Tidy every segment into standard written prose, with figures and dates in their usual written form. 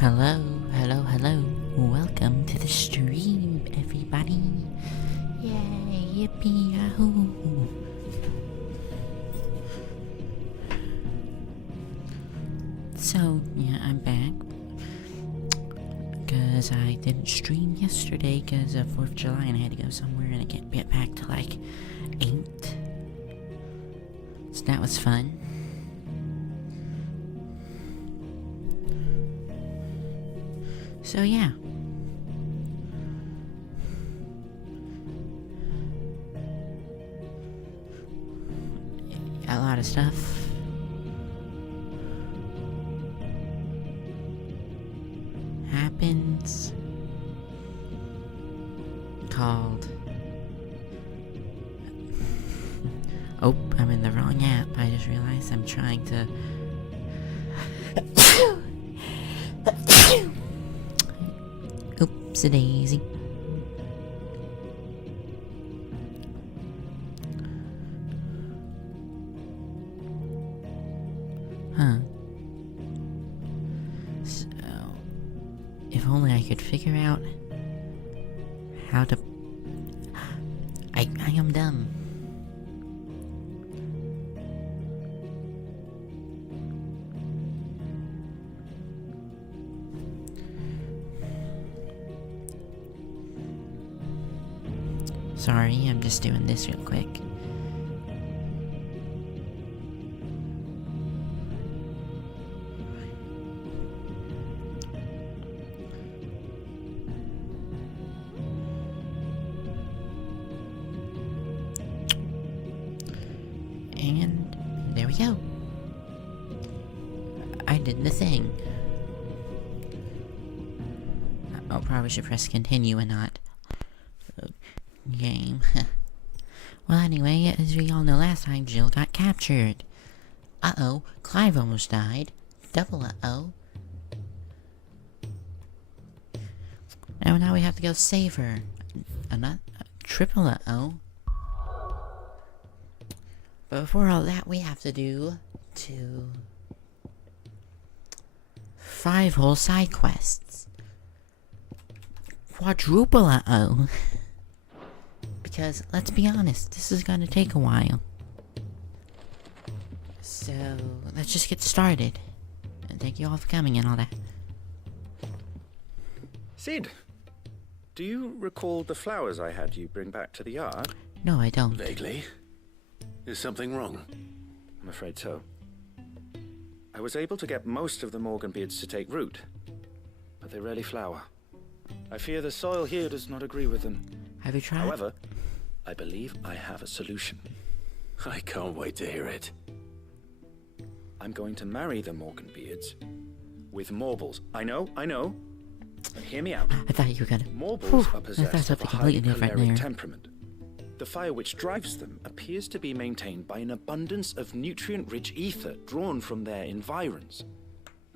Hello, hello, hello. Welcome to the stream, everybody. Yay, yippee, yahoo. So, yeah, I'm back. Because I didn't stream yesterday because of 4th of July and I had to go somewhere and I can't get back to like 8. So that was fun. So yeah. A lot of stuff. Happens. Called. Oh, I'm in the wrong app. I just realized I'm trying to. Oops, a daisy. Huh. So, if only I could figure out how to. I am dumb. Sorry, I'm just doing this real quick. And there we go. I did the thing. I probably should press continue and not game. Well, anyway, as we all know, last time Jill got captured. Uh-oh, Clive almost died. Double uh-oh. And now we have to go save her. Not triple uh-oh. But before all that, we have to do 5 whole side quests. Quadruple uh-oh. Because, let's be honest, this is gonna take a while. So, let's just get started. And thank you all for coming and all that. Sid, do you recall the flowers I had you bring back to the yard? No, I don't. Vaguely. Is something wrong? I'm afraid so. I was able to get most of the Morganbeards to take root, but they rarely flower. I fear the soil here does not agree with them. Have you tried? However, I believe I have a solution. I can't wait to hear it. I'm going to marry the Morganbeards with Morbles. I know. But hear me out. I thought you were gonna... Morbles are I thought possessed of a something highly completely different choleric there. temperament. The fire which drives them appears to be maintained by an abundance of nutrient-rich ether drawn from their environs.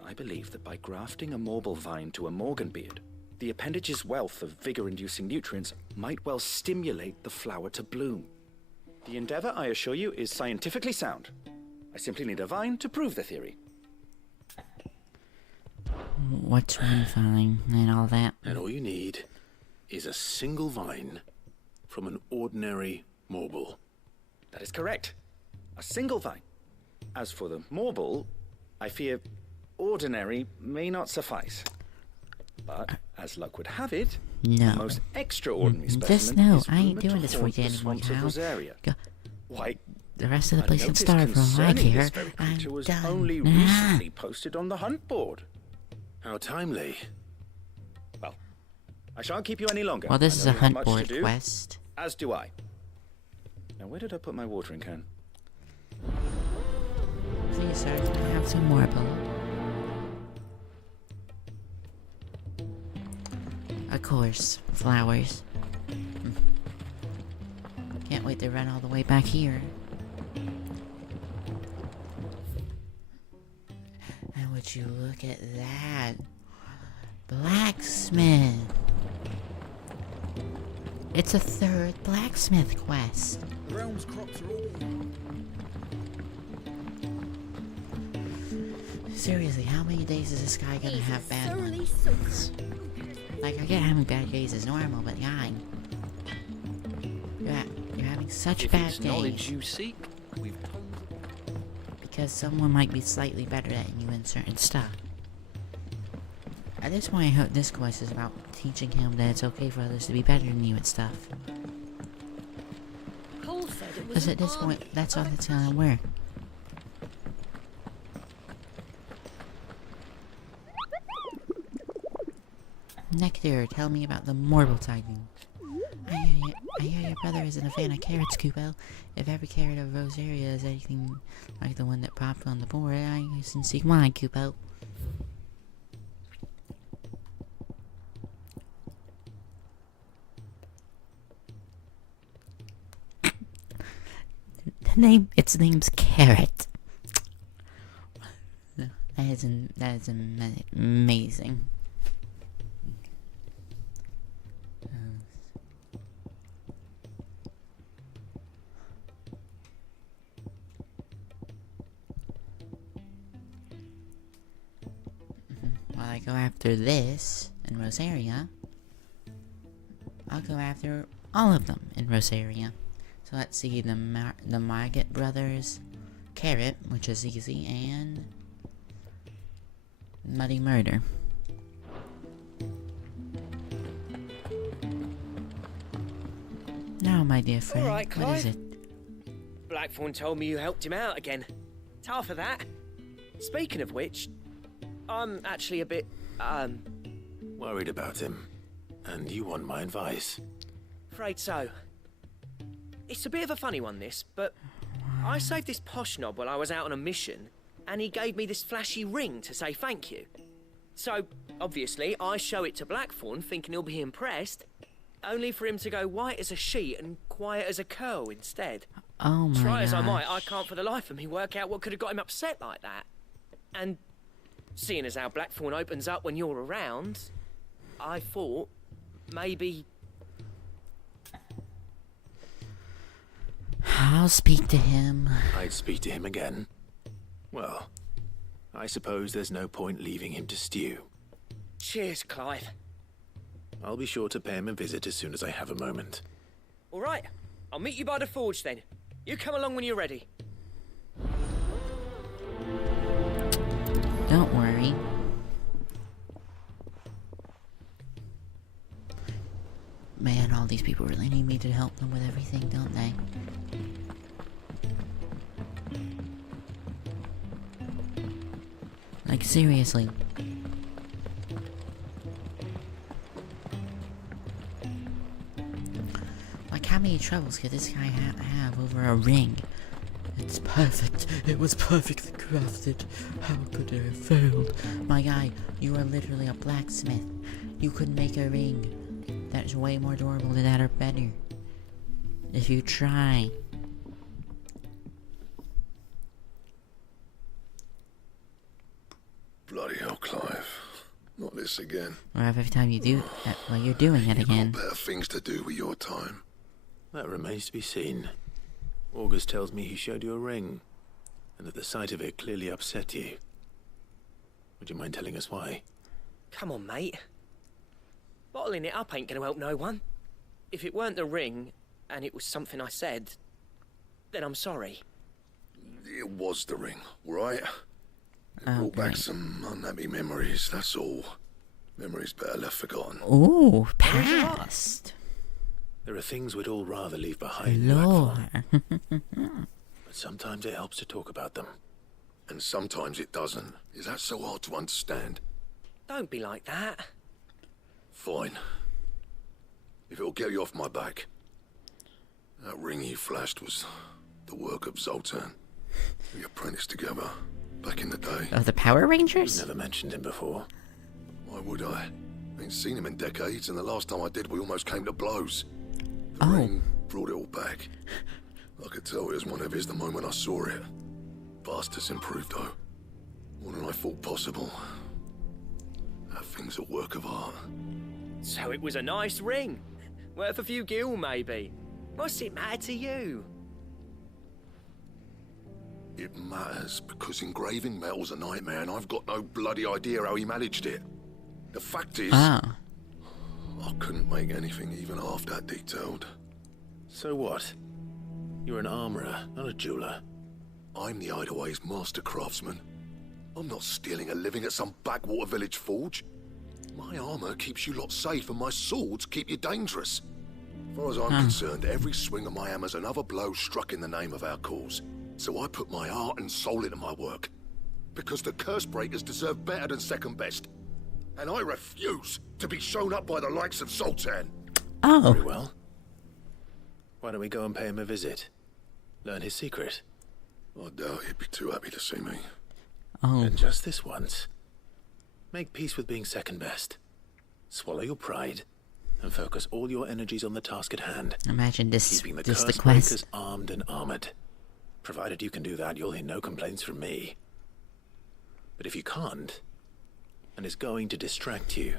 I believe that by grafting a Morble vine to a Morganbeard, the appendage's wealth of vigor-inducing nutrients might well stimulate the flower to bloom. The endeavor, I assure you, is scientifically sound. I simply need a vine to prove the theory. What's one vine and all that? And all you need is a single vine from an ordinary Morble. That is correct. A single vine. As for the Morble, I fear ordinary may not suffice. But, as luck would have it, No. the most extraordinary Just specimen no, is I ain't rumored doing to this for haunt you the anymore, swamps of Hal. Rosaria. Go. Why, The rest of the a place can notice starve for all I concerning care. this very I'm creature was done. only recently posted on the hunt board. How timely. Well, I shan't keep you any longer. Well, this I is know a you have hunt much board to do, quest. As do I. Now, where did I put my watering can? Please, sir, can I have some more bullet? Of course, flowers. Can't wait to run all the way back here. And would you look at that? Blacksmith! It's a 3rd blacksmith quest. The realm's crops are all... Seriously, how many days is this guy gonna He's have bad thoroughly ones? soaked. Like, I get having bad days is normal, but guy, you're having such If bad it's knowledge days you seek, we've told because someone might be slightly better than you in certain stuff. At this point, I hope this quest is about teaching him that it's okay for others to be better than you at stuff. Cole said it was Because an at this army. point, that's all that's gonna work. Nectar, tell me about the mortal tidings. I hear your brother isn't a fan of carrots, Kupo. If every carrot of Rosaria is anything like the one that popped on the board, I can see why, Kupo. Its name's Carrot. That is amazing. While I go after this in Rosaria, I'll go after all of them in Rosaria. So let's see, the Margit brothers, Carrot, which is easy, and Muddy Murder. Now, my dear friend, All right, what is Clive. it? Blackthorn told me you helped him out again. Tough for that. Speaking of which, I'm actually a bit, Worried about him. And you want my advice? afraid so. It's a bit of a funny one, this, but I saved this posh knob while I was out on a mission, and he gave me this flashy ring to say thank you. So, obviously, I show it to Blackthorn, thinking he'll be impressed, only for him to go white as a sheet and quiet as a curl instead. Oh my Try as I gosh. might, I can't for the life of me work out what could have got him upset like that. And seeing as how Blackthorn opens up when you're around, I thought maybe. I'll speak to him. I'd speak to him again. Well, I suppose there's no point leaving him to stew. Cheers, Clive. I'll be sure to pay him a visit as soon as I have a moment. All right, I'll meet you by the forge then. You come along when you're ready. Don't worry. Man, all these people really need me to help them with everything, don't they? Like, seriously. Like, how many troubles could this guy have over a ring? It's perfect. It was perfectly crafted. How could it have failed? My guy, you are literally a blacksmith. You could make a ring that's way more durable than that or better. If you try. Bloody hell, Clive. Not this again. Or every time you do that, well, you're doing it You've again. got better things to do with your time. That remains to be seen. August tells me he showed you a ring, and that the sight of it clearly upset you. Would you mind telling us why? Come on, mate. Bottling it up ain't gonna help no one. If it weren't the ring, and it was something I said, then I'm sorry. It was the ring, right? It brought back some unhappy memories, that's all. Memories better left forgotten. Ooh, past. There are things we'd all rather leave behind, Blackthorn, Lord. but sometimes it helps to talk about them. And sometimes it doesn't. Is that so hard to understand? Don't be like that. Fine. If it'll get you off my back. That ring you flashed was the work of Zoltan. We apprenticed together, back in the day. Oh, the Power You've Rangers? never mentioned him before. Why would I? Ain't seen him in decades, and the last time I did, we almost came to blows. The Oh. ring brought it all back. I could tell it was one of his the moment I saw it. Vast has improved, though. More than I thought possible. That thing's a work of art. So it was a nice ring. Worth a few gil, maybe. What's it matter to you? It matters, because engraving metal's a nightmare, and I've got no bloody idea how he managed it. The fact is, Ah. I couldn't make anything even half that detailed. So what? You're an armorer, not a jeweler. I'm the Hideaway's master craftsman. I'm not stealing a living at some backwater village forge. My armor keeps you lot safe, and my swords keep you dangerous. As far as I'm concerned, every swing of my hammer's another blow struck in the name of our cause. So I put my heart and soul into my work. Because the curse breakers deserve better than second best. And I refuse to be shown up by the likes of Zoltan. Oh. Very well. Why don't we go and pay him a visit? Learn his secret. I doubt he'd be too happy to see me. Oh. And just this once. Make peace with being second best. Swallow your pride. And focus all your energies on the task at hand. Imagine this. Keeping the This the curse quest. breakers armed and armored. Provided you can do that, you'll hear no complaints from me. But if you can't, and it's going to distract you,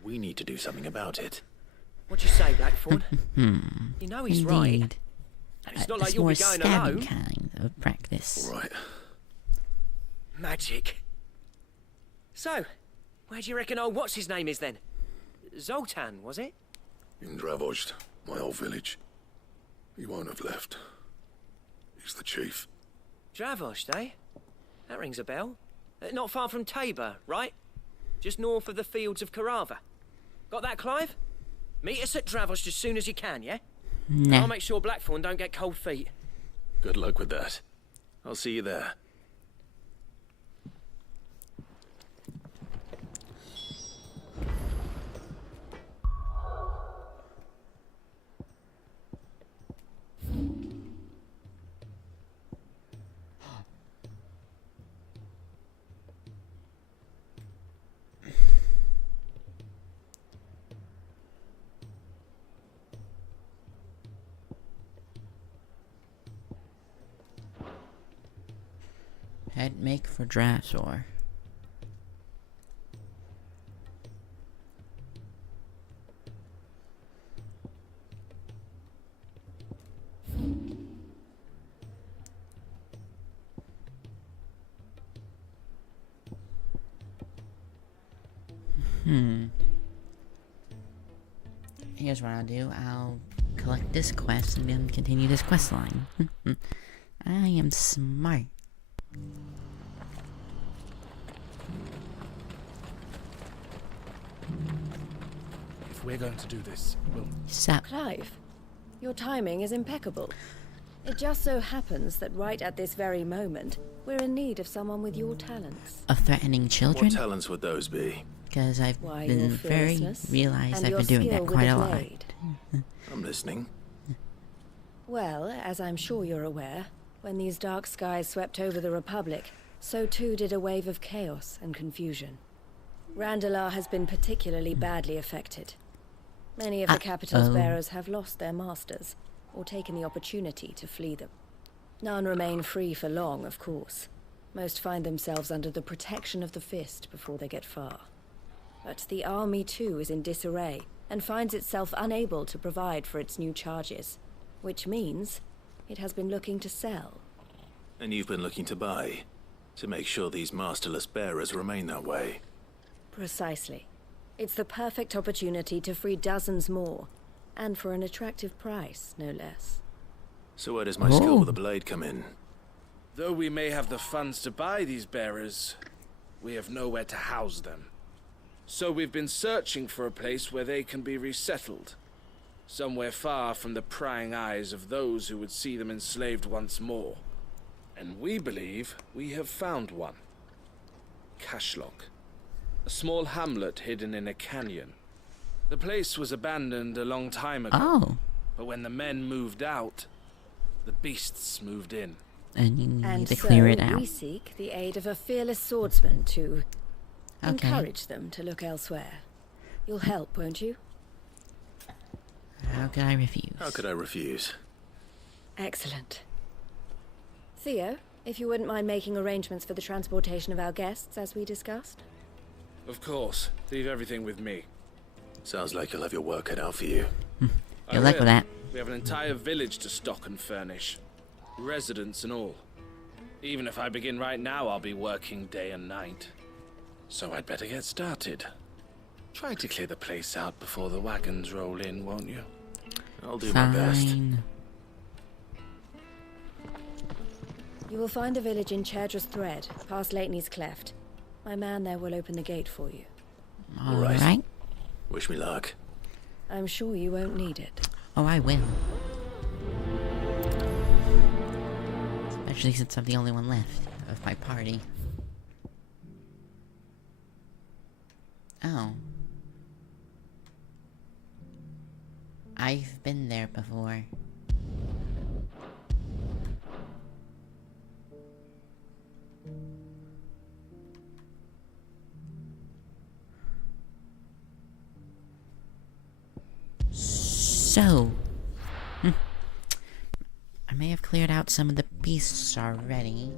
we need to do something about it. What do you say, Blackthorn? You know he's right. Indeed. And it's not It's like you'll more be going stabbing alone. kind of practice. All right. Magic. So, where do you reckon old what's-his-name is then? Zoltan, was it? In Dravozd, my old village. He won't have left. He's the chief. Dravozd, eh? That rings a bell. Not far from Tabor, right? Just north of the fields of Carava. Got that, Clive? Meet us at Dravozd as soon as you can, yeah? No. I'll make sure Blackthorn don't get cold feet. Good luck with that. I'll see you there. Head make for Drasor. Here's what I'll do. I'll collect this quest and then continue this quest line. I am smart. If we're going to do this, we'll... Sup? Clive, your timing is impeccable. It just so happens that right at this very moment, we're in need of someone with your talents. Of threatening children? What talents would those be? Because I've Why, been your very fierceness realized and I've your been doing skill that with quite a a lot. blade. I'm listening. Well, as I'm sure you're aware, when these dark skies swept over the Republic, so too did a wave of chaos and confusion. Randalar has been particularly badly affected. Many of the capital's bearers have lost their masters, or taken the opportunity to flee them. None remain free for long, of course. Most find themselves under the protection of the Fist before they get far. But the army too is in disarray, and finds itself unable to provide for its new charges, which means it has been looking to sell. And you've been looking to buy, to make sure these masterless bearers remain that way. Precisely. It's the perfect opportunity to free dozens more, and for an attractive price, no less. So where does my skill with a blade come in? Though we may have the funds to buy these bearers, we have nowhere to house them. So we've been searching for a place where they can be resettled. Somewhere far from the prying eyes of those who would see them enslaved once more. And we believe we have found one. Cashlock. A small hamlet hidden in a canyon. The place was abandoned a long time ago. Oh. But when the men moved out, the beasts moved in. And you need And to so clear it out. we seek the aid of a fearless swordsman to Okay. encourage them to look elsewhere. You'll help, won't you? How could I refuse? How could I refuse? Excellent. Theo, if you wouldn't mind making arrangements for the transportation of our guests, as we discussed. Of course. Leave everything with me. Sounds like you'll have your work cut out for you. Good luck with that. We have an entire village to stock and furnish. Residents and all. Even if I begin right now, I'll be working day and night. So I'd better get started. Try to clear the place out before the wagons roll in, won't you? I'll do my best. Fine. You will find a village in Chadra's Thread, past Lateney's Cleft. My man there will open the gate for you. All right. right. Wish me luck. I'm sure you won't need it. Oh, I will. Especially since I'm the only one left of my party. Oh. I've been there before. So, I may have cleared out some of the beasts already.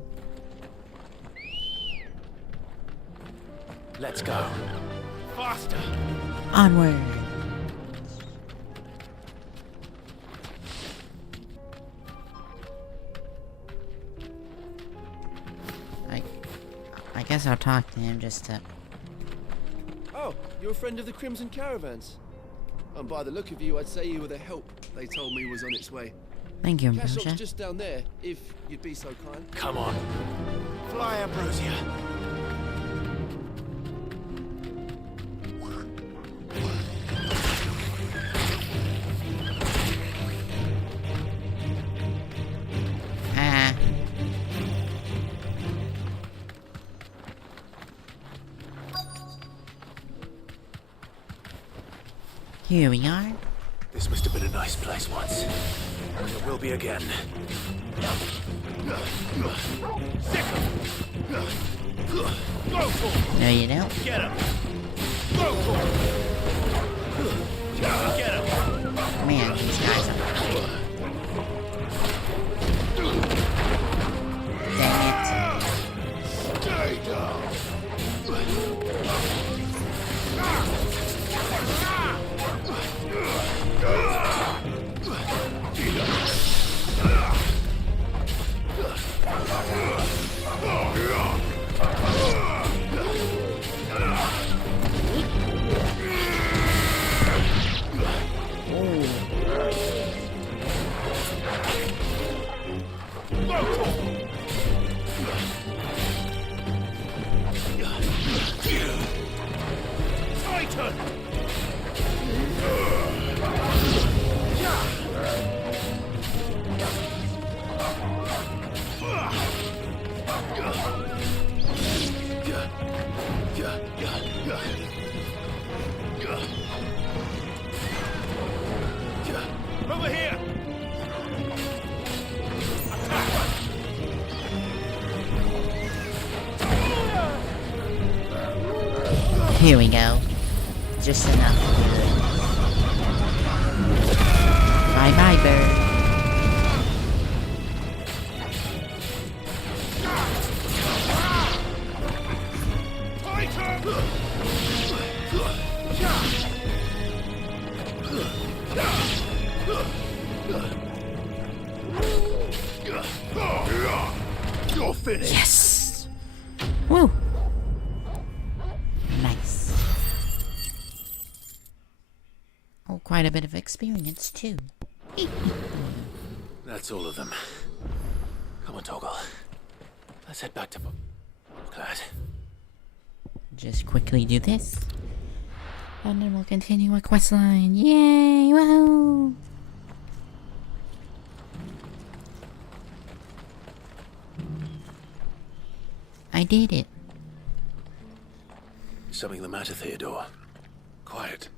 Let's go. Faster! Onward! I guess I'll talk to him just to... Oh, you're a friend of the Crimson Caravans. And by the look of you, I'd say you were the help they told me was on its way. Thank you, Cashlock's Ambrosia. just down there, if you'd be so kind. Come on. Fly, Ambrosia. Ah. Here we are. This must have been a nice place once. And it will be again. No, you don't. Get him! Go for it! Get him! Man, these guys are... Dang it. Stay down. Over here! Here we go. Just enough. Bye-bye, bird. You're finished. Yes! Woo! Nice. Oh, quite a bit of experience, too. That's all of them. Come on, Toggle. Let's head back to... Glad. Just quickly do this. And then we'll continue our quest line. Yay! Woohoo! I did it. Something the matter, Theodore? Quiet.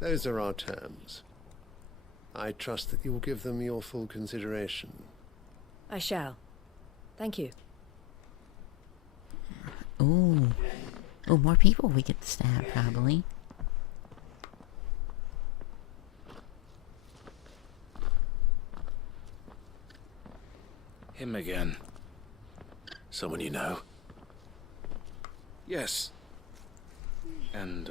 Those are our terms. I trust that you will give them your full consideration. I shall. Thank you. Ooh. Oh, more people we get to stab, probably. Him again. Someone you know? Yes. And,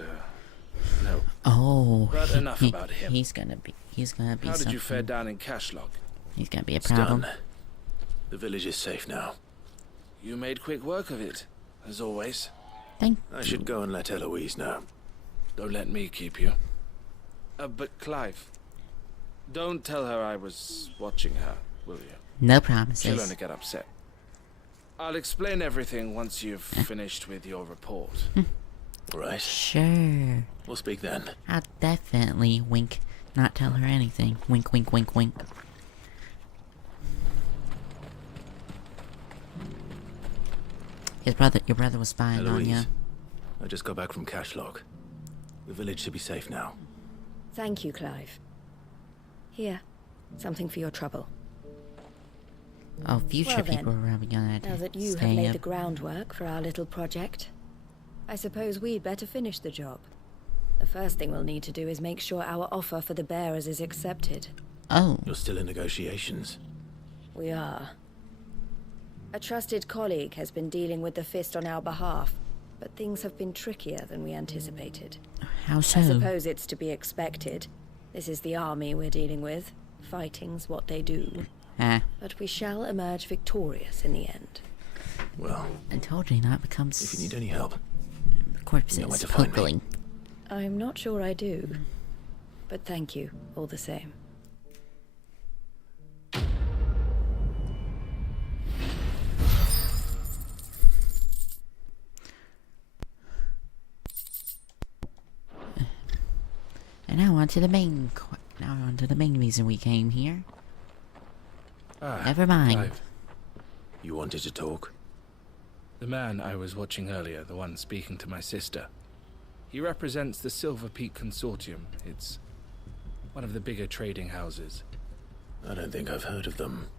no. Oh, But enough about him. He's gonna be How did something. you fare down in Cashlog? He's gonna be a It's problem. done. The village is safe now. You made quick work of it, as always. Thank I should go and let Eloise know. Don't let me keep you. But Clive, don't tell her I was watching her, will you? No She'll promises. only get upset. I'll explain everything once you've finished with your report. All right. Sure. We'll speak then. I'll definitely wink, not tell her anything. Wink, wink, wink, wink. Your brother was spying on you. Eloise, I just got back from Cashlog. The village should be safe now. Thank you, Clive. Here, something for your trouble. Oh, future Well then, people are probably gonna Now that you have stay laid up. the groundwork for our little project, I suppose we'd better finish the job. The first thing we'll need to do is make sure our offer for the bearers is accepted. Oh, You're still in negotiations. We are. A trusted colleague has been dealing with the Fist on our behalf, but things have been trickier than we anticipated. how so? I suppose it's to be expected. This is the army we're dealing with. Fighting's what they do. Ah, But we shall emerge victorious in the end. Well, I told you not becomes if you need any help, corpses. you know where to find me. Pokeling. I'm not sure I do. But thank you, all the same. And now on to the main. Now on to the main reason we came here. Never mind. Clive, you wanted to talk? the man I was watching earlier, the one speaking to my sister. He represents the Silver Peak Consortium. It's one of the bigger trading houses. I don't think I've heard of them.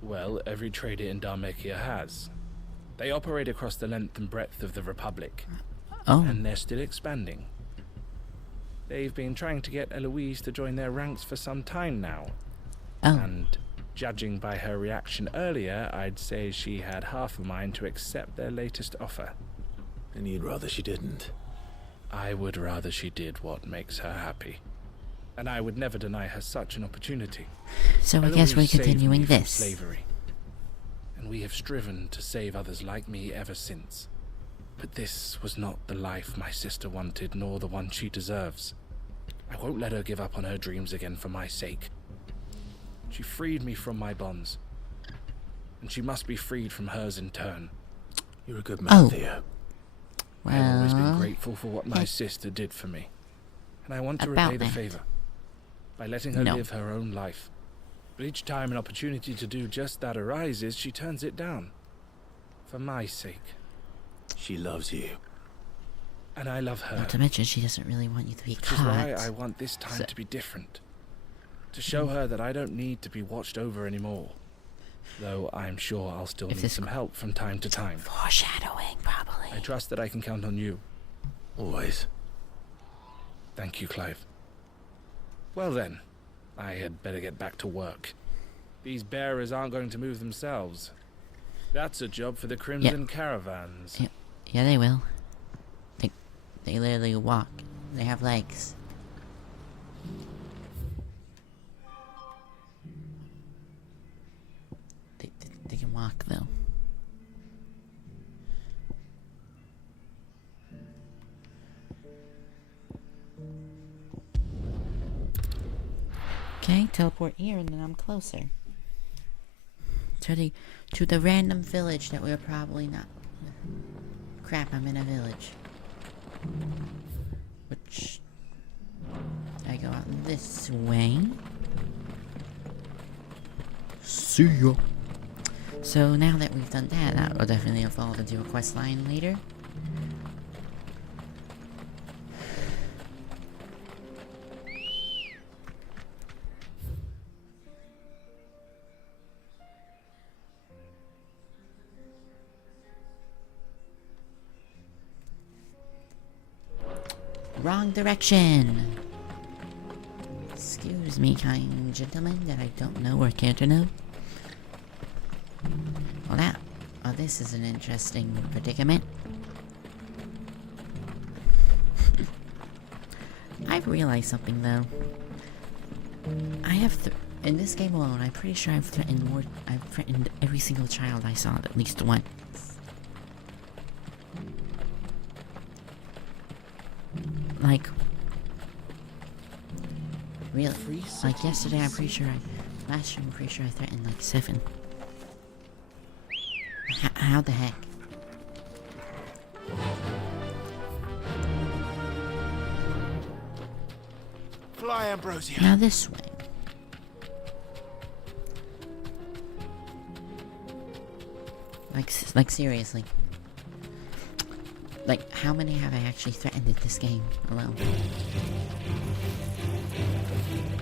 Well, every trader in Dharmekia has. They operate across the length and breadth of the Republic, Oh, and they're still expanding. They've been trying to get Eloise to join their ranks for some time now, oh, and judging by her reaction earlier, I'd say she had half a mind to accept their latest offer. And you'd rather she didn't. I would rather she did what makes her happy, and I would never deny her such an opportunity. so I Eloise guess we're saved continuing me from this. slavery, and we have striven to save others like me ever since. But this was not the life my sister wanted, nor the one she deserves. I won't let her give up on her dreams again for my sake. She freed me from my bonds, and she must be freed from hers in turn. You're a good man, Oh. Theo. I've always been Well, grateful for what my hey. sister did for me, and I want to About repay the that. favor by letting her No. live her own life. But each time an opportunity to do just that arises, she turns it down. For my sake. She loves you. And I love her. not to mention she doesn't really want you to be Which is caught. why I want this time So- to be different. To show her that I don't need to be watched over anymore. Though I'm sure I'll still If need this- some help from time to time. Foreshadowing, probably. I trust that I can count on you. Always. Thank you, Clive. Well then, I had better get back to work. These bearers aren't going to move themselves. That's a job for the Crimson Caravans. Yeah. Yeah, they will. They literally walk. They have legs. They can walk though. Okay, teleport here and then I'm closer. To the random village that we're probably not. Crap, I'm in a village. Which I go out this way. See ya. So now that we've done that, that will definitely evolve into a quest line later. Wrong direction! Excuse me, kind gentlemen that I don't know or care to know. Well, this is an interesting predicament. I've realized something though. I have in this game alone, I'm pretty sure I've threatened every single child I saw at least once. Like, really? Like yesterday, last year, I'm pretty sure I threatened like 7. How the heck? Fly, Ambrosia. Now this way. Like seriously. Like, how many have I actually threatened in this game alone?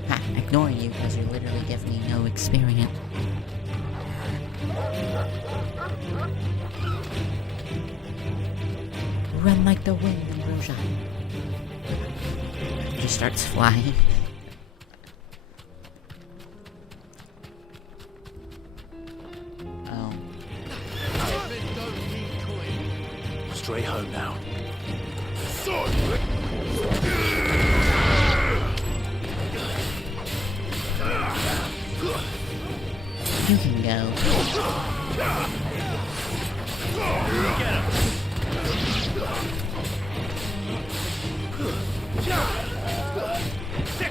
Ha, ignoring you because you literally give me no experience. Run like the wind, Ambrosia. He starts flying. Oh. Straight home now. You can go.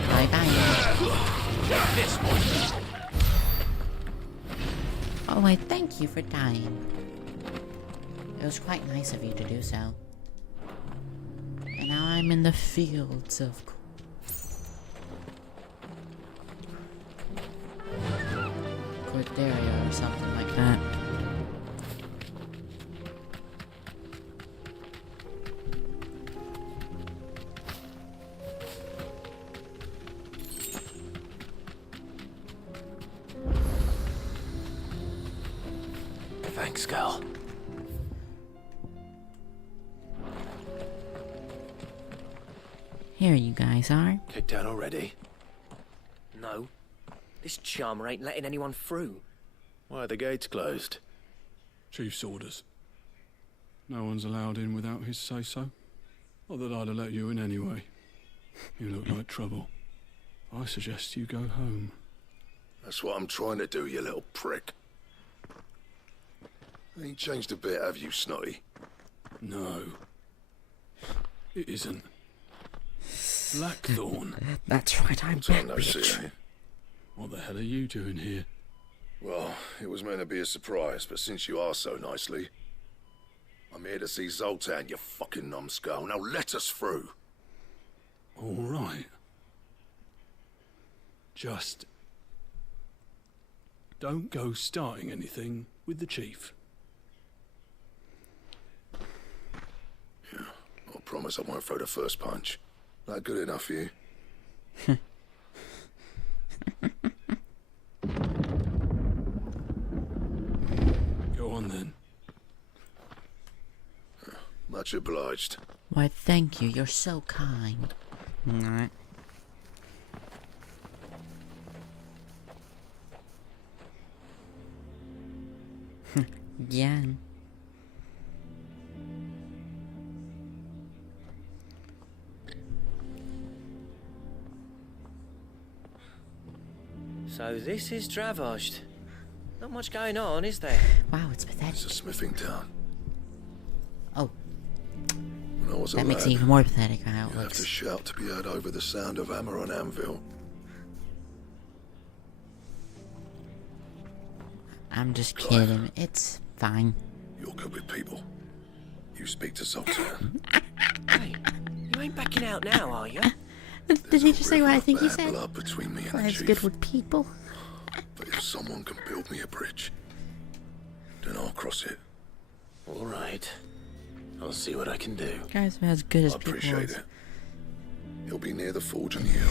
Bye bye. Oh, I thank you for dying. It was quite nice of you to do so. And now I'm in the fields of Cordelia or something like that. Thanks, girl. Here you guys are. Kicked out already? No. This charmer ain't letting anyone through. Why are the gates closed? Chief's orders. No one's allowed in without his say-so. Not that I'd have let you in anyway. You look like trouble. I suggest you go home. That's what I'm trying to do, you little prick. Ain't changed a bit, have you, Snotty? No. It isn't. Blackthorn. That's right, I'm back, No bitch. see, eh? What the hell are you doing here? Well, it was meant to be a surprise, but since you are so nicely, I'm here to see Zoltan, you fucking numbskull. Now let us through. All right. Just don't go starting anything with the chief. Yeah, I promise I won't throw the first punch. That good enough for you? Go on then. Much obliged. Why, thank you. You're so kind. Alright. Yeah. So this is Dravosht. Not much going on, is there? Wow, it's pathetic. It's a smithing town. Oh, When I was a that makes it lad, even more pathetic how it you have to looks. shout to be heard over the sound of hammer on anvil. I'm just kidding. It's fine. You're good with people. You speak to Zoltan. Hey, you ain't backing out now, are you? Did he just say what I think he Bad said? blood between me and the Life's chief. good with people. But if someone can build me a bridge, then I'll cross it. All right. I'll see what I can do. Guys are as good as I people. appreciate it. It'll be near the forge on the hill.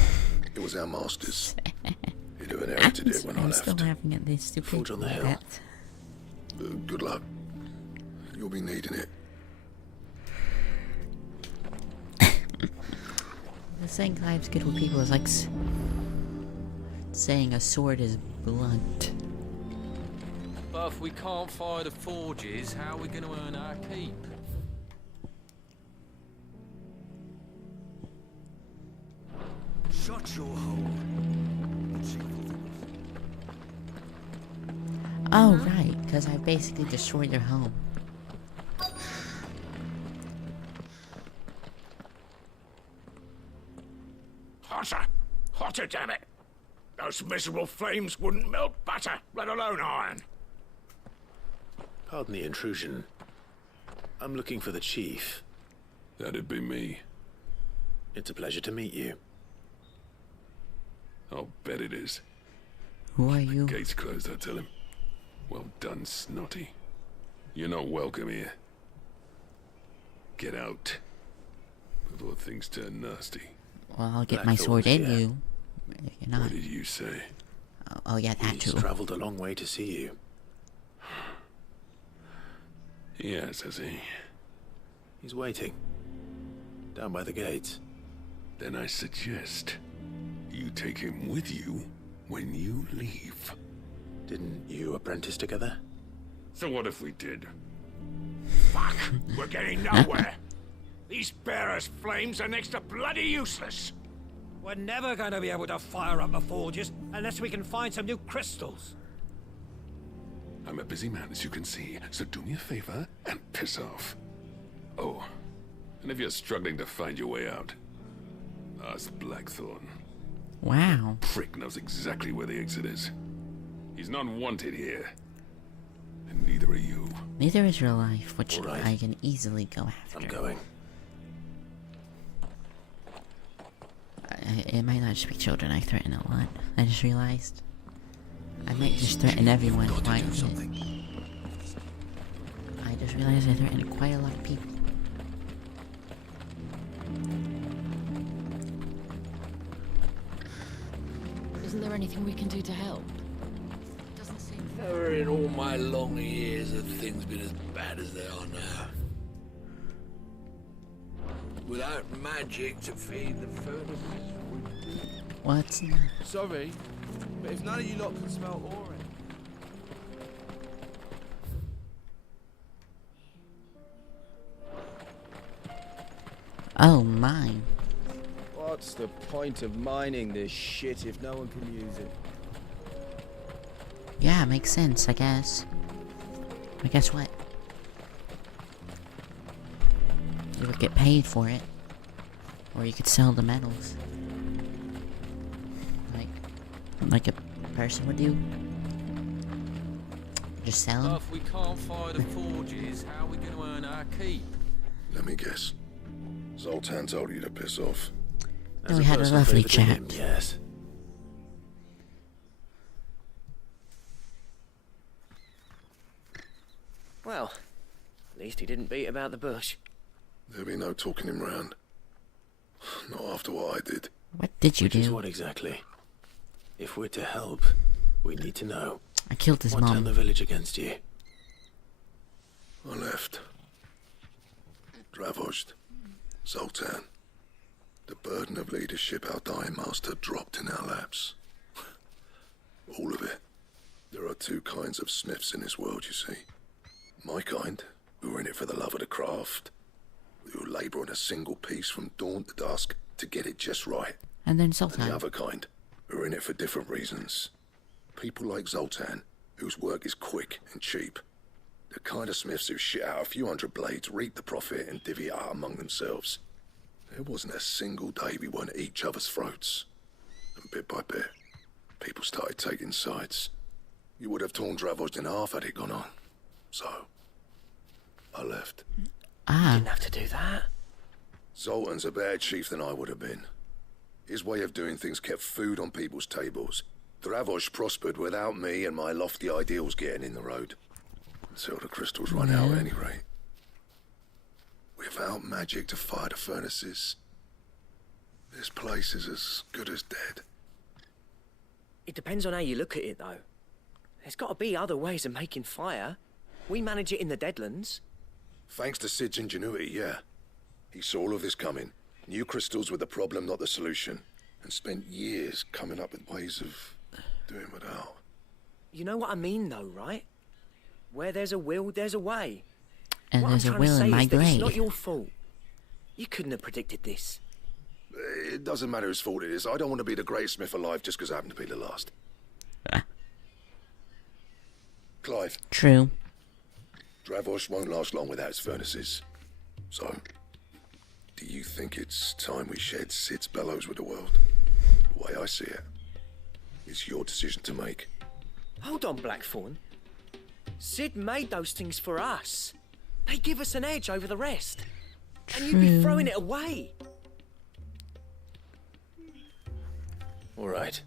It was our master's. He'd have inherited it when I I'm still left. laughing at this stupid Forge on the hill. bet. Good luck. You'll be needing it. The saying life's good with people is like saying a sword is blunt. But if we can't fire the forges, how are we going to earn our keep? shut your hole. Oh, right, because I basically destroyed their home. Hotter! Hotter, damn it! Those miserable flames wouldn't melt butter, let alone iron. Pardon the intrusion. I'm looking for the chief. That'd be me. It's a pleasure to meet you. I'll bet it is. Who are you? Gate's closed, I tell him. Well done, Snotty. You're not welcome here. Get out. Before things turn nasty. Well, I'll get my sword in yeah. you. If you're not. What did you say? Oh yeah, that He's too. traveled a long way to see you. Yes, has he? He's waiting. Down by the gates. Then I suggest you take him with you when you leave. Didn't you apprentice together? So what if we did? Fuck! We're getting nowhere! These bearers' flames are next to bloody useless! We're never going to be able to fire up the forges unless we can find some new crystals. I'm a busy man, as you can see, so do me a favor and piss off. Oh, and if you're struggling to find your way out, ask Blackthorn. Wow. Prick knows exactly where the exit is. He's not wanted here. And neither are you. Neither is your life, which All right. I can easily go after. I'm going. It might not just be children I threaten a lot. I just realized. I might just threaten everyone quite a bit. I just realized I threatened quite a lot of people. Isn't there anything we can do to help? Doesn't seem Never in all my long years have things been as bad as they are now. Without magic to feed the furnaces. What's Sorry, but if none of you lot can smell ore. Oh, mine. What's the point of mining this shit if no one can use it? Yeah, makes sense, I guess. But guess what? You would get paid for it. Or you could sell the metals. Like a person would do. Just sell them. If we can't fire the forges, how are we going to earn our keep? Let me guess. Zoltan told you to piss off. No, we had a lovely favour to chat. him, yes. Well, at least he didn't beat about the bush. There'll be no talking him round. Not after what I did. What did you Which is do? what exactly? If we're to help, we need to know. I killed his What turned mom. the village against you? I left. Dravozd. Zoltan. The burden of leadership our dying master dropped in our laps. All of it. There are two kinds of smiths in this world, you see. My kind, who are in it for the love of the craft, who labour on a single piece from dawn to dusk to get it just right. And then And Sultan. the other kind, who are in it for different reasons. People like Zoltan, whose work is quick and cheap. The kind of smiths who shit out a few hundred blades, reap the profit, and divvy it out among themselves. There wasn't a single day we weren't at each other's throats. And bit by bit, people started taking sides. You would have torn Dravozd in half had it gone on. So, I left. Ah. Didn't have to do that. Zoltan's a better chief than I would have been. His way of doing things kept food on people's tables. Dravozd prospered without me and my lofty ideals getting in the road. Until the crystals run out at any rate. Without magic to fire the furnaces, this place is as good as dead. It depends on how you look at it, though. There's got to be other ways of making fire. We manage it in the Deadlands. Thanks to Sid's ingenuity, yeah. He saw all of this coming. Knew crystals were the problem, not the solution. And spent years coming up with ways of doing without. You know what I mean, though, right? Where there's a will, there's a way. And what there's I'm a trying to will say in my is that it's not blade. your fault. You couldn't have predicted this. It doesn't matter whose fault it is. I don't want to be the greatest smith alive just because I happen to be the last. Clive. True. Dravosh won't last long without its furnaces. So, do you think it's time we shared Sid's bellows with the world? The way I see it, it's your decision to make. Hold on, Blackthorn. Sid made those things for us. They give us an edge over the rest. And you'd be throwing it away. All right.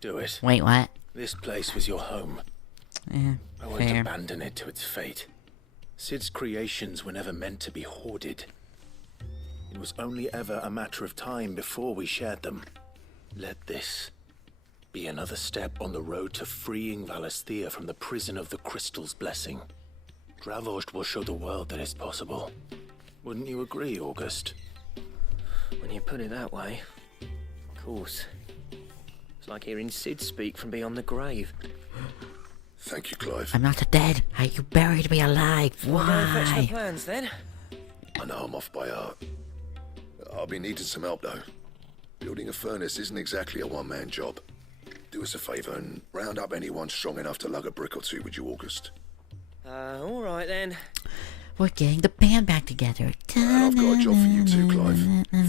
Do it. Wait, what? This place was your home. Yeah, I won't fair. abandon it to its fate. Sid's creations were never meant to be hoarded. It was only ever a matter of time before we shared them. Let this be another step on the road to freeing Valisthea from the prison of the Crystal's blessing. Dravost will show the world that it's possible. Wouldn't you agree, August? When you put it that way, of course. It's like hearing Sid speak from beyond the grave. Thank you, Clive. I'm not dead. You buried me alive. We'll go and fetch the Why? plans then. I know I'm off by heart. I'll be needing some help, though. Building a furnace isn't exactly a one-man job. Do us a favour and round up anyone strong enough to lug a brick or two, would you, August? All right then. We're getting the band back together. And I've got a job for you too, Clive.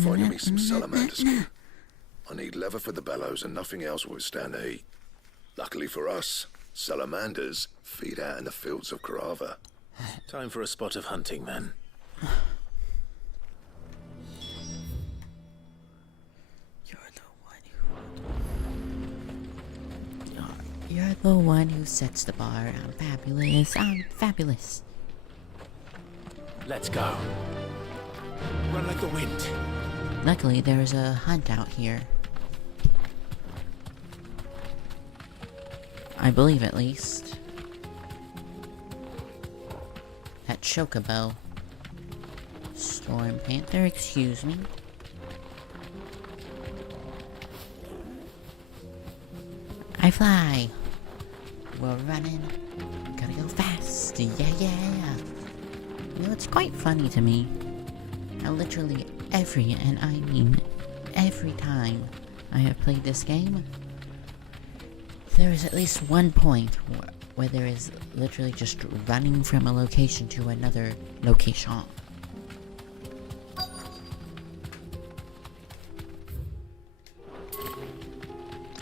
Finding me some salamander skin. I need leather for the bellows and nothing else will withstand the heat. Luckily for us, salamanders feed out in the fields of Carava. Time for a spot of hunting, then. You're the one who sets the bar. I'm fabulous. I'm fabulous. Let's go. Run like the wind. Luckily, there's a hunt out here. I believe, at least. That Chocobo. Storm Panther, excuse me. I fly. We're running. Gotta go fast. Yeah, yeah. You know, it's quite funny to me how literally every, and I mean every time I have played this game, there is at least one point where there is literally just running from a location to another location.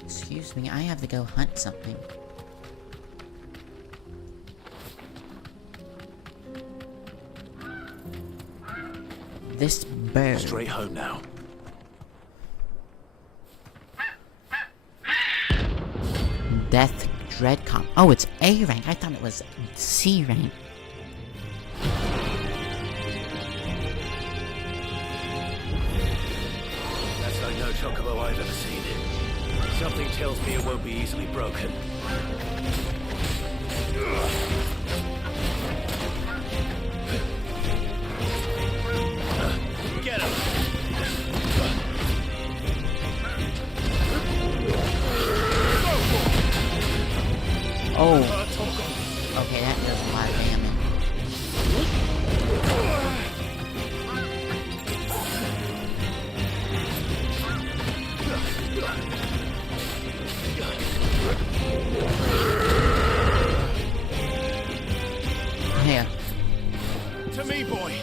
Excuse me, I have to go hunt something. This bird. Straight home now. Death Dreadcom. Oh, it's A rank. I thought it was C rank. That's like no chocobo I've ever seen. Something tells me it won't be easily broken. Get him! Oh. Okay, that does a lot of damage. Here. To me, boy.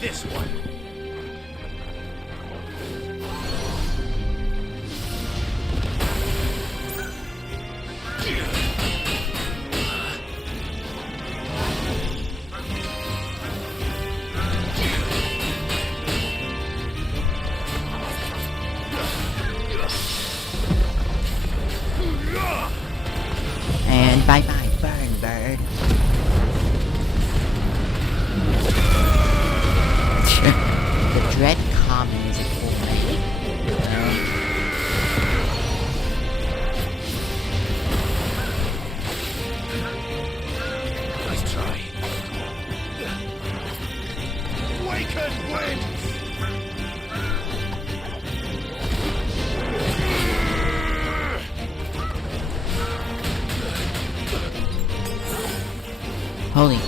This one. And bye-bye, burn bird. The Dread Common is a cool thing. Nice try. Awaken winds! Holy.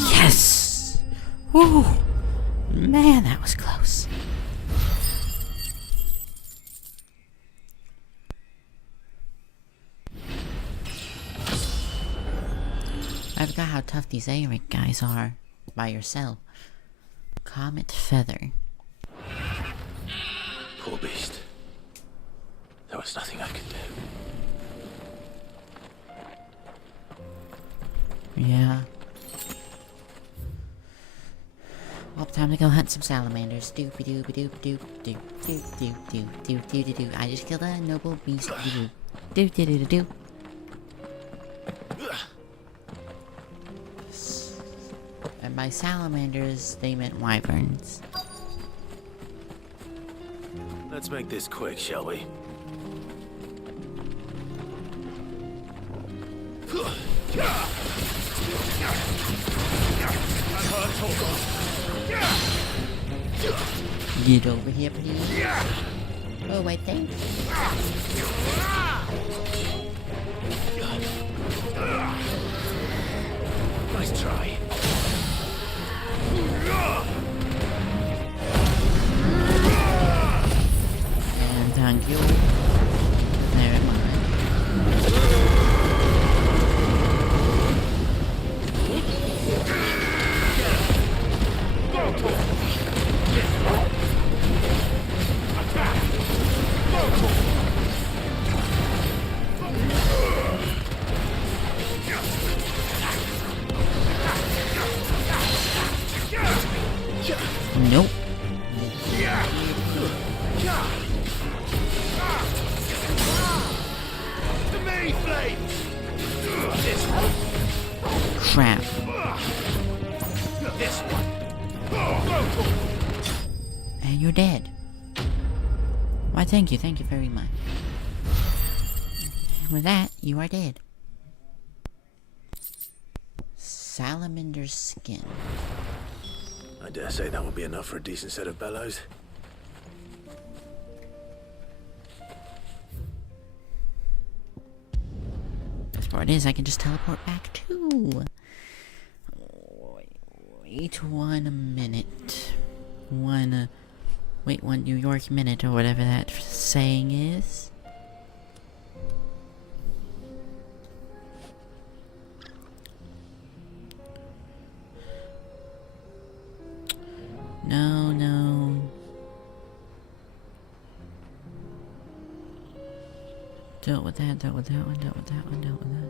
Yes! Woo! Man, that was close. I forgot how tough these Eric guys are by yourself. Comet Feather. Poor beast. There was nothing I could do. Yeah. Well, time to go hunt some salamanders. Doopy doopy doop doop doop doop doop doop doop doop doop doop. I just killed a noble beast. Doop doop doop doop doop. And by salamanders, they meant wyverns. Let's make this quick, shall we? Get over here, please. Oh, wait, thanks. Nice try. And thank you. Never mind. Nope. Crap. And you're dead. Why, thank you very much. With that, you are dead. Salamander's skin. I dare say that will be enough for a decent set of bellows. Best part is I can just teleport back too. Wait 1 minute. Wait 1 New York minute or whatever that saying is. No, no. Dealt with that, dealt with that one, dealt with that one, dealt with that.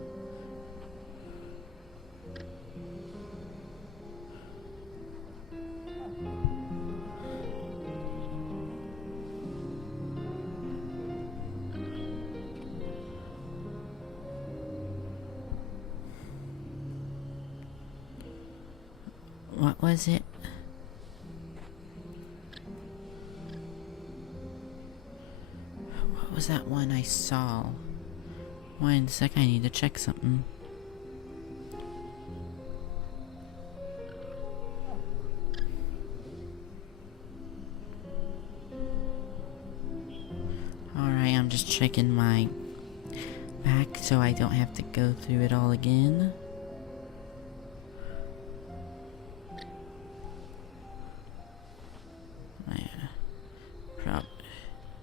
What was it? What was that one I saw? 1 sec, I need to check something. Alright, I'm just checking my back so I don't have to go through it all again.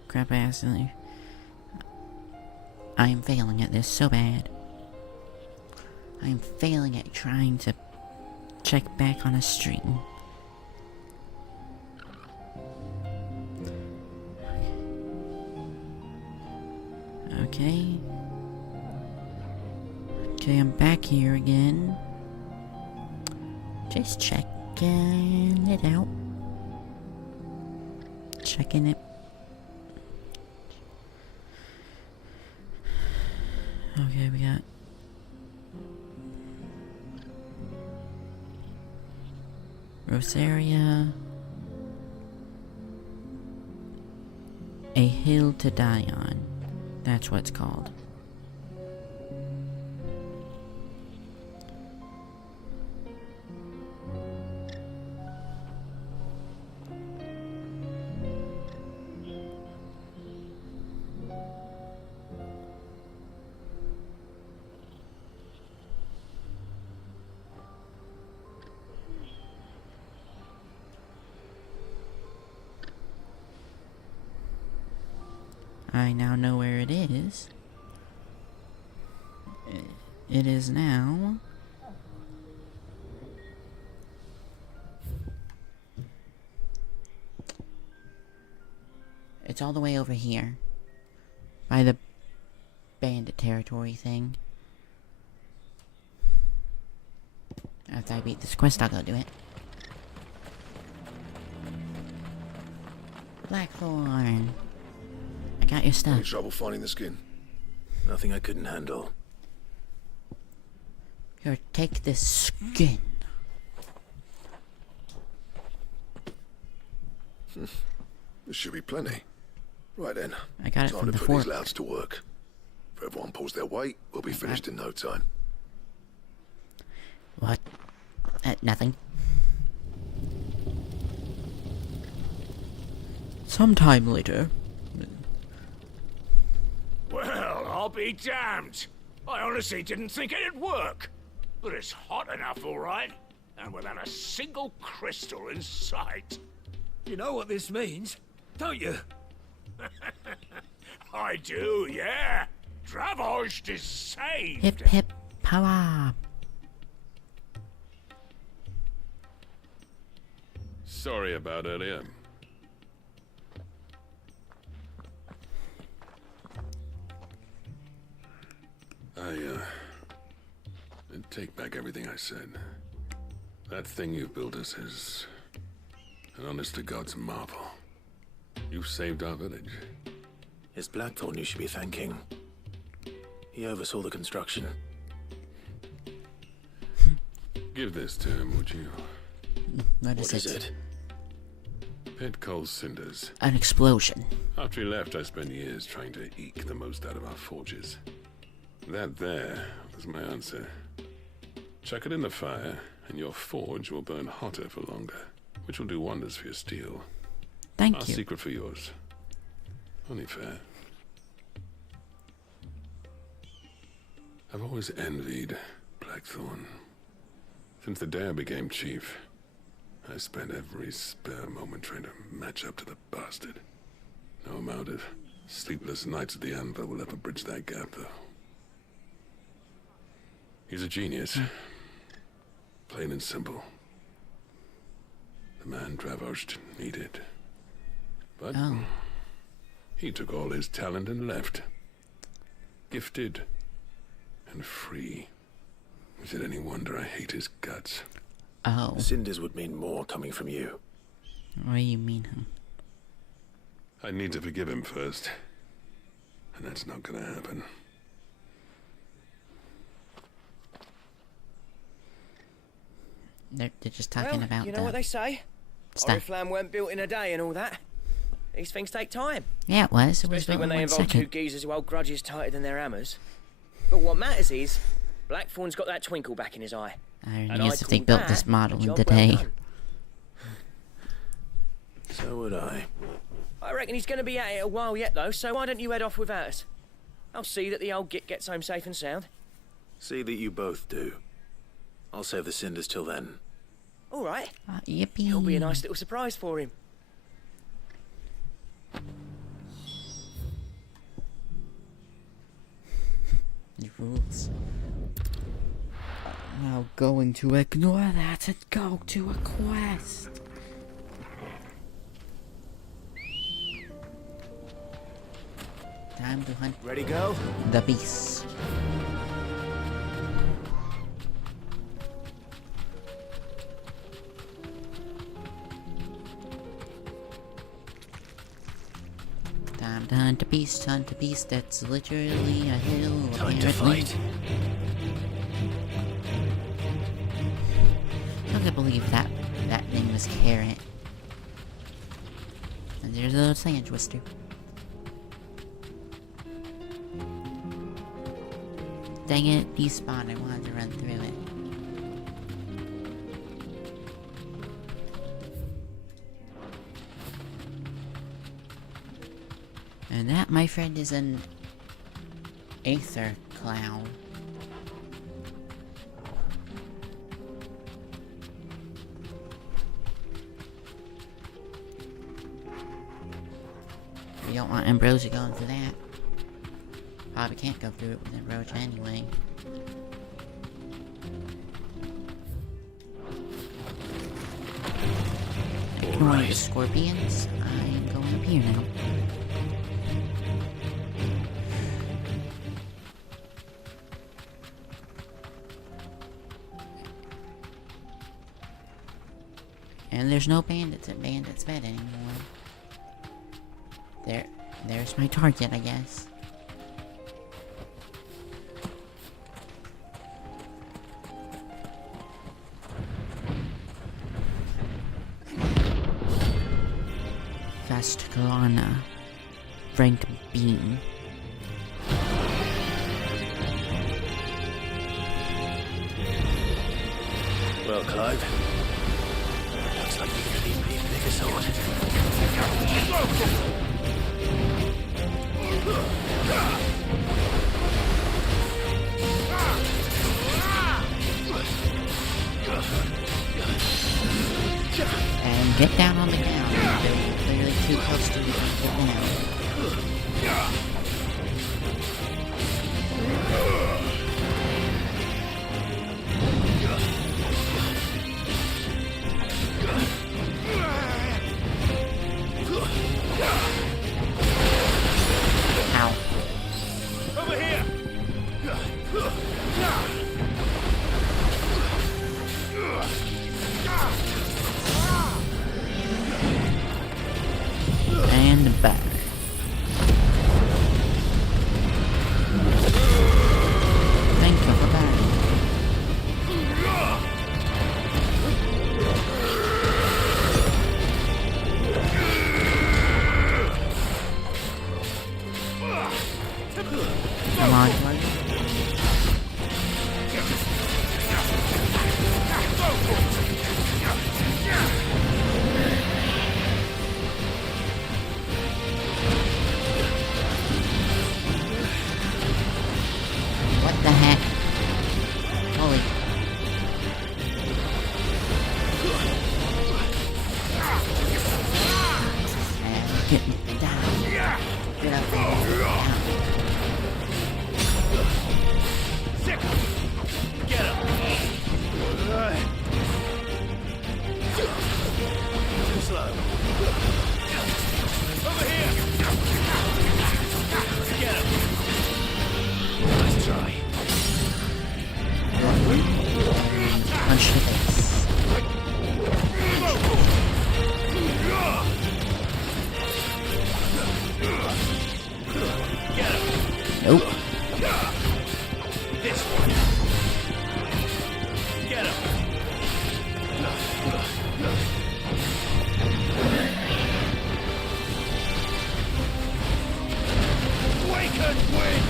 Crap, I accidentally... I am failing at this so bad. I am failing at trying to check back on a stream. Okay. Okay, I'm back here again. Just checking it out. Checking it. Okay, we got Rosaria, A Hill to Die On. That's what it's called. I now know where it is. It is now... It's all the way over here. By the bandit territory thing. After I beat this quest, I'll go do it. Blackthorn. I got your stuff. Any trouble finding the skin? Nothing I couldn't handle. Here, take this skin. There should be plenty. Right then. I got it Time from to the put fort. these louts to work. If everyone pulls their weight, we'll be finished in no time. What? Nothing. Sometime later. Well, I'll be damned. I honestly didn't think it'd work. But it's hot enough, all right. And without a single crystal in sight. You know what this means, don't you? I do, yeah. Dravost is saved. Hip hip power. Sorry about earlier. I take back everything I said. That thing you built us is an honest-to-God's marvel. You saved our village. It's Blackthorn you should be thanking. He oversaw the construction. Give this to him, would you? What is it? Pit coal cinders. An explosion. After he left, I spent years trying to eke the most out of our forges. That there was my answer. Chuck it in the fire, and your forge will burn hotter for longer, which will do wonders for your steel. Thank Our you. secret for yours. Only fair. I've always envied Blackthorn. Since the day I became chief, I spent every spare moment trying to match up to the bastard. No amount of sleepless nights at the anvil will ever bridge that gap, though. He's a genius. Plain and simple. The man Dravost needed. But he took all his talent and left. Gifted and free. Is it any wonder I hate his guts? Oh. The cinders would mean more coming from you. What do you mean? I need to forgive him first. And that's not gonna happen. They're just talking about you know what they say? stuff. Oriflamme weren't built in a day and all that. These things take time. Yeah, it was. It was Especially built when in they 1 involve two second. geezers who hold grudges tighter than their hammers. But what matters is, Blackthorn's got that twinkle back in his eye. I And guess I if they call built that this model a in job the well day. done. So would I. I reckon he's going to be at it a while yet, though, so why don't you head off without us? I'll see that the old git gets home safe and sound. See that you both do. I'll save the cinders till then. All right. Yippee. It'll be a nice little surprise for him. The rules. Now going to ignore that and go to a quest. Time to hunt. Ready, go? The beast. Time to hunt a beast, hunt a beast. That's literally a hill. Time to apparently. fight. I can't believe that name was Carrot. And there's a little sand twister. Dang it, despawned. I wanted to run through it. And that, my friend, is an Aether Cloud. don't want Ambrosia going through that. Probably can't go through it with Ambrosia anyway. Ignore the scorpions. I'm going up here now. And there's no bandits at Bandit's Bed anymore. There's my target, I guess. Vastgalana. Frank Beam. Well, Clive, looks like you really need to pick a sword. And get down on the ground. They're clearly too close to you to get down. Ow. Over here! And back. Thank you for that. Come on, buddy. What the heck? Holy. And get me down. Get up there. Down. Sick! Get him! Too slow. Over here! Get him! Nice try. Punch the face. Get him! Nope. This one! Get him! Awaken wind!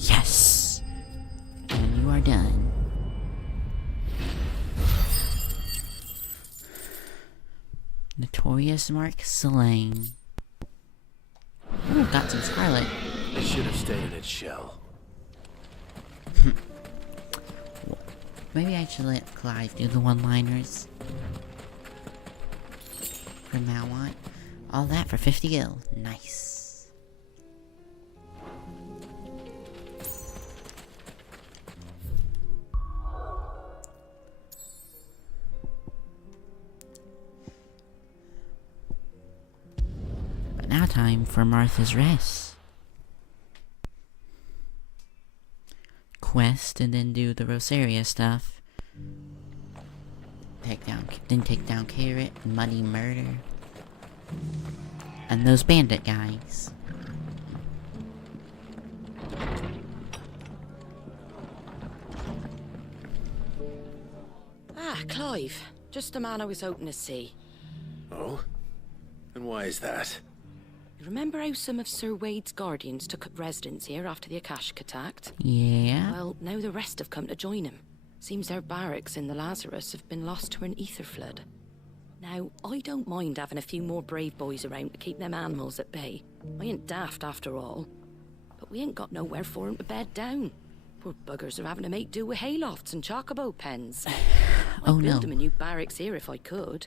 Yes! And you are done. Notorious Mark slain. Ooh, got some scarlet. It should have stayed in its shell. Maybe I should let Clive do the one-liners. From now on. All that for 50 gil. Nice. But now time for Martha's Rest. Quest and then do the Rosaria stuff. Take down Carrot, Muddy Murder, and those bandit guys. Ah, Clive. Just the man I was hoping to see. Oh? And why is that? You remember how some of Sir Wade's guardians took up residence here after the Akashic attacked? Yeah. Well, now the rest have come to join him. Seems their barracks in the Lazarus have been lost to an ether flood. Now, I don't mind having a few more brave boys around to keep them animals at bay. I ain't daft after all. But we ain't got nowhere for 'em to bed down. Poor buggers are having to make do with haylofts and chocobo pens. Oh I'd no. build him a new barracks here if I could.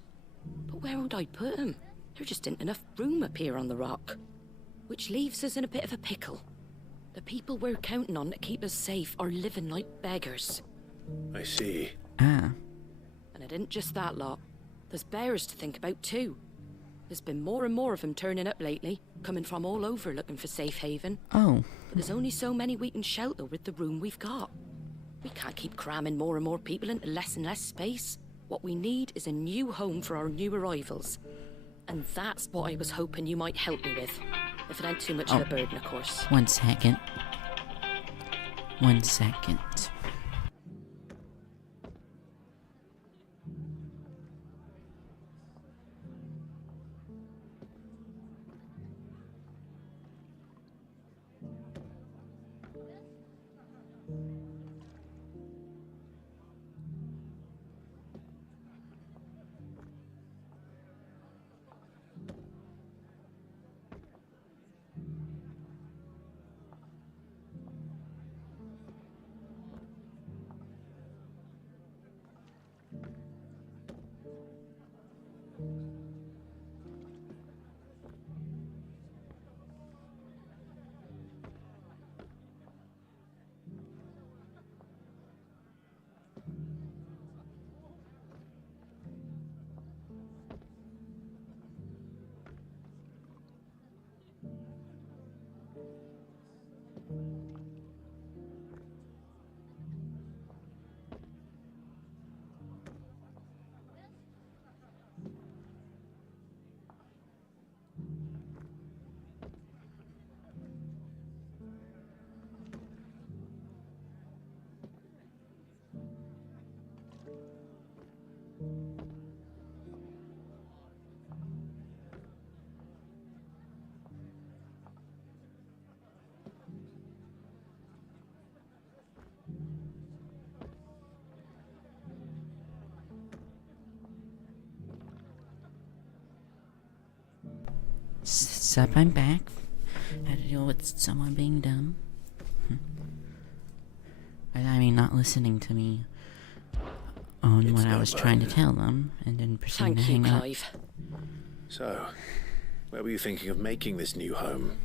But where would I put him? There just isn't enough room up here on the rock. Which leaves us in a bit of a pickle. The people we're counting on to keep us safe are living like beggars. I see. Ah. And it isn't just that lot. There's bears to think about too. There's been more and more of them turning up lately, coming from all over looking for safe haven. Oh. But there's only so many we can shelter with the room we've got. We can't keep cramming more and more people into less and less space. What we need is a new home for our new arrivals. And that's what I was hoping you might help me with. If it ain't too much of a burden, of course. 1 second. 1 second. Sup, I'm back. Had to deal with someone being dumb. I mean, not listening to me on what I was trying to tell them, and then proceeding to hang up. So, where were you thinking of making this new home?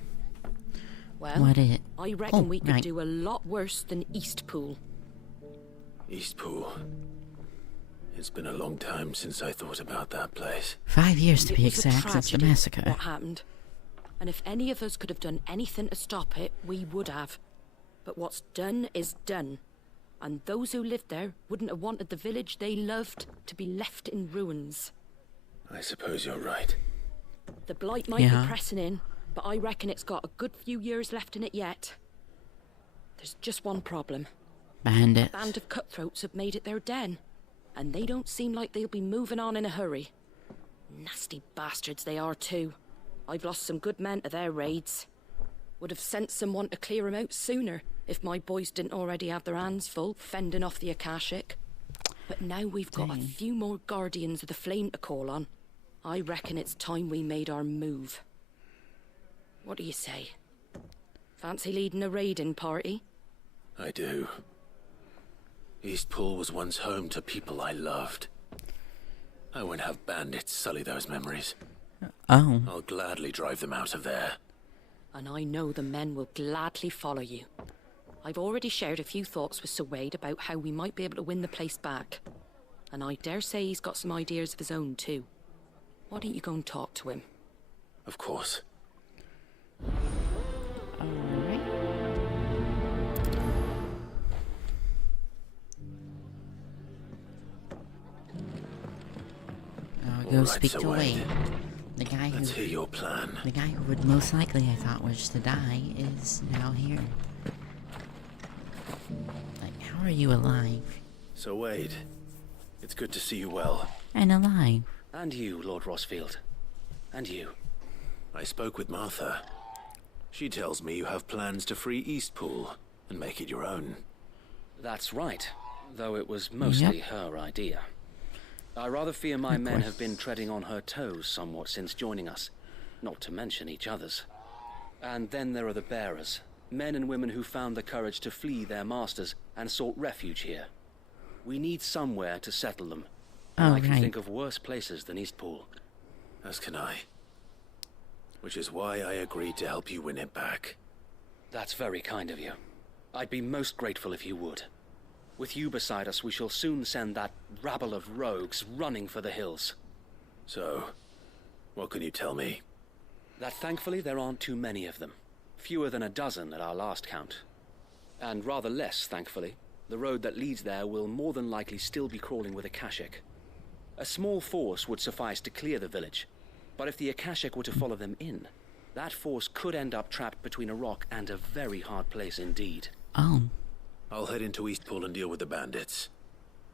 Well, I reckon we could do a lot worse than Eastpool. Eastpool. It's been a long time since I thought about that place. 5 years to be exact since the massacre. What happened? And if any of us could have done anything to stop it, we would have. But what's done is done. And those who lived there wouldn't have wanted the village they loved to be left in ruins. I suppose you're right. The blight might be pressing in, but I reckon it's got a good few years left in it yet. There's just one problem. Bandits. A band of cutthroats have made it their den, and they don't seem like they'll be moving on in a hurry. Nasty bastards they are too. I've lost some good men to their raids. Would have sent someone to clear 'em out sooner if my boys didn't already have their hands full fending off the Akashic. But now we've got a few more guardians of the flame to call on. I reckon it's time we made our move. What do you say? Fancy leading a raiding party? I do. Eastpool was once home to people I loved. I won't have bandits sully those memories. Oh. I'll gladly drive them out of there. And I know the men will gladly follow you. I've already shared a few thoughts with Sir Wade about how we might be able to win the place back. And I dare say he's got some ideas of his own too. Why don't you go and talk to him? Of course. Alright. I'll go speak to Wade. The guy Let's hear your plan. The guy who would most likely I thought was to die is now here. Like, how are you alive? So Wade, it's good to see you well. And alive. And you, Lord Rossfield. And you. I spoke with Martha. She tells me you have plans to free Eastpool and make it your own. That's right, though it was mostly her idea. I rather fear my men have been treading on her toes somewhat since joining us, not to mention each other's. And then there are the bearers, men and women who found the courage to flee their masters and sought refuge here. We need somewhere to settle them. Oh, I can right. think of worse places than Eastpool. As can I. Which is why I agreed to help you win it back. That's very kind of you. I'd be most grateful if you would. With you beside us, we shall soon send that rabble of rogues running for the hills. So, what can you tell me? That thankfully there aren't too many of them. Fewer than a dozen at our last count. And rather less, thankfully, the road that leads there will more than likely still be crawling with Akashic. A small force would suffice to clear the village, but if the Akashic were to follow them in, that force could end up trapped between a rock and a very hard place indeed. Oh. I'll head into Eastpool and deal with the bandits.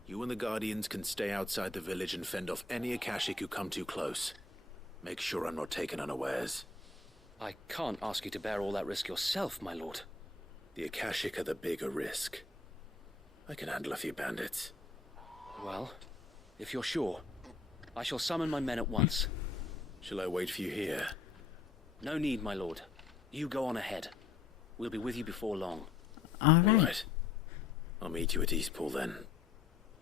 You and the Guardians can stay outside the village and fend off any Akashic who come too close. Make sure I'm not taken unawares. I can't ask you to bear all that risk yourself, my lord. The Akashic are the bigger risk. I can handle a few bandits. Well, if you're sure, I shall summon my men at once. Shall I wait for you here? No need, my lord. You go on ahead. We'll be with you before long. All right. I'll meet you at Eastpool then.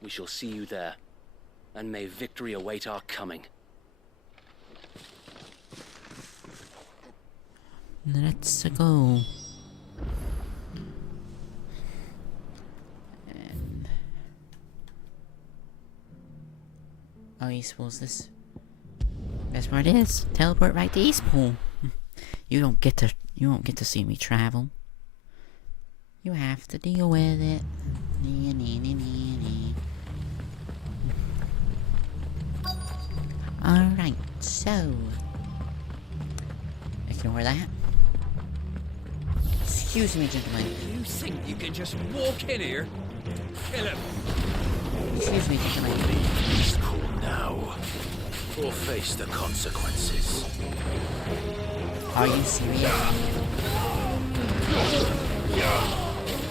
We shall see you there. And may victory await our coming. Let's go. And oh, Eastpool's this. Best part is teleport right to Eastpool. You don't get to see me travel. You have to deal with it. Alright, so ignore that. Excuse me, gentlemen. You think you can just walk in here? Kill him! Excuse me, gentlemen. Please cool now, or face the consequences. Are you serious?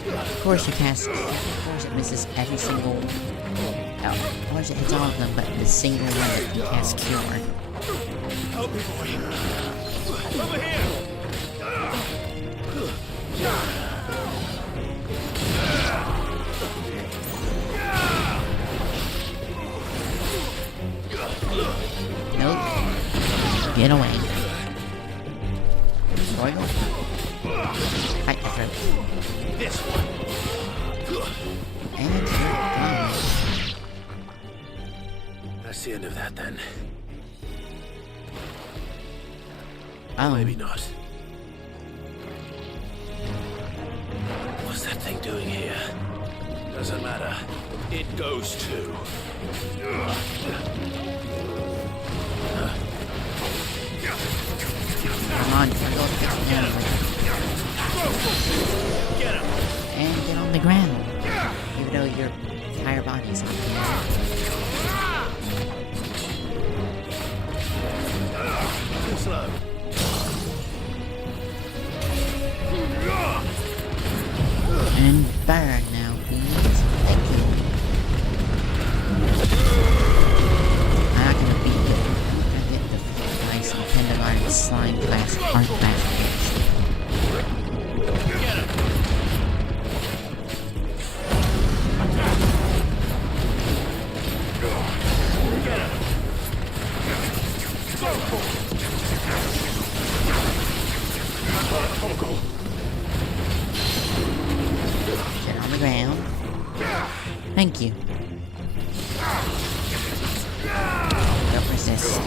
Of course you cast. Of course it misses every single. Of course it hits all of them, but the single one that you cast Cure. Help me, boy. Over here! Nope. Get away. Royal. Fight the throat. This one. And you're gone. That's the end of that then. Oh. Maybe not. What's that thing doing here? Doesn't matter. It goes too. Come on, try to get down. Get him. And get on the ground. Even though your entire body's on the ground. Too slow. And burn now, please. Thank you. I'm not gonna beat you. I'm gonna get the nice Pentagon slime class art class. Get him. Get him. Go for Get on the ground. Thank you. Don't resist.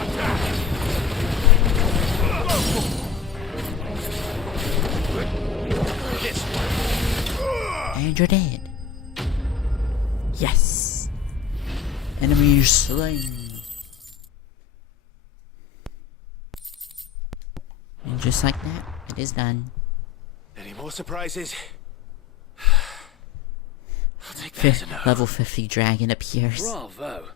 And you're dead. Yes. Enemy slain. And just like that, it is done. Any more surprises? I'll take that as a no. Level 50 dragon appears. Bravo!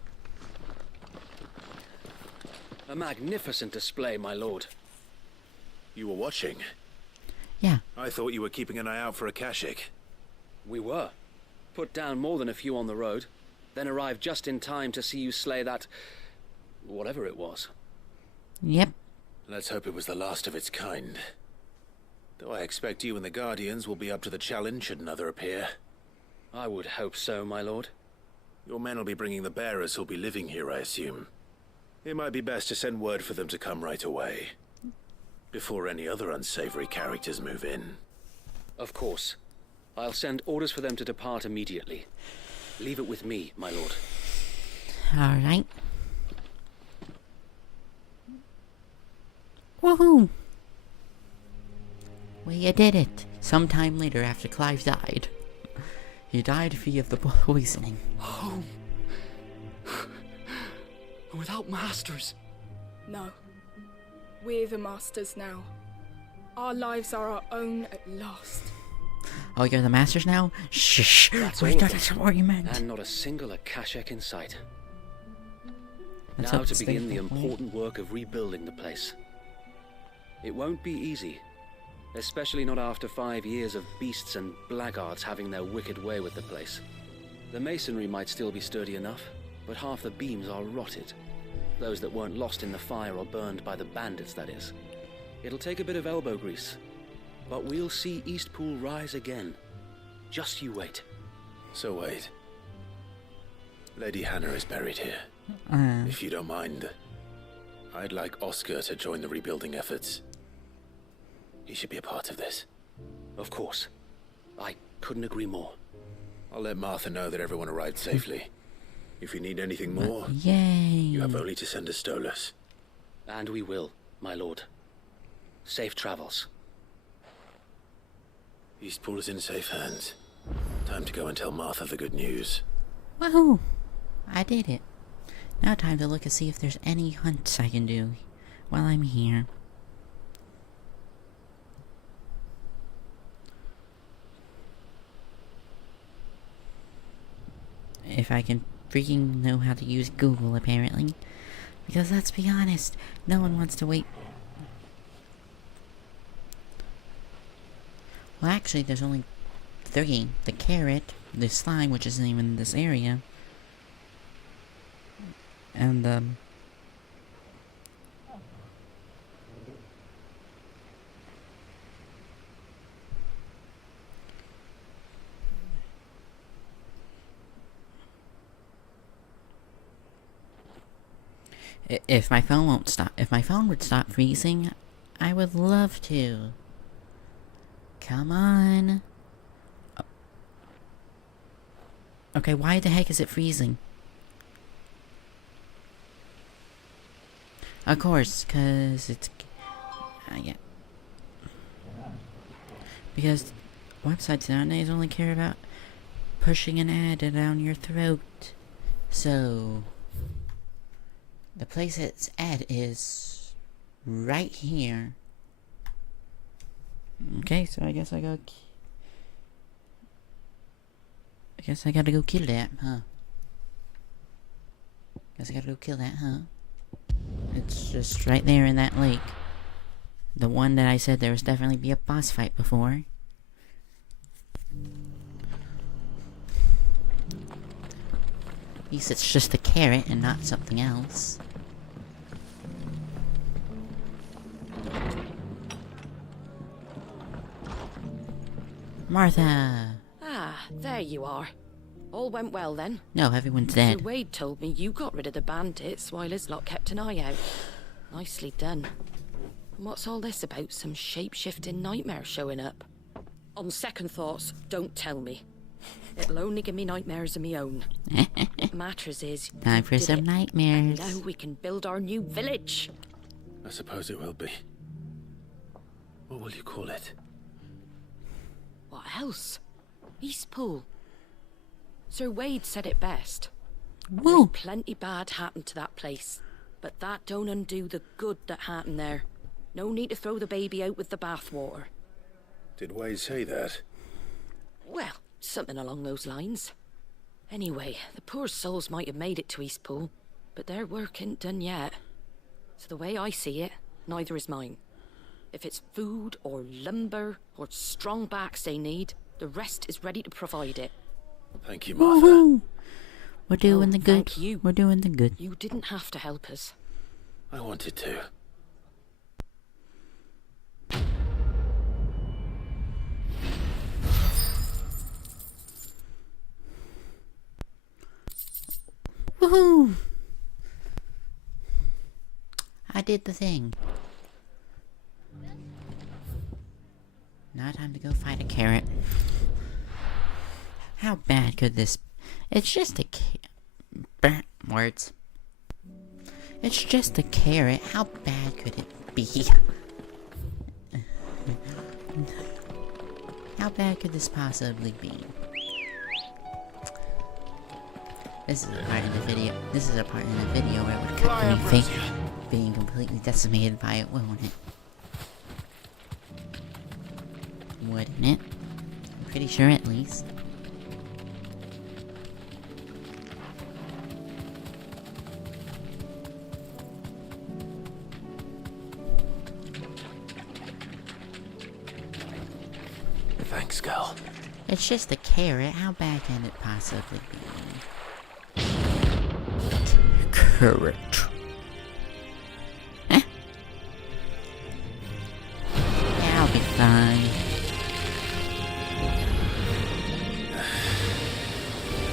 A magnificent display, my lord. You were watching? Yeah. I thought you were keeping an eye out for Akashic. We were. Put down more than a few on the road, then arrived just in time to see you slay that... whatever it was. Yep. Let's hope it was the last of its kind. Though I expect you and the Guardians will be up to the challenge should another appear. I would hope so, my lord. Your men will be bringing the bearers who'll be living here, I assume. It might be best to send word for them to come right away, before any other unsavory characters move in. Of course. I'll send orders for them to depart immediately. Leave it with me, my lord. Alright. Woohoo! Well, you did it. Sometime later after Clive died. He died via the poisoning. Home. Without masters. No. We're the masters now. Our lives are our own at last. Oh, you're the masters now? Shh! That's That's what you meant. And not a single Akashek in sight. That's Now up to to begin the Stapleton. important work of rebuilding the place. It won't be easy. Especially not after 5 years of beasts and blackguards having their wicked way with the place. The masonry might still be sturdy enough, but half the beams are rotted. Those that weren't lost in the fire or burned by the bandits, that is. It'll take a bit of elbow grease, but we'll see Eastpool rise again. Just you wait. So wait. Lady Hannah is buried here. If you don't mind, I'd like Oscar to join the rebuilding efforts. He should be a part of this. Of course. I couldn't agree more. I'll let Martha know that everyone arrived safely. If you need anything more, Yay! you have only to send a Stolas. And we will, my lord. Safe travels. Eastpool is in safe hands. Time to go and tell Martha the good news. Woohoo! I did it. Now time to look and see if there's any hunts I can do while I'm here. If I can freaking know how to use Google, apparently. Because let's be honest, no one wants to wait. Well, actually, there's only 3. The carrot, the slime, which isn't even in this area, and, if my phone won't stop, if my phone would stop freezing, I would love to. Come on. Okay, why the heck is it freezing? Of course, cause it's... yeah. Because websites nowadays only care about pushing an ad down your throat. So... the place it's at is right here. Okay, so I guess I gotta go kill that, huh? Guess I gotta go kill that, huh? It's just right there in that lake. The one that I said there was definitely be a boss fight before. At least it's just a carrot and not something else. Martha! Ah, there you are. All went well then. No, everyone's dead. Sir Wade told me you got rid of the bandits while his lot kept an eye out. Nicely done. And what's all this about some shape-shifting nightmare showing up? On second thoughts, don't tell me. It'll only give me nightmares of my own. What matters is... Time for some nightmares. And now we can build our new village. I suppose it will be. What will you call it? What else? Eastpool. Sir Wade said it best. There's plenty bad happened to that place, but that don't undo the good that happened there. No need to throw the baby out with the bathwater. Did Wade say that? Well, something along those lines. Anyway, the poor souls might have made it to Eastpool, but their work ain't done yet. So the way I see it, neither is mine. If it's food or lumber or strong backs they need, the rest is ready to provide it. Thank you, Martha. Woohoo! We're doing the good. Thank you. We're doing the good. You didn't have to help us. I wanted to. Woohoo! I did the thing. Now time to go fight a carrot. How bad could this... It's just a words. It's just a carrot. How bad could it be? How bad could this possibly be? This is a part in the video. This is a part in the video where it would cut to me fake being completely decimated by it, wouldn't it? Wouldn't it? I'm pretty sure, at least. Thanks, girl. It's just a carrot. How bad can it possibly be? Carrot. Eh? Yeah, I'll be fine.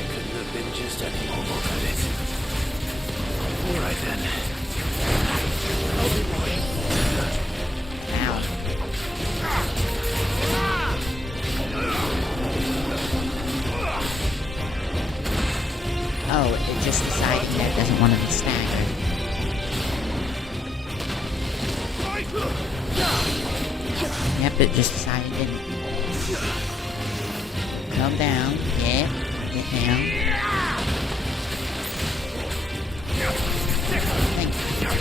Couldn't have been just any more, could it? All right then. Ow. Oh, it just decided that it doesn't want to be staggered. Yep, it just decided it didn't. Calm down. Yep, get down. Thank you.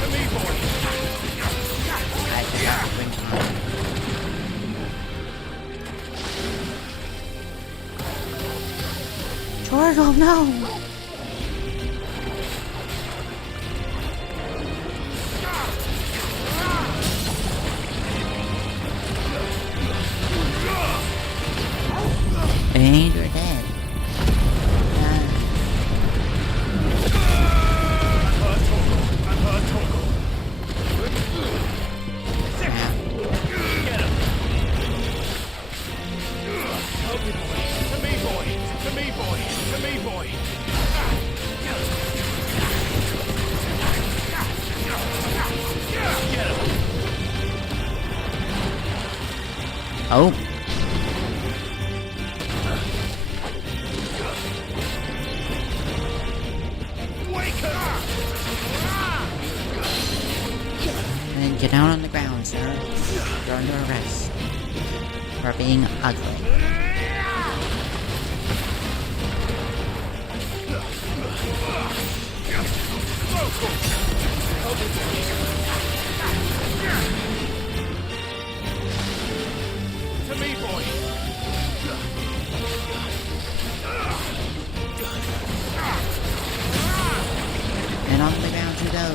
I forgot to bring time. Torgal, no! And you're dead. Oh. And get down on the ground, sir. You're under arrest for being ugly. To me, boy. And on the ground you go.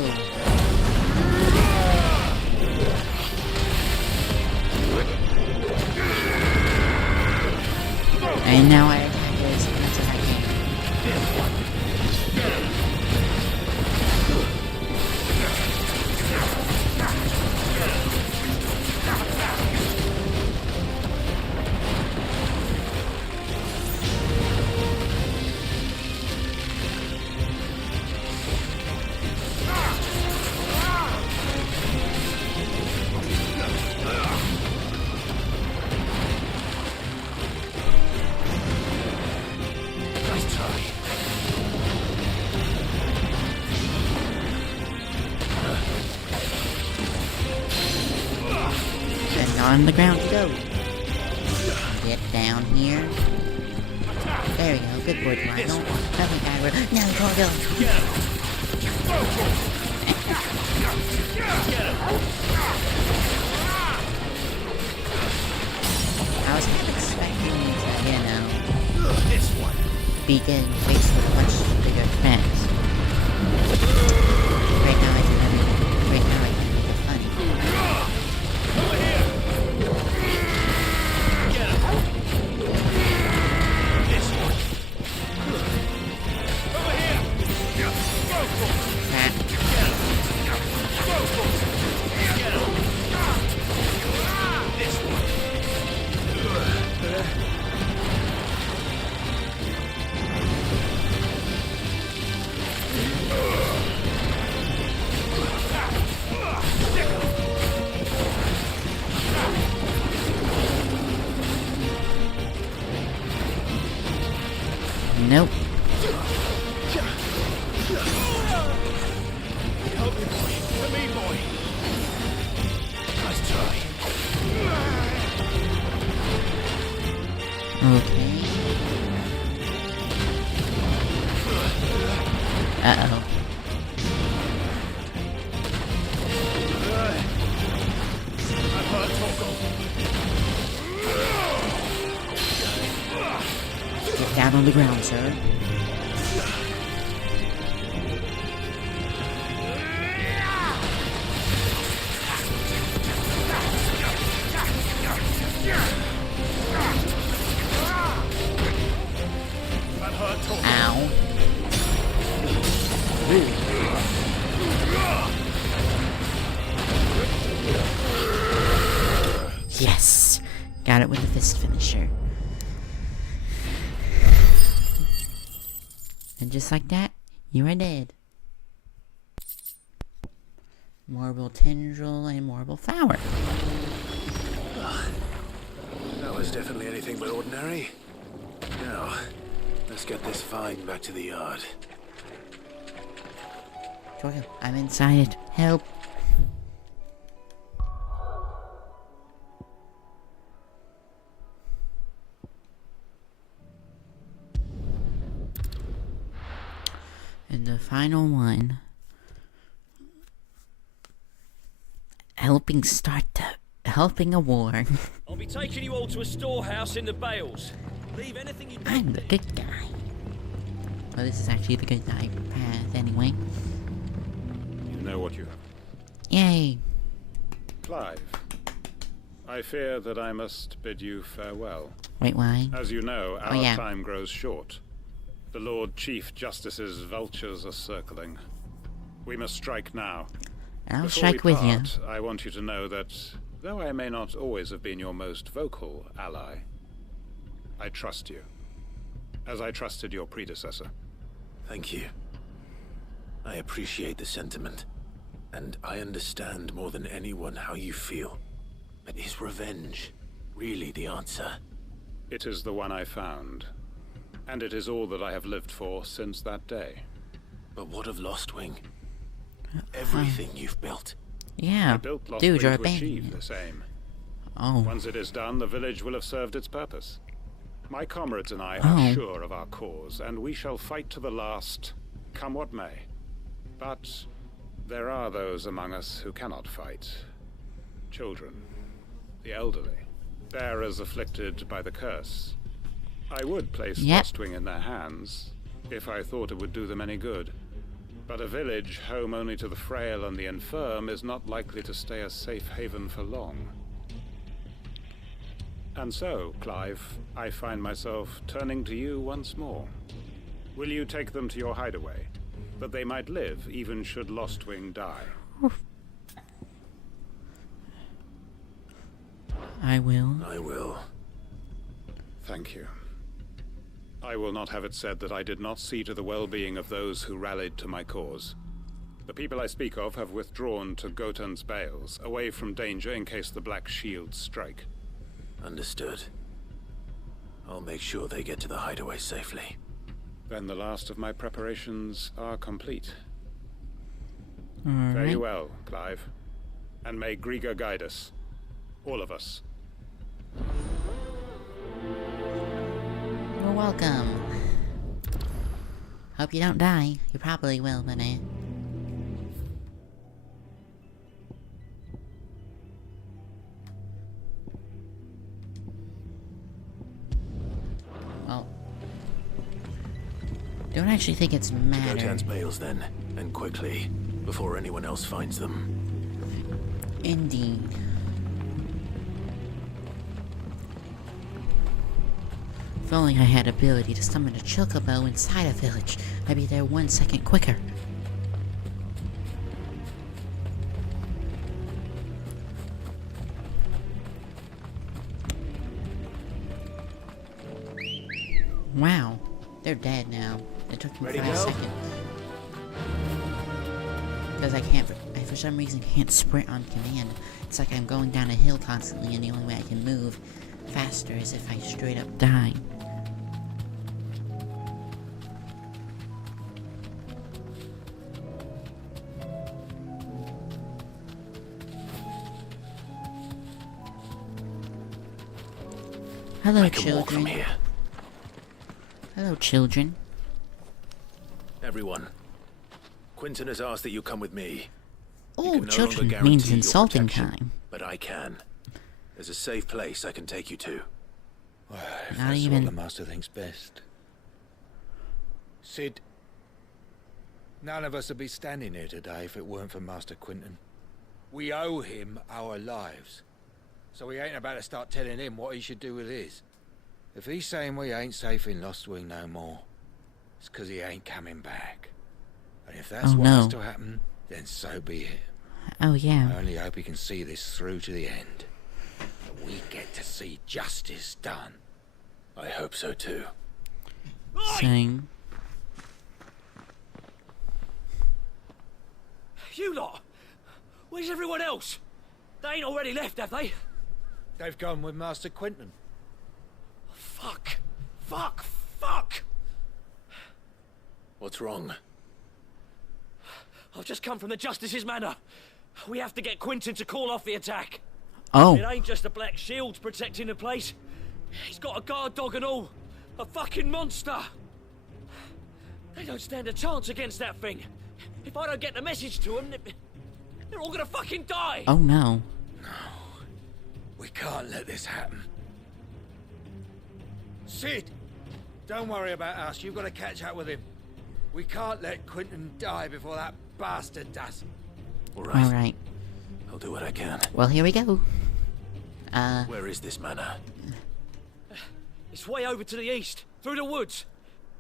And now I attack you as much as I can. On the ground you go. Get down here. There we go. Good boy, Lionel. Lovely backward. Now go, go. I was kind of expecting you to, you know, be getting faced with much bigger threats. Right now I can make it funny. Nope. Help me, boy. Help me, boy. Nice try. Okay. Uh-oh. I've heard Torgal. Get down on the ground, sir. I've heard Torgal. Ow. Yes! Got it with the fist finisher. And just like that, you are dead. Marble tendril and marble flower. That was definitely anything but ordinary. Now, let's get this vine back to the yard. Torgal, I'm inside it. Help. And the final one. Helping a war. I'll be taking you all to a storehouse in the Bales. Leave anything you I'm the good guy. Well, this is actually the good guy path anyway. You know what you have. Yay. Clive, I fear that I must bid you farewell. Wait, why? As you know, our yeah. time grows short. The Lord Chief Justice's vultures are circling. We must strike now. I'll Before strike we with you. part, I want you to know that, though I may not always have been your most vocal ally, I trust you, as I trusted your predecessor. Thank you. I appreciate the sentiment, and I understand more than anyone how you feel. But is revenge really the answer? It is the one I found, and it is all that I have lived for since that day. But what of Lostwing? Everything you've built. Yeah, I built Lostwing dude, you're to achieve abandoning the same. Oh. Once it is done, the village will have served its purpose. My comrades and I are Oh. sure of our cause, and we shall fight to the last, come what may. But there are those among us who cannot fight. Children, the elderly, bearers afflicted by the curse. I would place Lostwing in their hands, if I thought it would do them any good. But a village home only to the frail and the infirm is not likely to stay a safe haven for long. And so, Clive, I find myself turning to you once more. Will you take them to your hideaway, that they might live even should Lostwing die? I will. I will. Thank you. I will not have it said that I did not see to the well-being of those who rallied to my cause. The people I speak of have withdrawn to Gotan's Bales, away from danger in case the Black Shields strike. Understood. I'll make sure they get to the hideaway safely. Then the last of my preparations are complete. All Very right. well, Clive. And may Griga guide us. All of us. You're welcome. Hope you don't die. You probably will, but well, don't actually think it's matter. Gotan's Bales then, and quickly, before anyone else finds them. Indeed. If only I had ability to summon a chocobo inside a village, I'd be there 1 second quicker. Wow, they're dead now. It took me 5 seconds. Because I can't, for some reason, can't sprint on command. It's like I'm going down a hill constantly, and the only way I can move faster is if I straight up die. Hello, I can walk from children. here. Hello, children. Everyone, Quinton has asked that you come with me. He Oh, can no children longer guarantee means your insulting protection, time. but I can. There's a safe place I can take you to. If Not that's even- what the master thinks best. Sid, none of us would be standing here today if it weren't for Master Quinton. We owe him our lives. So we ain't about to start telling him what he should do with his. If he's saying we ain't safe in Lost Wing no more, it's 'cause he ain't coming back. And if that's Oh, what no. has to happen, then so be it. Oh, yeah. I only hope he can see this through to the end. That we get to see justice done. I hope so too. Same. You lot! Where's everyone else? They ain't already left, have they? They've gone with Master Quinton. Fuck! Fuck! Fuck! What's wrong? I've just come from the Justice's manor. We have to get Quinton to call off the attack. Oh. It ain't just a black shield protecting the place. He's got a guard dog and all. A fucking monster. They don't stand a chance against that thing. If I don't get the message to them, they're all gonna fucking die. Oh, no. We can't let this happen. Sid! Don't worry about us. You've got to catch up with him. We can't let Quinton die before that bastard does. Alright. Alright. I'll do what I can. Well, here we go. Where is this manor? It's way over to the east, through the woods.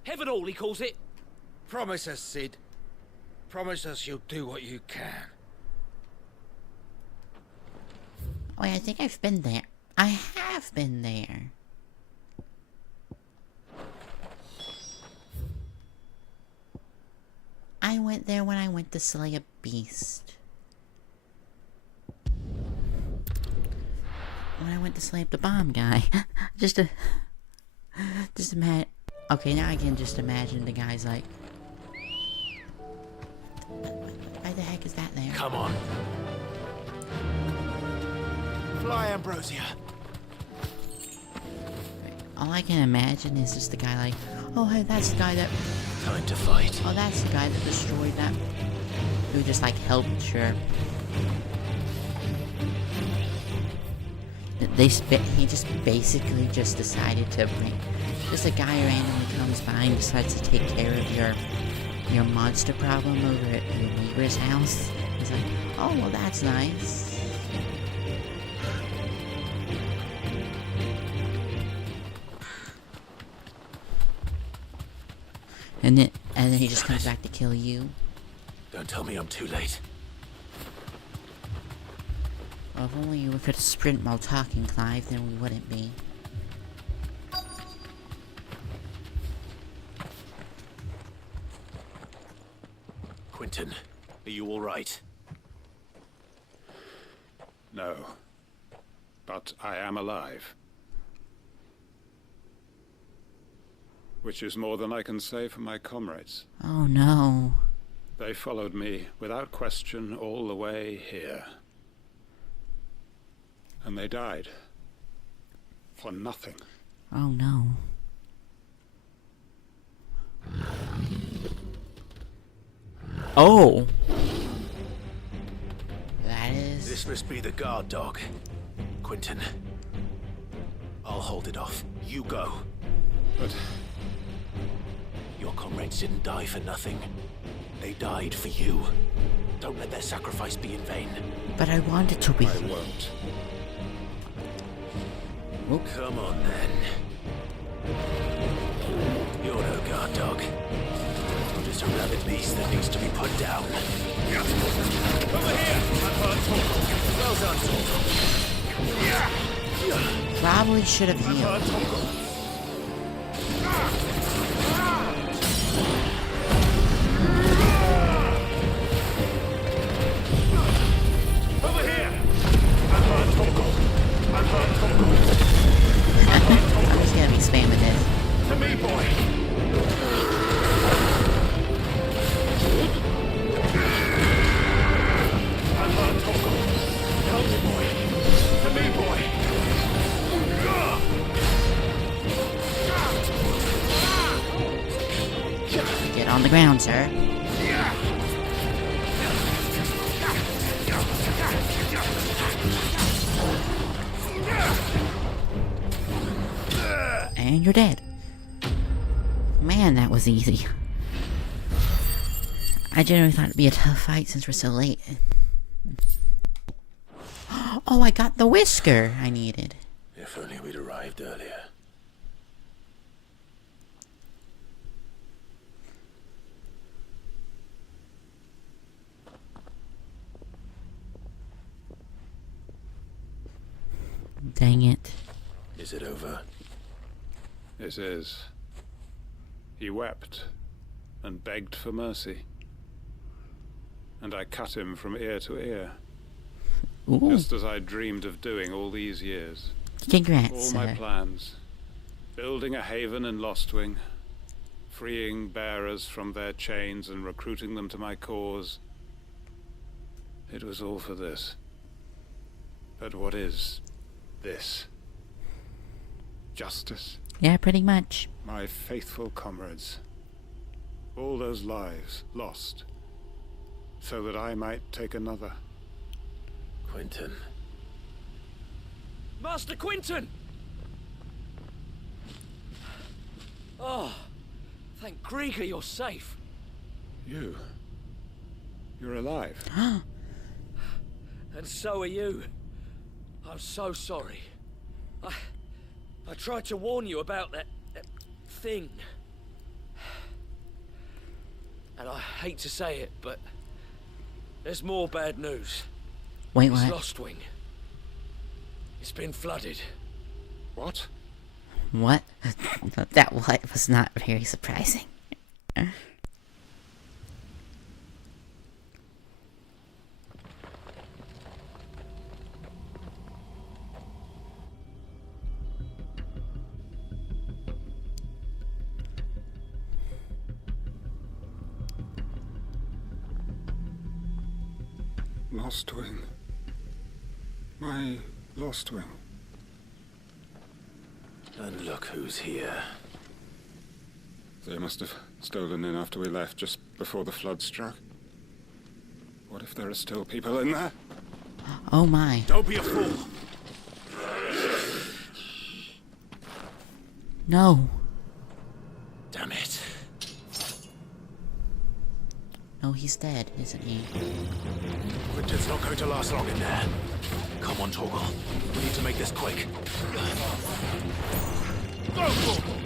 Heaven Hall, he calls it. Promise us, Sid. Promise us you'll do what you can. Wait, I think I've been there. I have been there. I went there when I went to slay a beast. When I went to slay up the bomb guy. just imagine. Okay, now I can just imagine the guy's like, why the heck is that there? Come on. Fly, Ambrosia. All I can imagine is just the guy like, oh hey, that's the guy that... Time to fight. Oh, that's the guy that destroyed that... Who just like helped, sure. He just basically just decided to bring... Just a guy randomly comes by and decides to take care of your monster problem over at your neighbor's house. He's like, oh, well that's nice. And then he just comes back to kill you. Don't tell me I'm too late. Well, if only we could sprint while talking, Clive, then we wouldn't be. Quinton, are you alright? No. But I am alive. Which is more than I can say for my comrades. Oh no. They followed me without question all the way here. And they died. For nothing. Oh no. Oh. That is... This must be the guard dog. Quinton. I'll hold it off. You go. But... Your comrades didn't die for nothing. They died for you. Don't let their sacrifice be in vain. But I want it to be. I won't. Oop. Come on, then. You're no guard dog. You're just a rabid beast that needs to be put down. Over here! I've heard talk. Well done, Torgal. Probably should have healed. Over here! I've heard Torgal. I've heard Torgal. I'm just gonna be spamming this. To me, boy! I've heard Torgal. Help me, boy! To me, boy! On the ground, sir. And you're dead. Man, that was easy. I generally thought it'd be a tough fight since we're so late. Oh, I got the whisker I needed. If only we'd arrived earlier. Dang it. Is it over? It is. He wept and begged for mercy. And I cut him from ear to ear. Ooh. Just as I dreamed of doing all these years. Congrats, all my sir. plans. Building a haven in Lostwing. Freeing bearers from their chains and recruiting them to my cause. It was all for this. But what is this? Justice? Yeah, pretty much. My faithful comrades. All those lives lost. So that I might take another. Quentin. Master Quinton! Oh, thank Grieger you're safe. You? You're alive. And so are you. I'm so sorry. I tried to warn you about that thing. And I hate to say it, but there's more bad news. Wait, It's what? Lostwing. It's been flooded. What? What? That what was not very surprising. Lostwing. My Lostwing. And look who's here. They must have stolen in after we left, just before the flood struck. What if there are still people in there? Oh my. Don't be a fool. No. Damn it. No, he's dead, isn't he? Quentin's not going to last long in there. Come on, Torgal. We need to make this quick. Go, Torgal!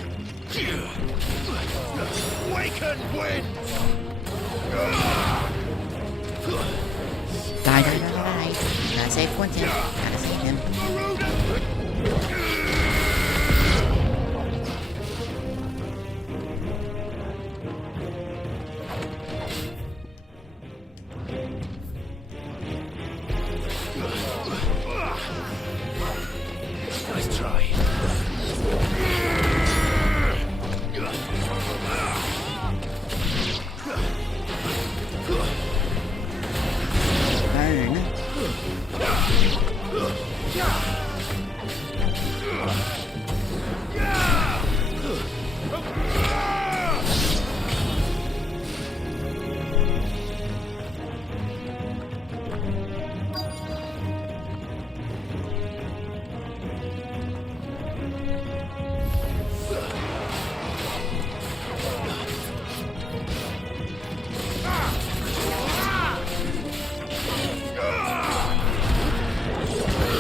Waken wind! Die, die, die, die. Gotta save Quentin. Gotta save him. Nice try.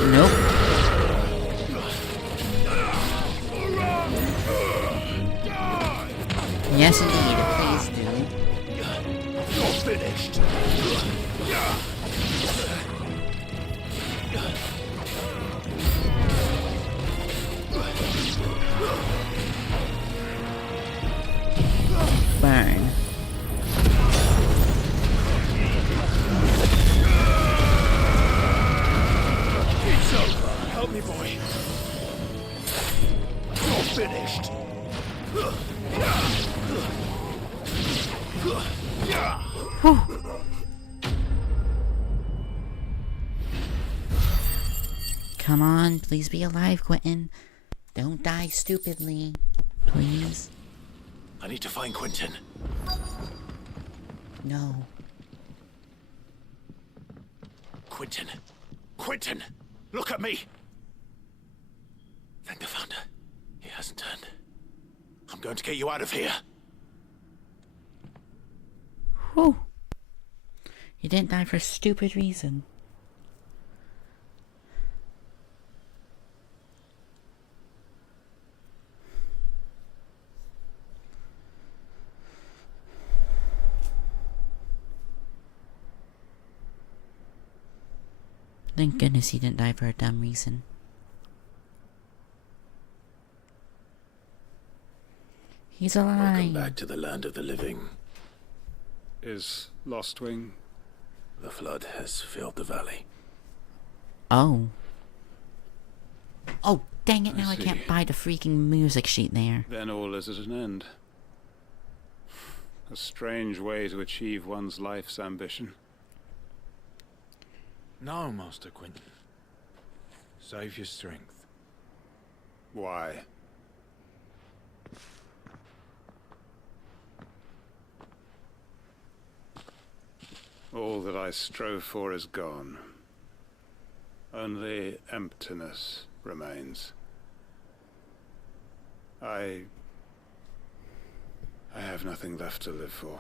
Nope. Yes, indeed. Please do. You're finished. Burn. It's over. Help me, boy. You're finished. Whew. Come on, please be alive, Quentin. Don't die stupidly. Please. I need to find Quentin. No. Quentin! Quentin! Look at me! Thank the Founder. He hasn't turned. I'm going to get you out of here. Whew. He didn't die for a stupid reason. Thank goodness he didn't die for a dumb reason. He's alive. Welcome back to the land of the living. Is Lostwing? The flood has filled the valley. Oh. Oh, dang it, now I see. can't buy the freaking music sheet there. Then all is at an end. A strange way to achieve one's life's ambition. No, Master Quentin. Save your strength. Why? All that I strove for is gone. Only emptiness remains. I have nothing left to live for.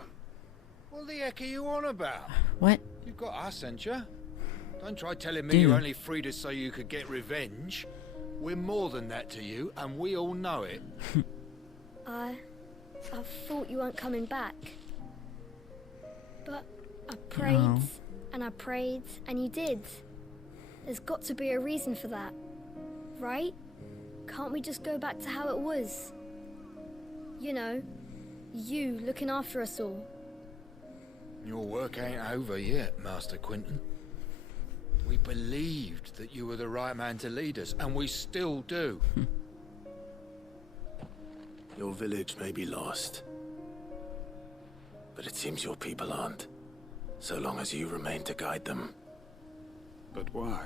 What the heck are you on about? What? You've got us, ain't you? Don't try telling me Dude. you're only free to so you could get revenge. We're more than that to you, and we all know it. I thought you weren't coming back. But I prayed, No. and I prayed, and you did. There's got to be a reason for that, right? Can't we just go back to how it was? You know, you looking after us all. Your work ain't over yet, Master Quentin. We believed that you were the right man to lead us, and we still do. Your village may be lost, but it seems your people aren't, so long as you remain to guide them. But why?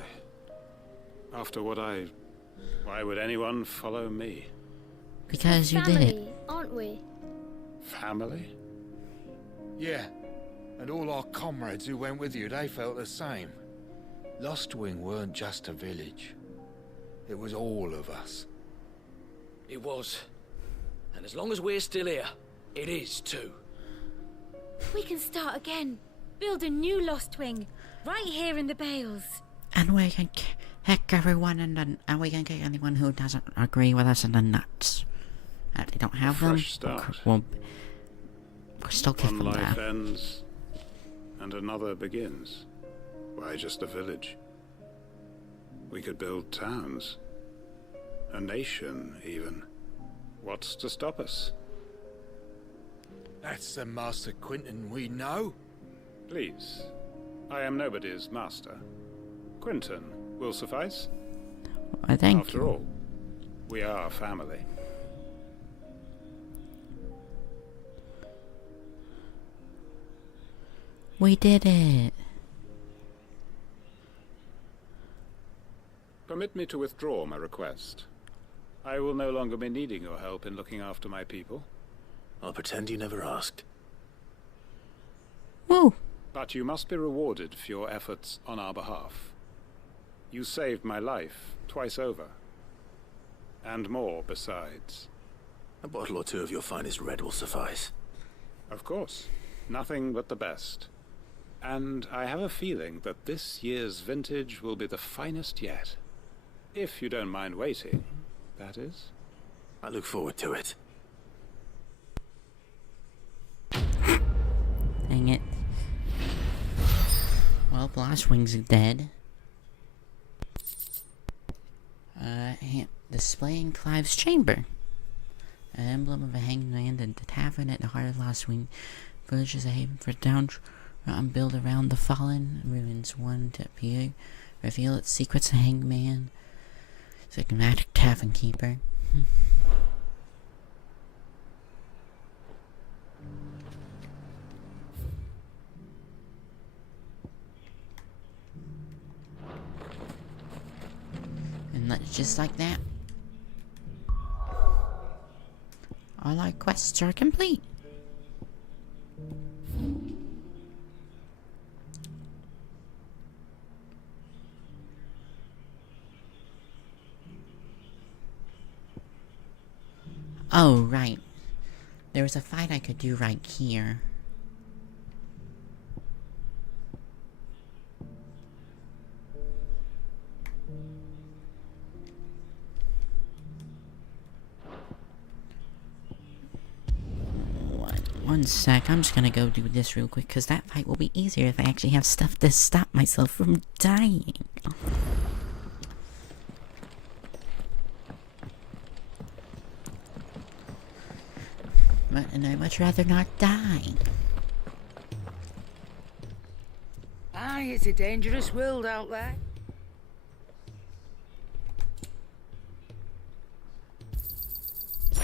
After what why would anyone follow me? Because you did it. Family, aren't we? Family? Yeah, and all our comrades who went with you, they felt the same. Lostwing weren't just a village. It was all of us. It was. And as long as we're still here, it is too. We can start again. Build a new Lostwing. Right here in the Bales. And we can kick everyone and we can kick anyone who doesn't agree with us in the nuts. If they don't have them, Fresh start. we'll still kick One them life there. ends, and another begins. Why just a village? We could build towns. A nation, even. What's to stop us? That's the Master Quentin we know. Please. I am nobody's master. Quentin will suffice. I thank After you. all, we are family. We did it. Permit me to withdraw my request. I will no longer be needing your help in looking after my people. I'll pretend you never asked. Woo! But you must be rewarded for your efforts on our behalf. You saved my life twice over. And more besides. A bottle or two of your finest red will suffice. Of course. Nothing but the best. And I have a feeling that this year's vintage will be the finest yet. If you don't mind waiting, that is. I look forward to it. Dang it. Well, Lostwing's dead. Displaying Clive's chamber. An emblem of a hanged man and the tavern at the heart of Lostwing. Village is a haven for downtrodden built around the fallen ruins. One to appear, reveal its secrets. The hanged man, enigmatic tavern keeper. And just like that, all our quests are complete. Oh, right. There was a fight I could do right here. One sec, I'm just gonna go do this real quick, because that fight will be easier if I actually have stuff to stop myself from dying. And I'd much rather not die. Aye, it's a dangerous world out there.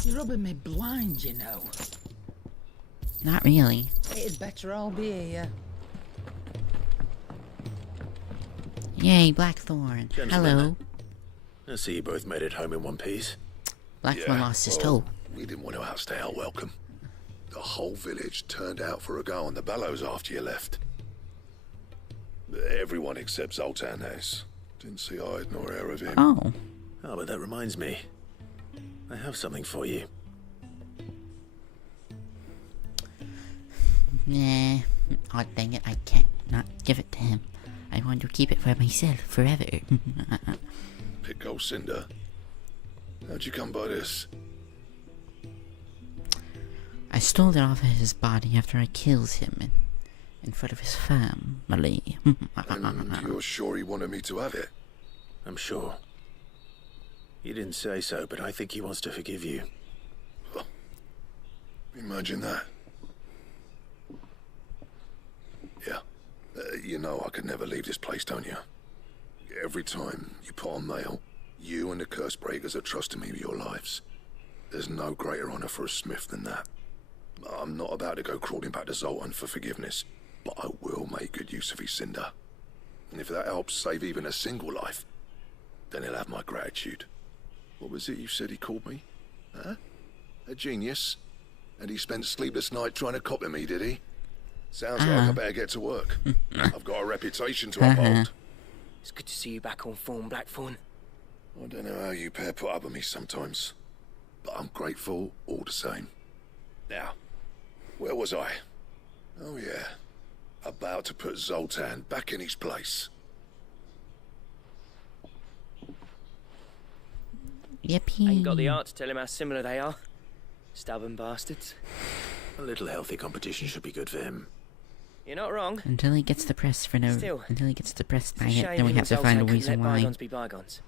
You're rubbing me blind, you know. Not really. It'd better all be here. Yay, Blackthorn. Hello. I see you both made it home in one piece. Blackthorn lost his toe. We didn't want to outstay our welcome. The whole village turned out for a go on the bellows after you left. Everyone except Zoltan has. Didn't see hide nor hair of him. Oh. Oh, but that reminds me. I have something for you. Nah. Oh, dang it, I can't not give it to him. I want to keep it for myself forever. Pick old Cinder. How'd you come by this? I stole it off of his body after I killed him in front of his family. And you're sure he wanted me to have it? I'm sure. He didn't say so, but I think he wants to forgive you. Imagine that. Yeah. You know I could never leave this place, don't you? Every time you put on mail, you and the curse breakers are trusting me with your lives. There's no greater honor for a smith than that. I'm not about to go crawling back to Zoltan for forgiveness, but I will make good use of his cinder. And if that helps save even a single life, then he'll have my gratitude. What was it you said he called me? Huh? A genius? And he spent sleepless night trying to copy me, did he? Sounds like I better get to work. I've got a reputation to uphold. It's good to see you back on form, Blackthorn. I don't know how you pair put up with me sometimes, but I'm grateful all the same. Now, where was I? Oh yeah, about to put Zoltan back in his place. Yippee. Ain't got the art to tell him how similar they are. Stubborn bastards. A little healthy competition should be good for him. You're not wrong. Until he gets depressed by it, then we have to find a reason why. Bygones be bygones.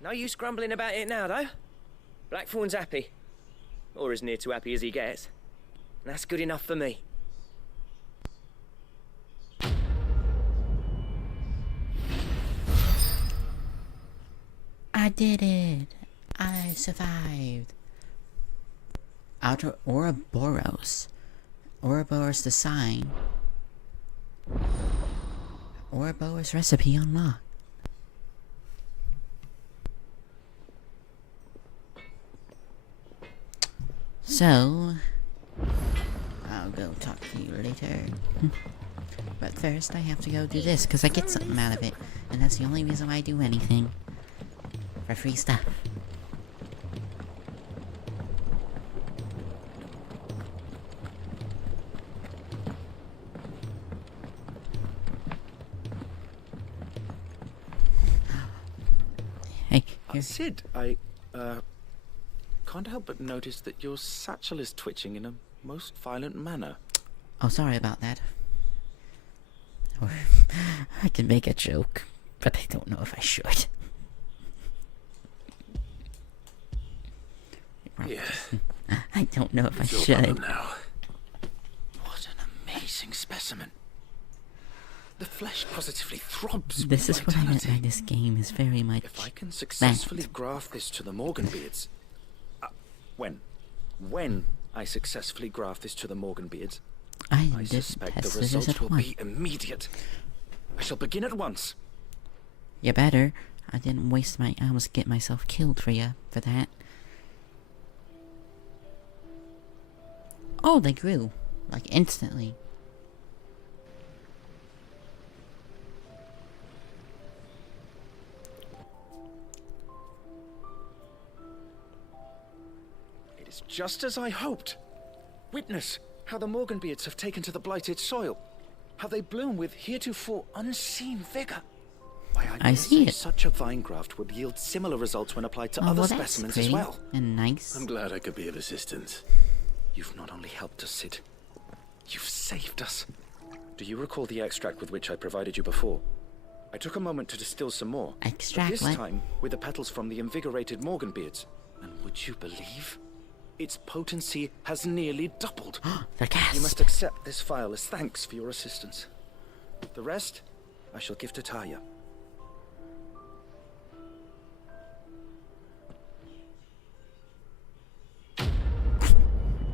No use grumbling about it now, though. Blackthorn's happy. Or as near to happy as he gets. And that's good enough for me. I did it! I survived! Outer Ouroboros. Ouroboros the sign. Ouroboros recipe unlocked. So, I'll go talk to you later. But first I have to go do this, because I get something out of it. And that's the only reason why I do anything. For free stuff. Hey, here. Sid, I can't help but notice that your satchel is twitching in a most violent manner. Oh, sorry about that. Or, I can make a joke, but I don't know if I should. Yeah. I don't know if I It's all should. gone now. What an amazing specimen. The flesh positively throbs. This is with what I meant vitality. by this game is very much If I can successfully that. graft this to the Morganbeards... When I successfully graft this to the Morganbeards, I suspect the tested this result at will once. be immediate. I shall begin at once. You better. I didn't waste I almost get myself killed for you, for that. Oh, they grew. Like, instantly. just as I hoped. Witness how the Morganbeards have taken to the blighted soil. How they bloom with heretofore unseen vigor. Why, I see it. Such a vine graft would yield similar results when applied to other well, that's specimens pretty as well. And nice. I'm glad I could be of assistance. You've not only helped us, Sid, you've saved us. Do you recall the extract with which I provided you before? I took a moment to distill some more. Extract this what? time with the petals from the invigorated Morganbeards. And would you believe? Its potency has nearly doubled. The gas. You must accept this file as thanks for your assistance. The rest, I shall give to Taya.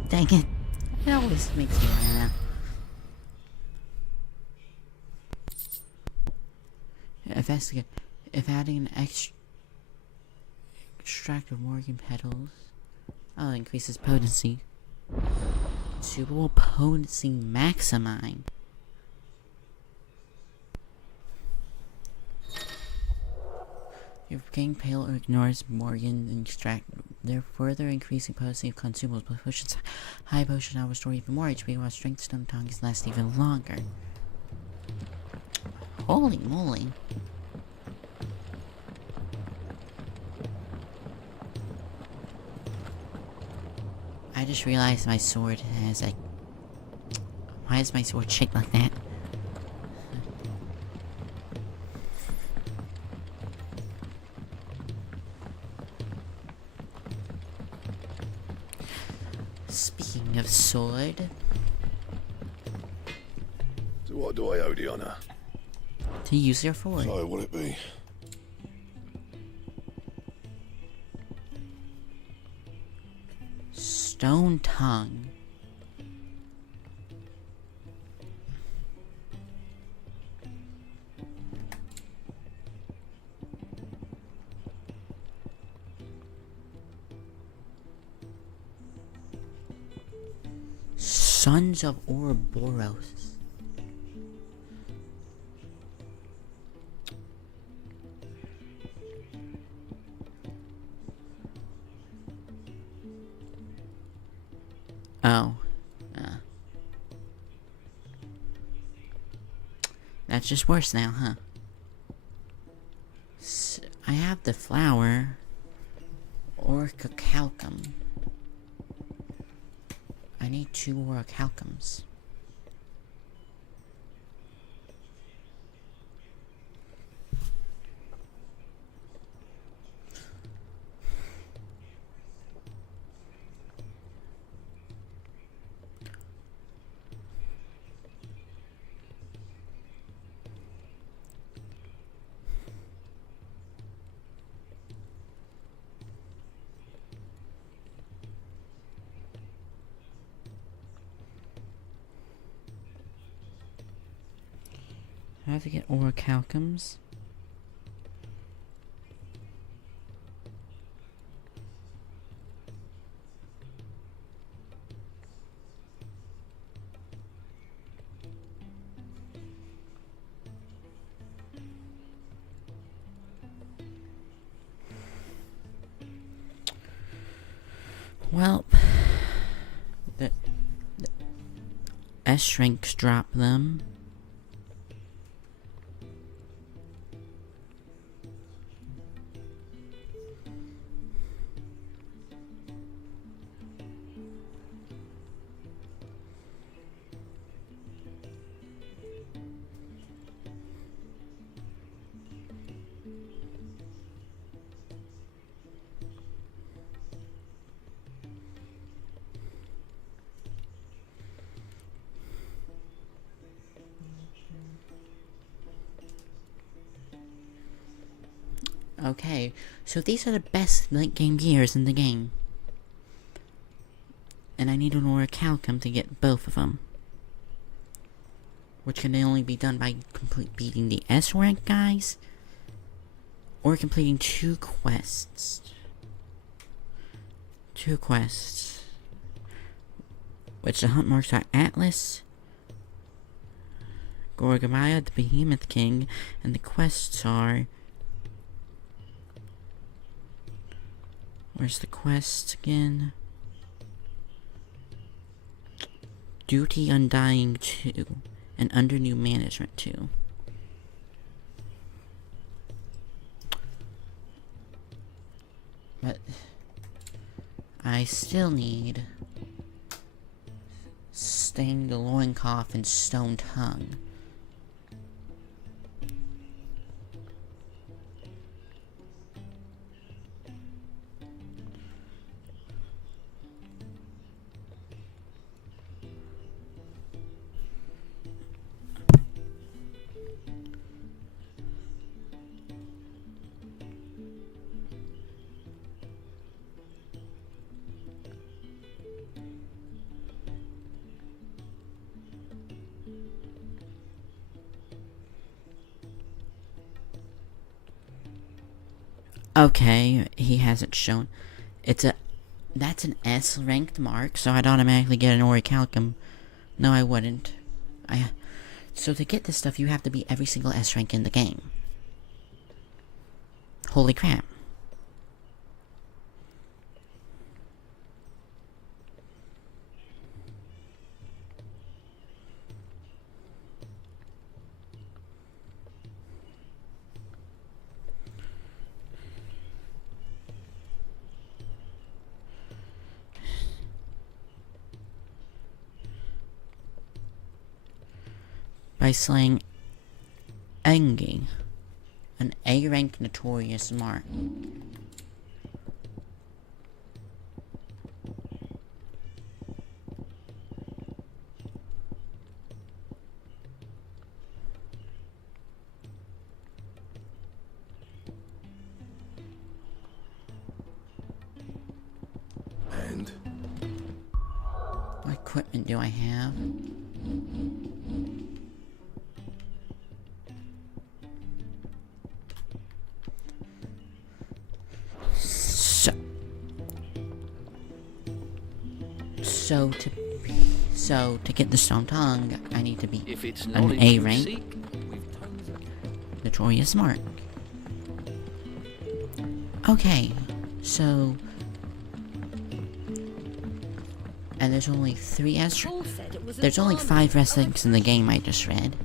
Dang it. It always makes me laugh. Investigate. If adding an extract of Morgan petals, increases potency. Suitable potency maximine. If gain pale or ignores Morgan extract, they're further increasing potency of consumables, but potions high potion now restore even more HP while strength stone tongues last even longer. Holy moly. I just realized my sword has a... Why is my sword shaped like that? Speaking of sword... So what do I owe the honor? To use your sword. So what it be? Stone tongue. Sons of Ouroboros. Oh. That's just worse now, huh? I have the flower. Orichalcum. I need 2 orichalcums. I have to get orichalcums. Well, the S-shrinks drop them. Okay, so these are the best late game gears in the game. And I need an orichalcum to get both of them. Which can only be done by beating the S rank guys. Or completing 2 quests. 2 quests. Which the hunt marks are Atlas, Gorgamaya, the Behemoth King, and the quests are... Where's the quest again? Duty Undying 2 and Under New Management 2. But I still need Stain the Loincloth and Stone Tongue. Okay, he hasn't shown. That's an S ranked mark, so I'd automatically get an orichalcum. No, I wouldn't. So to get this stuff, you have to be every single S rank in the game. Holy crap. By slaying Engi, an A-rank notorious mark. And? What equipment do I have? So to get the Stone Tongue, I need to be an A rank notorious mark. Okay, so and there's only 3 S. There's only 5 S ranks in the game I just read,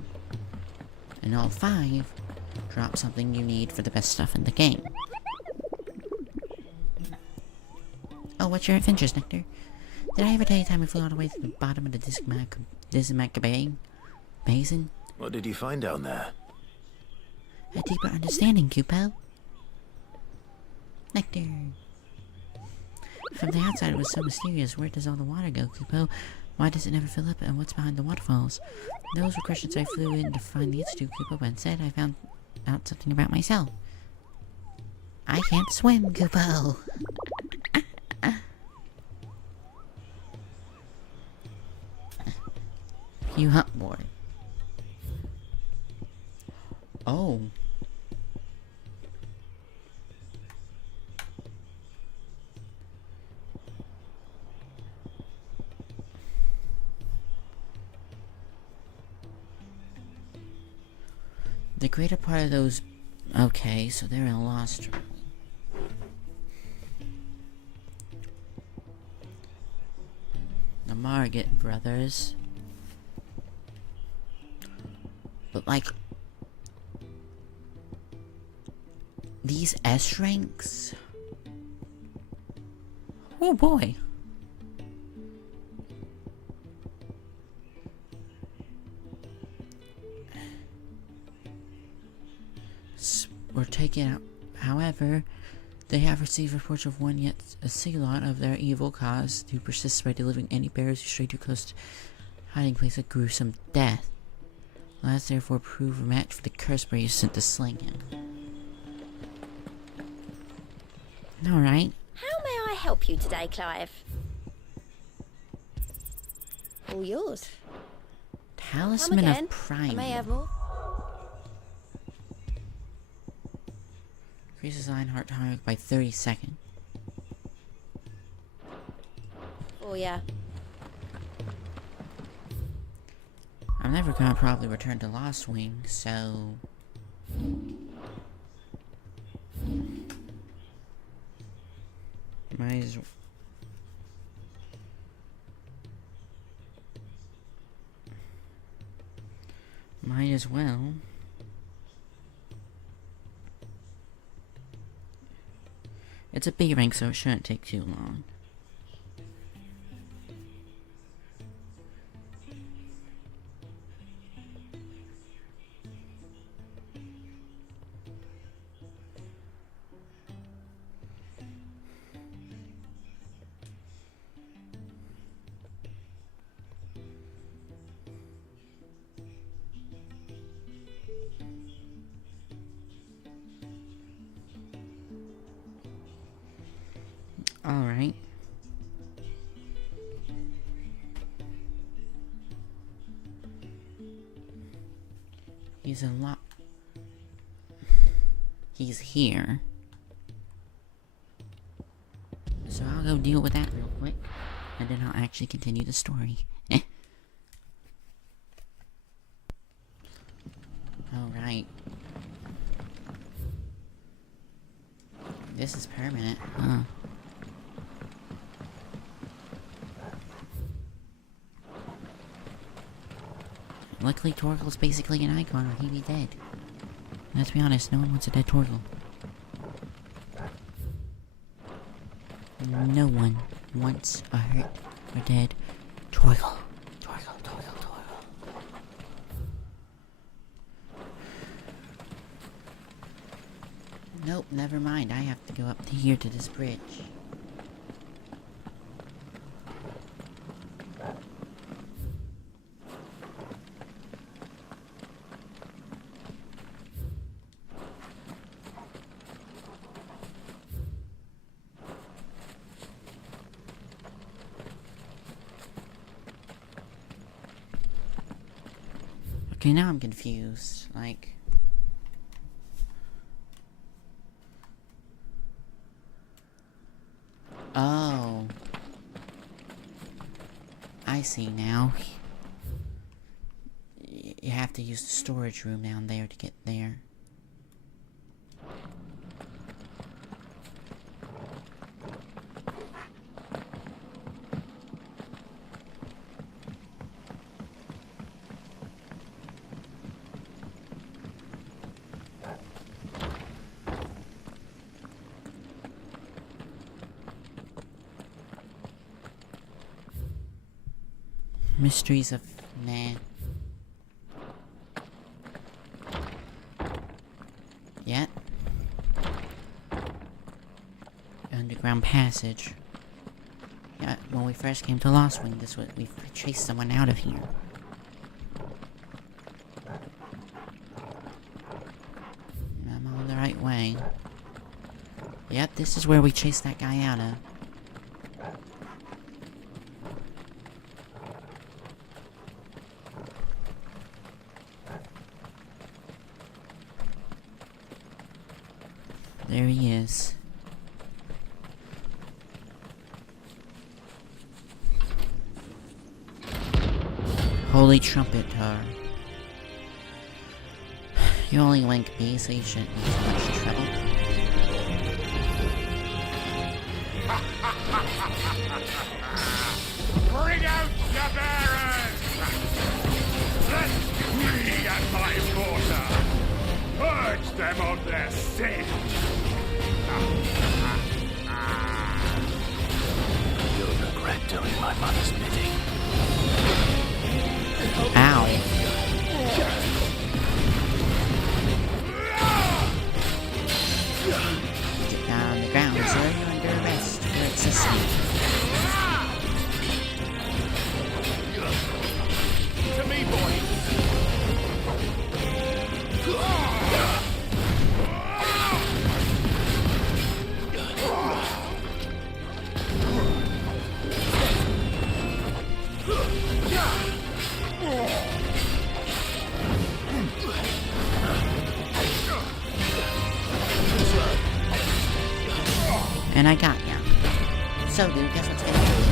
and all 5 drop something you need for the best stuff in the game. Oh, what's your adventures, Nectar? Did I ever tell you time we flew all the way to the bottom of the Dismac Basin? What did you find down there? A deeper understanding, Cupo. Nectar. From the outside, it was so mysterious. Where does all the water go, Cupo? Why does it never fill up, and what's behind the waterfalls? Those were questions I flew in to find the Institute, Cupo, but instead I found out something about myself. I can't swim, Cupo. You hunt board. Oh. The greater part of those... Okay, so they're in a lost room. The Margit brothers. But like... these S ranks... Oh boy. Were taken out. However, they have received reports of one yet a Ceylon of their evil cause to persist by delivering any bearers who stray too close to hiding place of gruesome death. Let us therefore prove a match for the curse bearer sent to sling him. Alright. How may I help you today, Clive? All yours. Talisman of Prime. I may have more. Increases Ironheart time by 30 seconds. Oh yeah. I'm never gonna probably return to Lost Wing, so... might as well... Might as well. It's a B rank, so it shouldn't take too long. Alright. He's a lot. He's here. So I'll go deal with that real quick. And then I'll actually continue the story. Alright. This is permanent, huh? Luckily, Torgal's basically an icon, or he'd be dead. Let's be honest, no one wants a dead Torgal. No one wants a hurt or dead Torgal. Torgal. Nope, never mind. I have to go up to here to this bridge. Okay, now I'm confused. Like... Oh. I see now. You have to use the storage room down there to get there. Mysteries of man. Yeah. Underground passage. Yeah, when we first came to Lost Wing, this was we chased someone out of here. I'm on the right way. Yep, this is where we chased that guy out of. There he is. Holy trumpet tar. You only link B, so you shouldn't be too much trouble. Bring out your bearers! Let me and my mortar purge them of their sin! You'll regret doing my mother's bidding. Ow. Get down on the ground, sir. You're under arrest for existing. To me, boy! And I got ya. So, dude, guess what's gonna happen?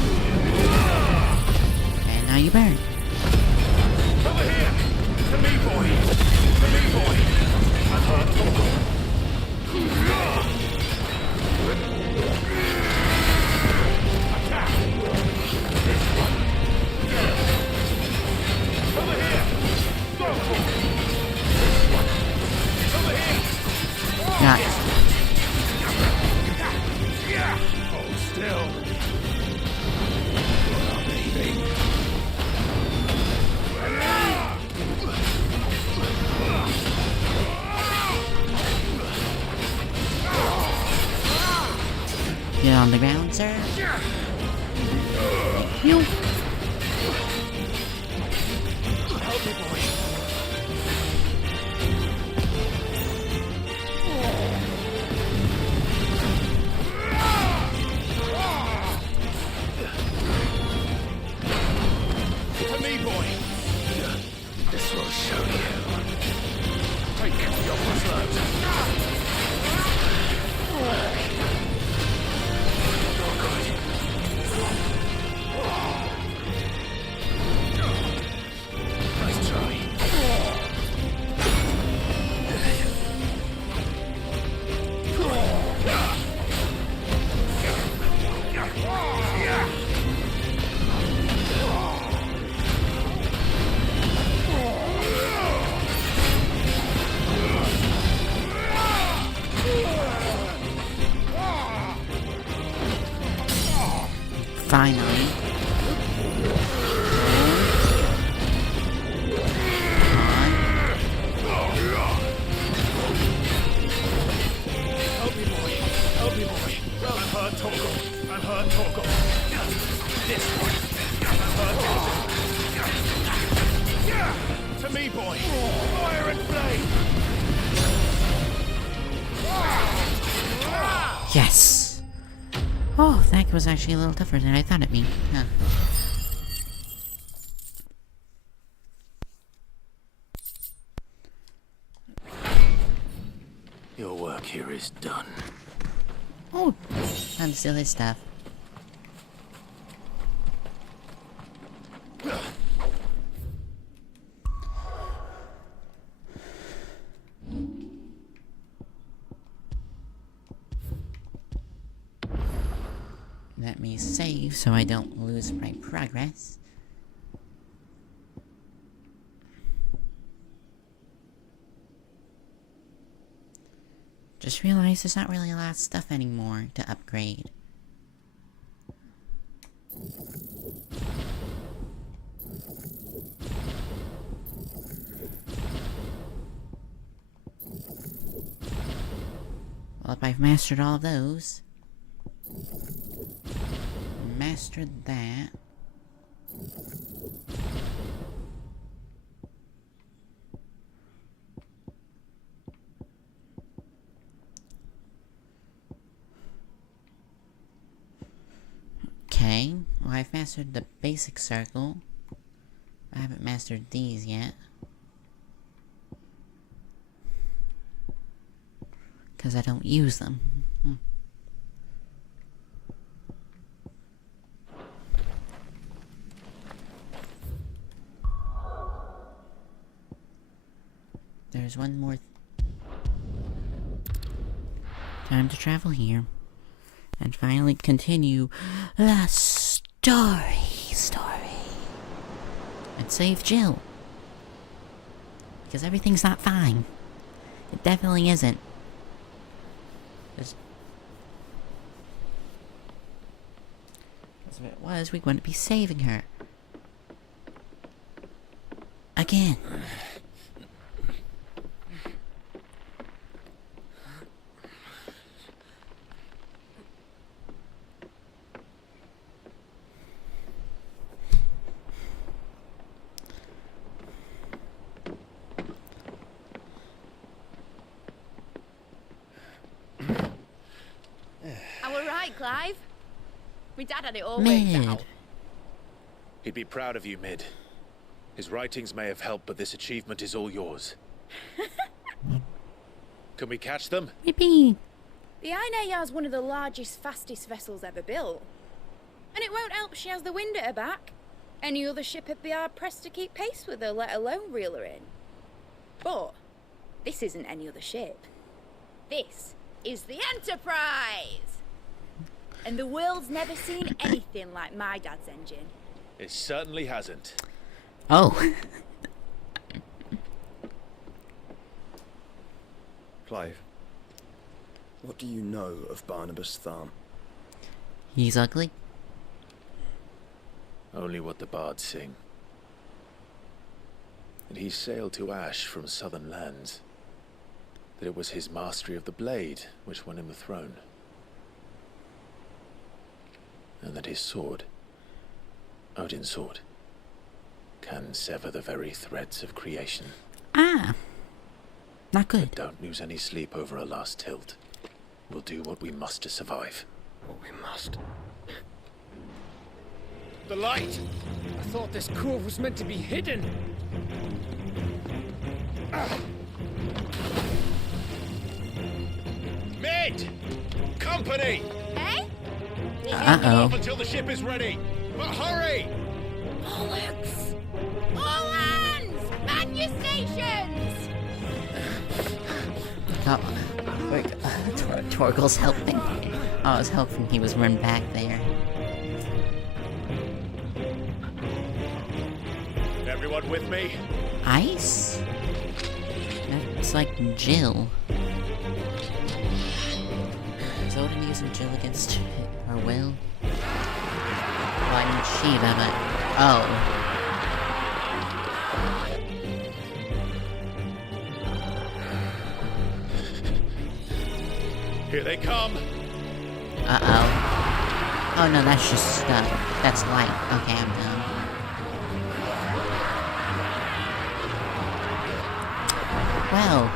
And now you burn. Over here! To me, boy! To me, boy! I've heard talk. Attack! This one. Over here! Go! sir. You. Help me, boy. To me, boy. This will show you. Take your Nice try. Finally. Help me, boy. Help me, boy. I'm hurt, Torgal. I'm hurt, Torgal. This one. I'm hurt, Torgal. To me, boy. Fire and flame. Yes. Oh, that was actually a little tougher than I thought it'd be. Huh. Your work here is done. Oh, time to steal his stuff. Let me save so I don't lose my progress. Just realized there's not really a lot of stuff anymore to upgrade. Well, if I've mastered all of those, mastered that. Okay, well I've mastered the basic circle. I haven't mastered these yet. Because I don't use them. There's one more. Time to travel here. And finally continue the story. And save Jill. Because everything's not fine. It definitely isn't. Because if it was, we wouldn't be saving her. Again. Clive. My dad had it all Mid. worked out. He'd be proud of you, Mid. His writings may have helped, but this achievement is all yours. Can we catch them? Yippee! The Ainayar's one of the largest, fastest vessels ever built. And it won't help she has the wind at her back. Any other ship would be hard-pressed to keep pace with her, let alone reel her in. But this isn't any other ship. This is the Enterprise! And the world's never seen anything like my dad's engine. It certainly hasn't. Oh. Clive, what do you know of Barnabas Tharm? He's ugly. Only what the bards sing. That he sailed to Ash from southern lands. That it was his mastery of the blade which won him the throne. and that his sword, Odin's sword, can sever the very threads of creation. Ah. Not good. But don't lose any sleep over a last tilt. We'll do what we must to survive. What we must. The light! I thought this cove was meant to be hidden. Mate! Company! Eh? We'll hold them Uh-oh. off until the ship is ready. But hurry! Bollocks! All hands! Man your stations! Oh, Torgal's helping. I was hoping he was run back there. Everyone with me? Ice? It's like Jill. Is Odin using Jill against her will? Well, I mean Shiva, but... Oh. Here they come. Uh-oh. Oh no, that's just, that's light. Okay, I'm done. Well,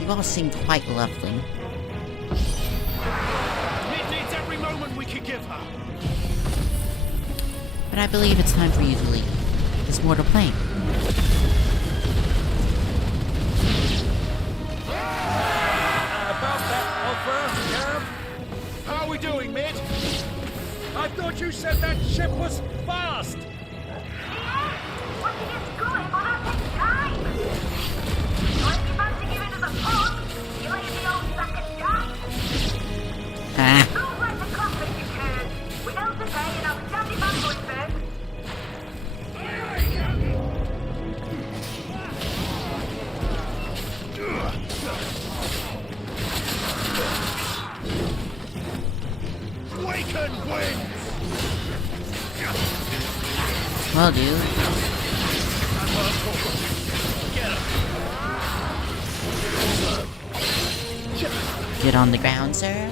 you all seemed quite lovely. It needs every moment we can give her. But I believe it's time for you to leave. There's more to play. About that offer, Gav? How are we doing, mate? I thought you said that ship was fast! Waken winds! Well, dude. Get on the ground, sir.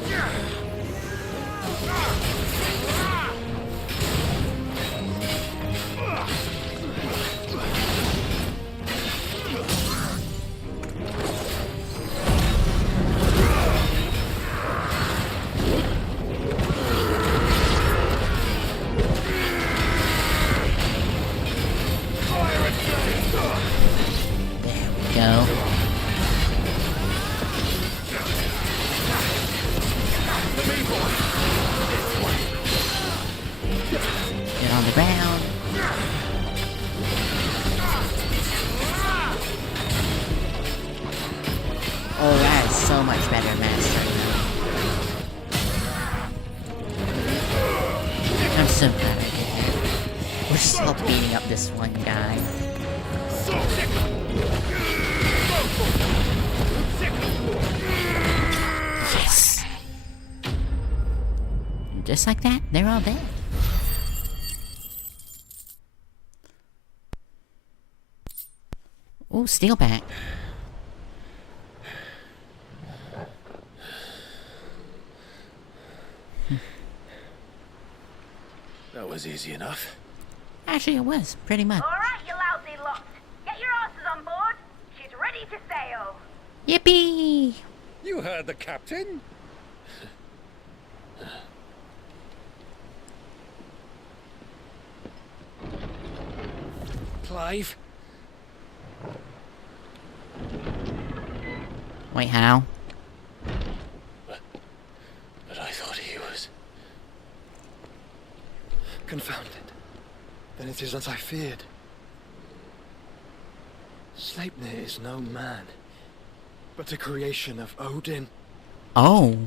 Go. Get on the ground. Oh, that is so much better, Master. I'm so proud of you. We're just all beating up this one guy. Yes! Just like that, they're all dead. Ooh, steel back. That was easy enough. Actually, it was, pretty much. All right, you lousy lot. Get your asses on board. She's ready to sail. Yippee! You heard the captain. Clive? Wait, how? But I thought he was... Confounded. Then it is as I feared. Sleipnir is no man, but a creation of Odin. Oh.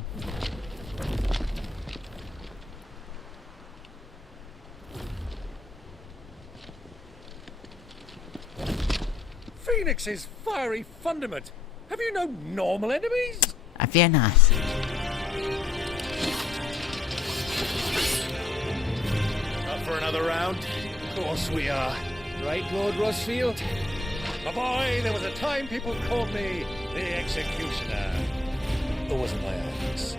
Phoenix's fiery fundament. Have you no normal enemies? I fear not. Up for another round? Of course we are. Right, Lord Rosfield? My boy, there was a time people called me the Executioner. It wasn't my axe.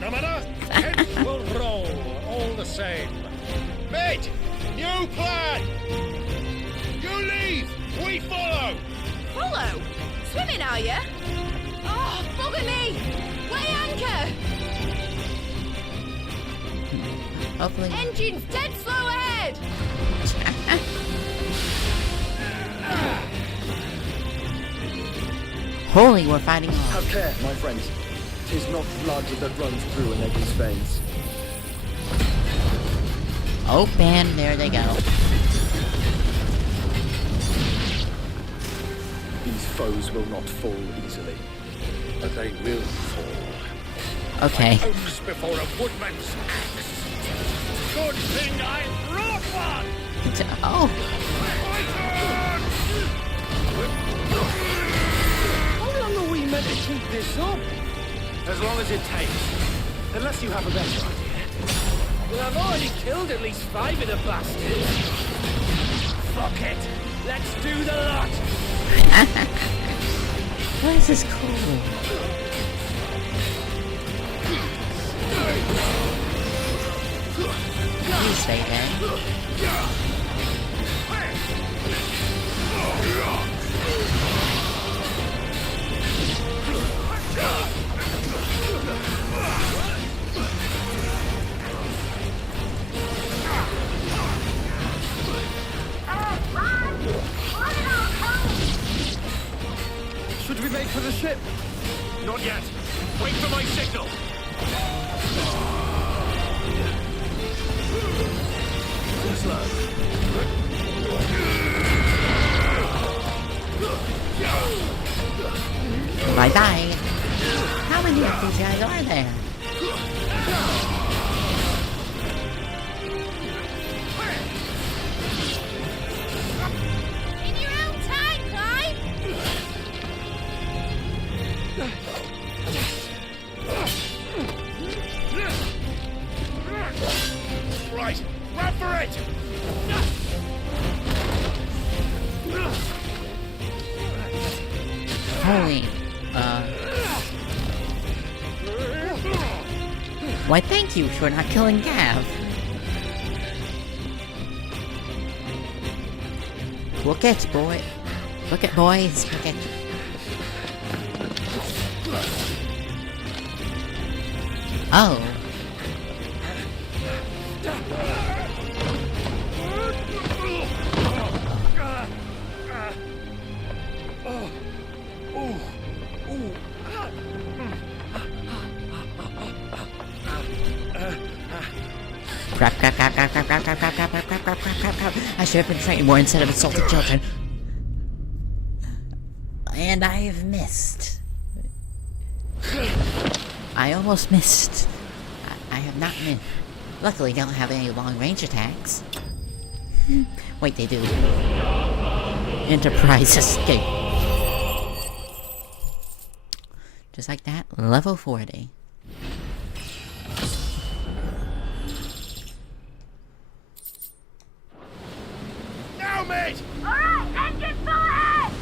No matter, heads will roll all the same. Mate, new plan! You leave, we follow! Follow? Swimming, are you? Oh, bugger me! Weigh anchor! Hopefully. Engine's dead slow ahead! Holy, we're fighting on. Have care, my friends. 'Tis not blood that runs through an egg's veins. Oh, and there they go. These foes will not fall easily. But they will fall. Okay. Like oaks before a woodman's axe. Good thing I brought one! Oh. How long are we meant to keep this up? As long as it takes. Unless you have a better idea. Well, I've already killed at least 5 of the bastards. Fuck it. Let's do the lot. What is this cool? You stay there. Should we make for the ship? Not yet. Wait for my signal. Too slow. Bye bye. How many of these guys are there? In your own time, Clive! Right, run for it! Holy, why thank you for not killing Gav. Look it, boy. Look it, boys. Look it. Oh. Crap, crap, crap, crap, crap, crap, crap, crap, crap, crap, crap, crap, crap, crap. I should have been trained more instead of assaulting children. And I have missed. I almost missed. I have not missed. Luckily, they don't have any long-range attacks. Wait, they do. Enterprise escape. Just like that, level 40. Now, mate! Alright, engine full ahead!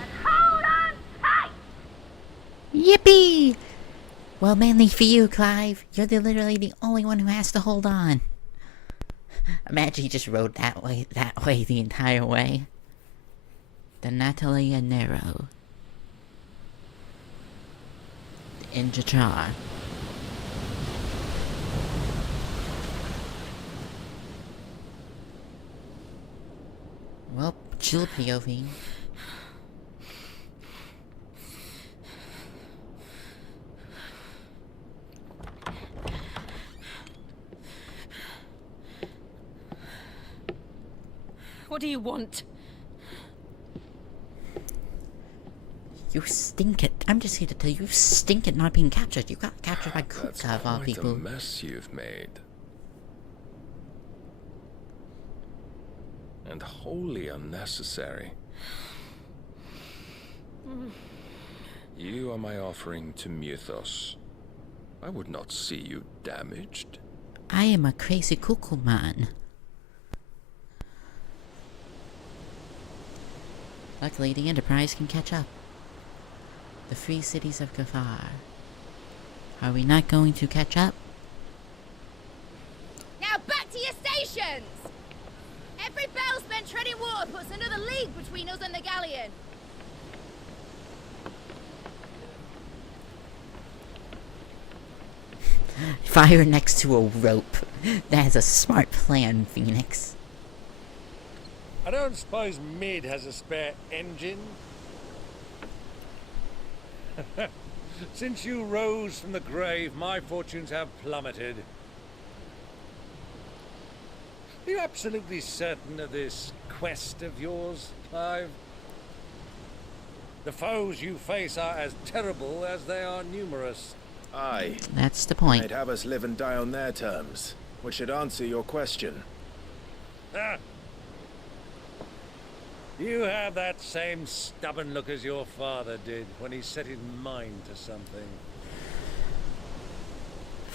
And hold on tight! Yippee! Well, mainly for you, Clive. You're literally the only one who has to hold on. Imagine he just rode that way the entire way. The Natalia Nero. In Jachar. Well, chill POV. What do you want? You stink at. I'm just here to tell you, you stink at not being captured. You got captured by Kuka of all people. Quite a mess you've made. And wholly unnecessary. You are my offering to Mythos. I would not see you damaged. I am a crazy cuckoo man. Luckily, the Enterprise can catch up. The free cities of Gafar. Are we not going to catch up? Now back to your stations! Every bell spent treading water puts another league between us and the galleon. Fire next to a rope. That's a smart plan, Phoenix. I don't suppose Mid has a spare engine? Since you rose from the grave, my fortunes have plummeted. Are you absolutely certain of this quest of yours, Clive? The foes you face are as terrible as they are numerous. Aye. That's the point. They'd have us live and die on their terms, which should answer your question. Ah. You have that same stubborn look as your father did when he set his mind to something.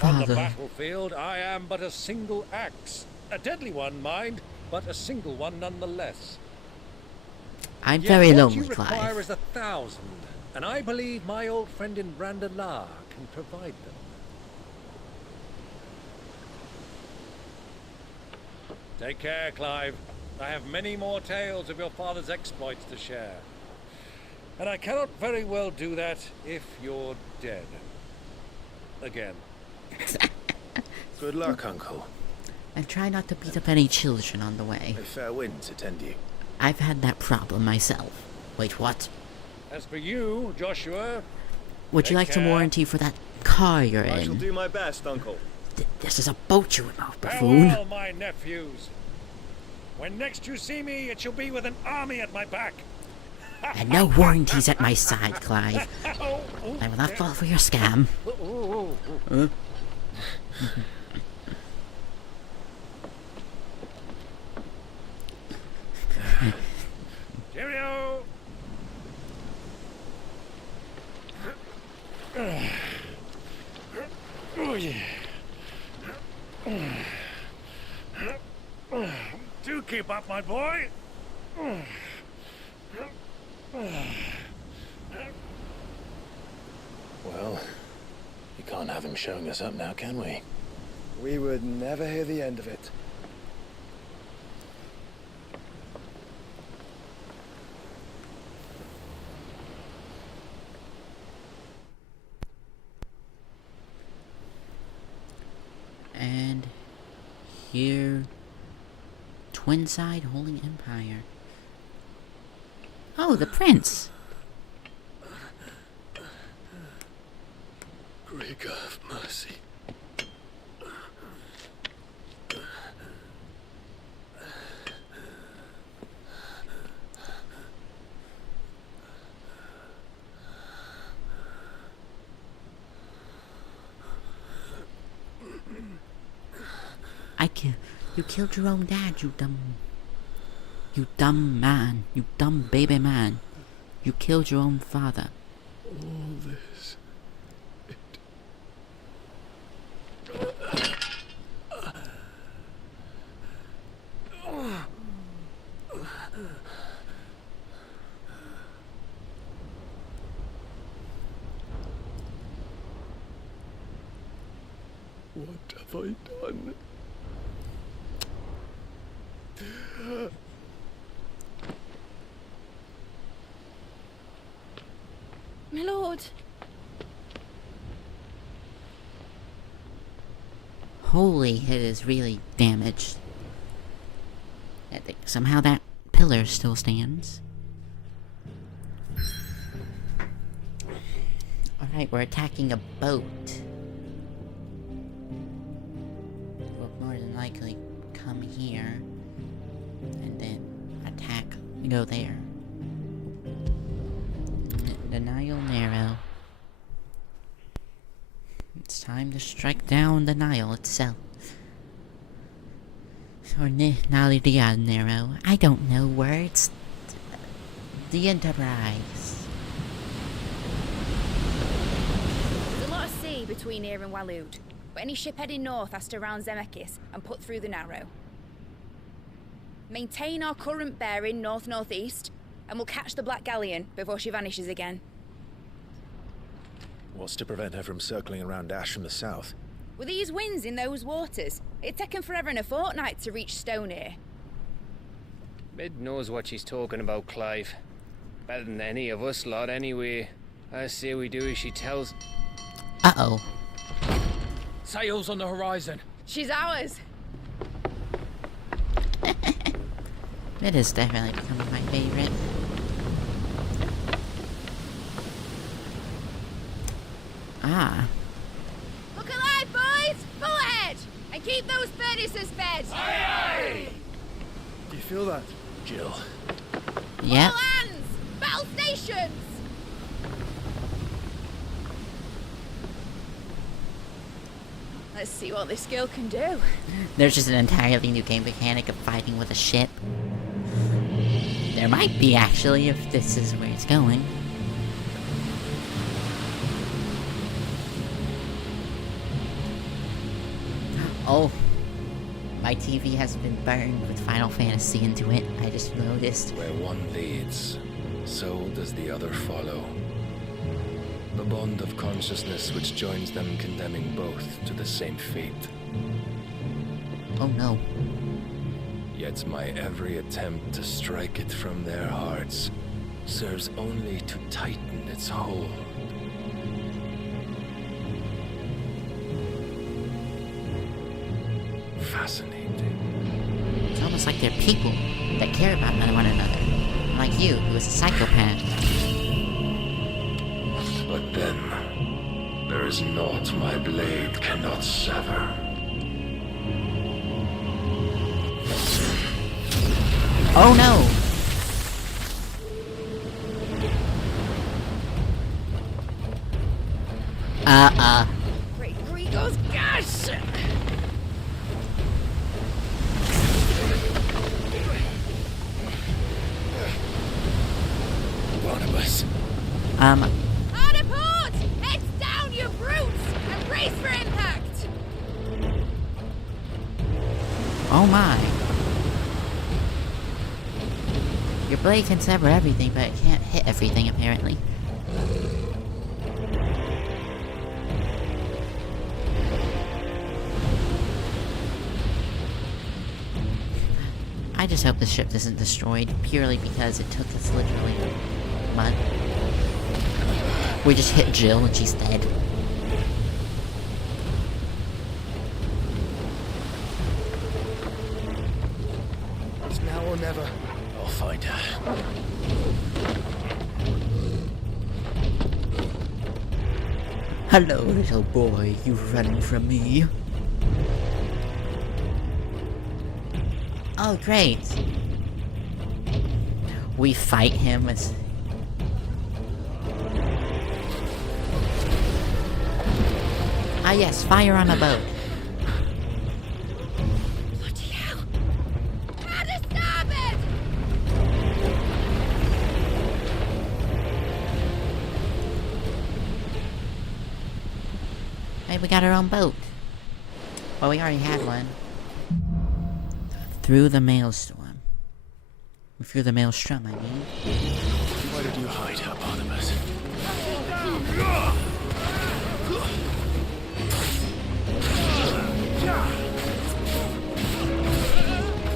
On the battlefield, I am but a single axe. A deadly one, mind, but a single one nonetheless. I'm Yet very what lonely, you require Clive. is 1,000, and I believe my old friend in Brandalar can provide them. Take care, Clive. I have many more tales of your father's exploits to share. And I cannot very well do that if you're dead. Again. Good luck, Uncle. And try not to beat up any children on the way. May fair winds attend you. I've had that problem myself. Wait, what? As for you, Joshua... Would you like some warranty for that car you're I shall in? do my best, Uncle. This is a boat you removed, buffoon. Farewell, my nephews. When next you see me, it shall be with an army at my back. And no warranties at my side, Clive. I will not fall for your scam. Huh? Cheerio! Oh, yeah. Do keep up, my boy. Well, we can't have him showing us up now, can we? We would never hear the end of it. And here, Twinside Holy Empire. Oh, the prince. Great God of mercy. You killed your own dad, you dumb man. You dumb baby man. You killed your own father. All this. What have I done? My lord. Holy, it is really damaged. I think somehow that pillar still stands. Alright, we're attacking a boat. We'll more than likely come here and then attack. Go there. The Nile Narrow. It's time to strike down the Nile itself. Or Nile Narrow. I don't know words. The Enterprise. There's a lot of sea between here and Waloed, but any ship heading north has to round Zemeckis and put through the Narrow. Maintain our current bearing north-northeast, and we'll catch the Black Galleon before she vanishes again. What's to prevent her from circling around Ash from the south? With these winds in those waters, it'd taken forever and a fortnight to reach Stonehenge. Mid knows what she's talking about, Clive. Better than any of us lot, anyway. I say we do as she tells. Uh-oh. Sails on the horizon. She's ours. It is definitely becoming my favorite. Ah. Look alive, boys! Full ahead! And keep those furnaces fed! Aye, aye! Do you feel that, Jill? Yeah. All hands! Battle stations! Let's see what this girl can do. There's just an entirely new game mechanic of fighting with a ship. There might be, actually, if this is where it's going. Oh, my TV has been burned with Final Fantasy into it. I just noticed. Where one leads, so does the other follow. The bond of consciousness which joins them, condemning both to the same fate. Oh no. Yet my every attempt to strike it from their hearts serves only to tighten its hold. Fascinating. It's almost like they're people that care about one another. Like you, who is a psychopath. But then, there is naught my blade cannot sever. Oh no! Great Rigo's gas! Barnabas. Hard apart! Heads down, you brutes! And brace for impact! Oh my. Your blade can sever everything, but it can't hit everything, apparently. I just hope the ship isn't destroyed, purely because it took us literally a month. We just hit Jill and she's dead. It's now or never. I'll find her. Hello, little boy. You running from me? Oh, great. We fight him as... Ah yes, fire on a boat. Bloody hell! How to starboard! Hey, we got our own boat. Well, we already had one. Through the maelstrom. Through the maelstrom, I mean. Why did you hide her, Barnabas?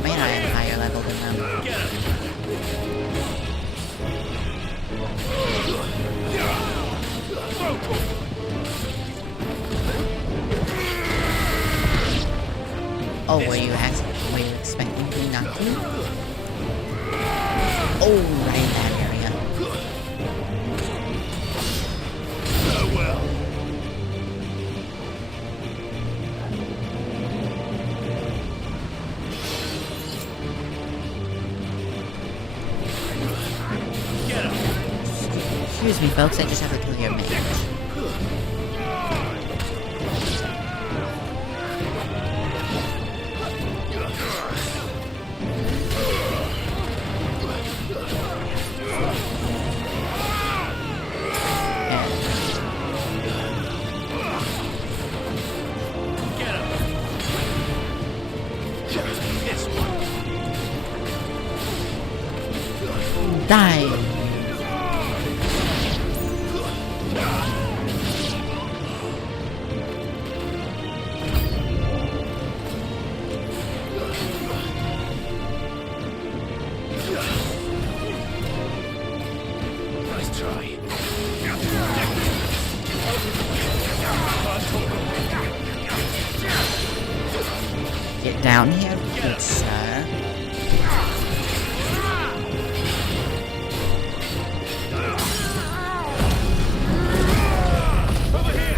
Man, I am higher level than them. Oh, were you expecting me not to? Oh, right in that area. Farewell. Excuse me, folks, I just have to kill your mate. Die! down here, good sir.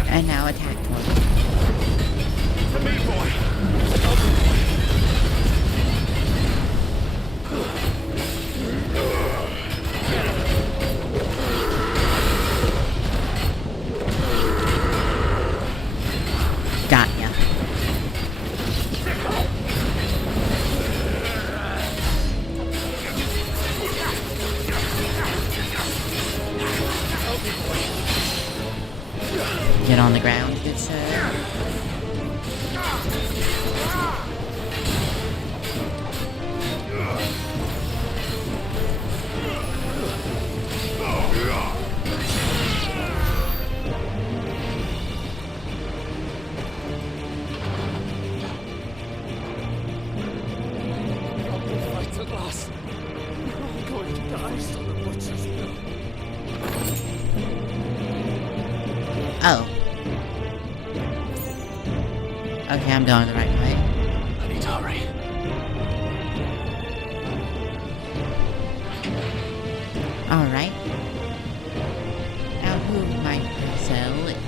And now attack one. To me, boy. Got ya. Get on the ground, good sir. Fight at last. We're all going to die on the butcher's bill. Oh. Okay, I'm going the right way. I need to hurry. Alright. Now who might sell it?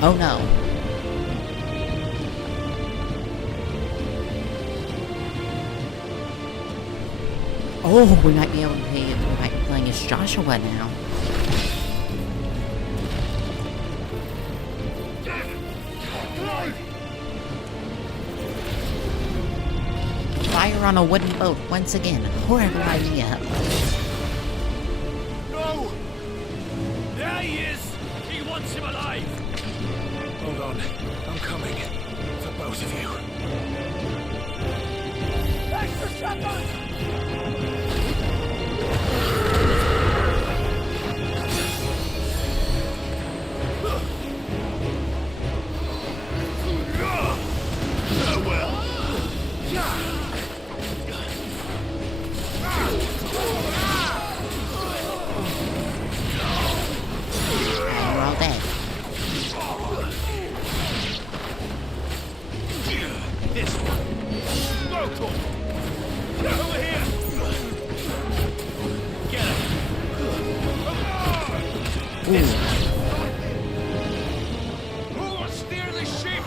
Oh no. Oh, we might be able to play, we might be playing as Joshua now. Fire on a wooden boat once again. Horrible idea. No! There he is! He wants him alive! Hold on. I'm coming. For both of you. Extra shotguns! We're all dead. This one. Go, Thor. Over here. Get him. This one. Who will steer the ship?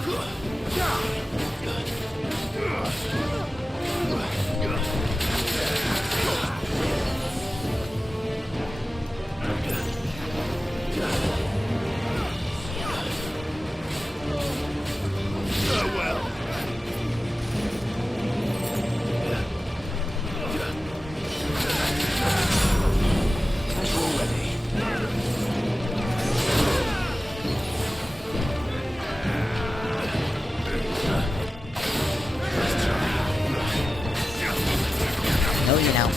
No, you don't.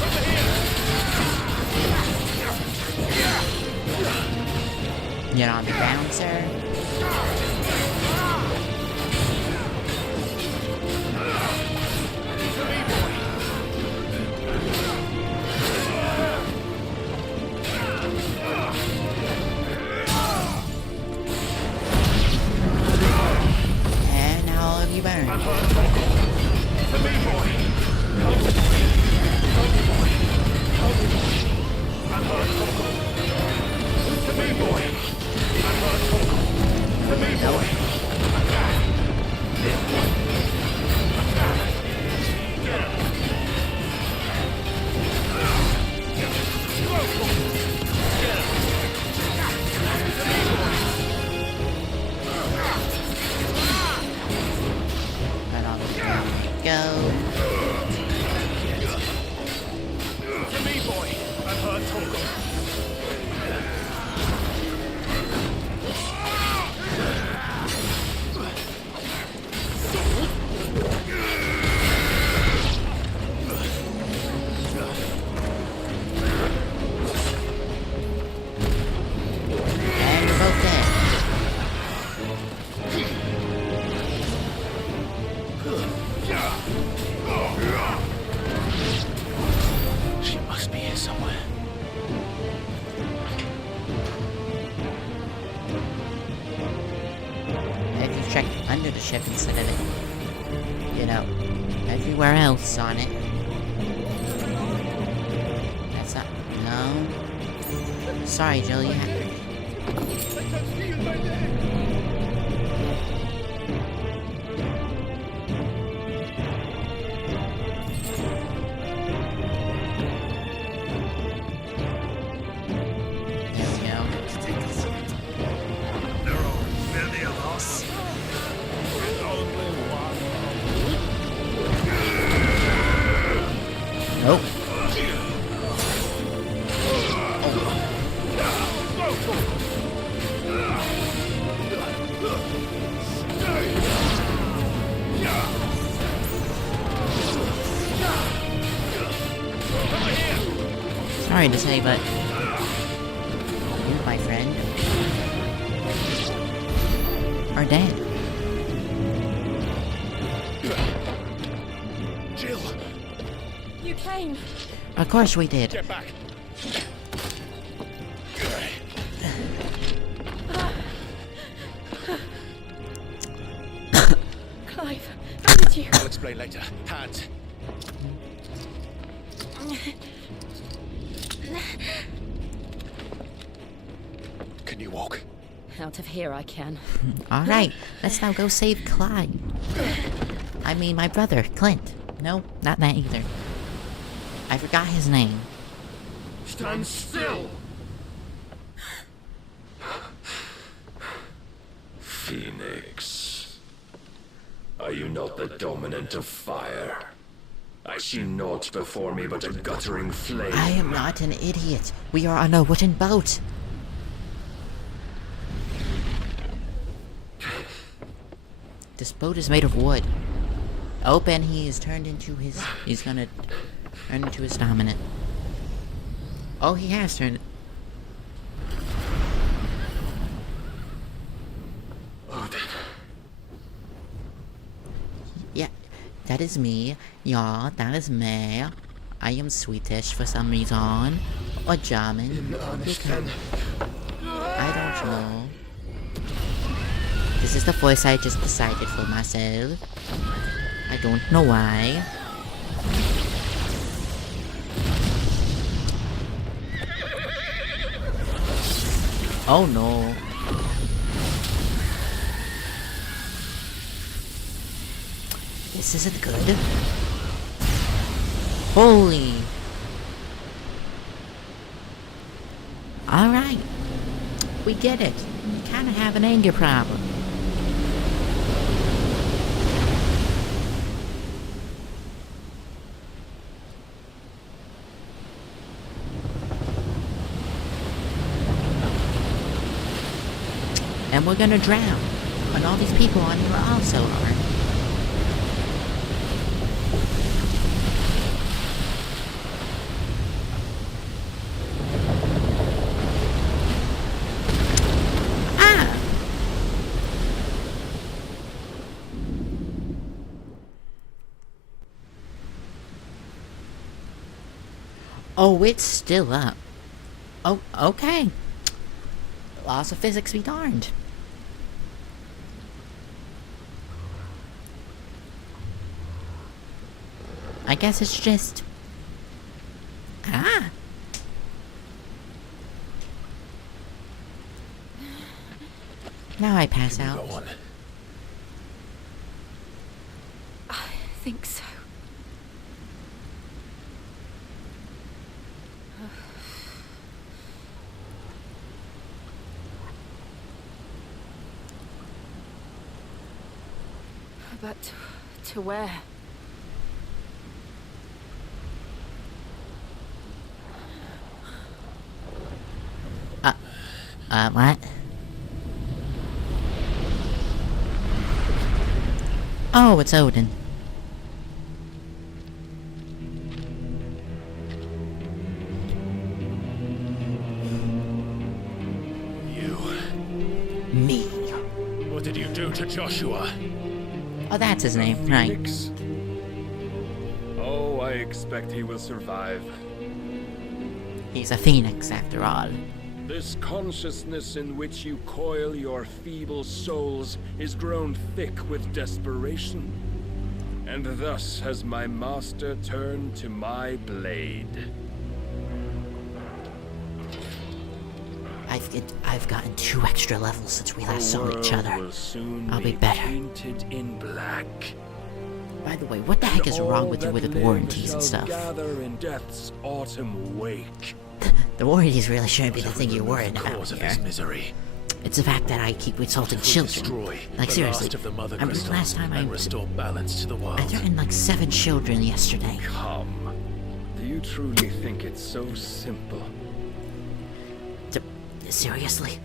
Get on the ground, sir. And now all of you burn. To me, boy. Right on the ground. Go. To me, boy. I've heard talk of. And we're both dead. under the ship instead of it, you know, everywhere else on it. That's not... No. Sorry, Jill, you have... Nope. Sorry to say, but you, my friend, are dead. Jill! You came. Of course we did. Get back! Clive, how did you... I'll explain later. Hands. Can you walk? Out of here I can. Alright, let's now go save Clyde. I mean, my brother, Clint. No, not that either. I forgot his name. Stand still! Phoenix. Are you not the dominant of fire? I see naught before me but a guttering flame. I am not an idiot. We are on a wooden boat. This boat is made of wood. Oh, and he is turned into his... He's gonna turn into his dominant. Oh, he has turned... Yeah, that is me. Yeah, that is me. I am Swedish for some reason. Or German. I don't know. This is the voice I just decided for myself. I don't know why. Oh no. This isn't good. Holy. Alright. We get it. You kinda have an anger problem. And we're gonna drown. And all these people on here also are. Ah! Oh, it's still up. Oh, okay. Laws of physics be darned. I guess it's just... Ah! Now I pass out. Go on. I think so. But to where? What? Oh, it's Odin. You. Me. What did you do to Joshua? Oh, that's his name, right. Phoenix? Oh, I expect he will survive. He's a phoenix, after all. This consciousness in which you coil your feeble souls is grown thick with desperation. And thus has my master turned to my blade. I've gotten 2 extra levels since we last saw each other. I'll be better. Painted in black. By the way, what the heck is wrong with you with warranties and stuff? Gather in death's autumn wake. The warranties really shouldn't be the thing you're worried about here. Misery. It's the fact that I keep insulting children. Like seriously, last time I restore balance to the world. I threatened like 7 children yesterday. Come. Do you truly think it's so simple? Seriously?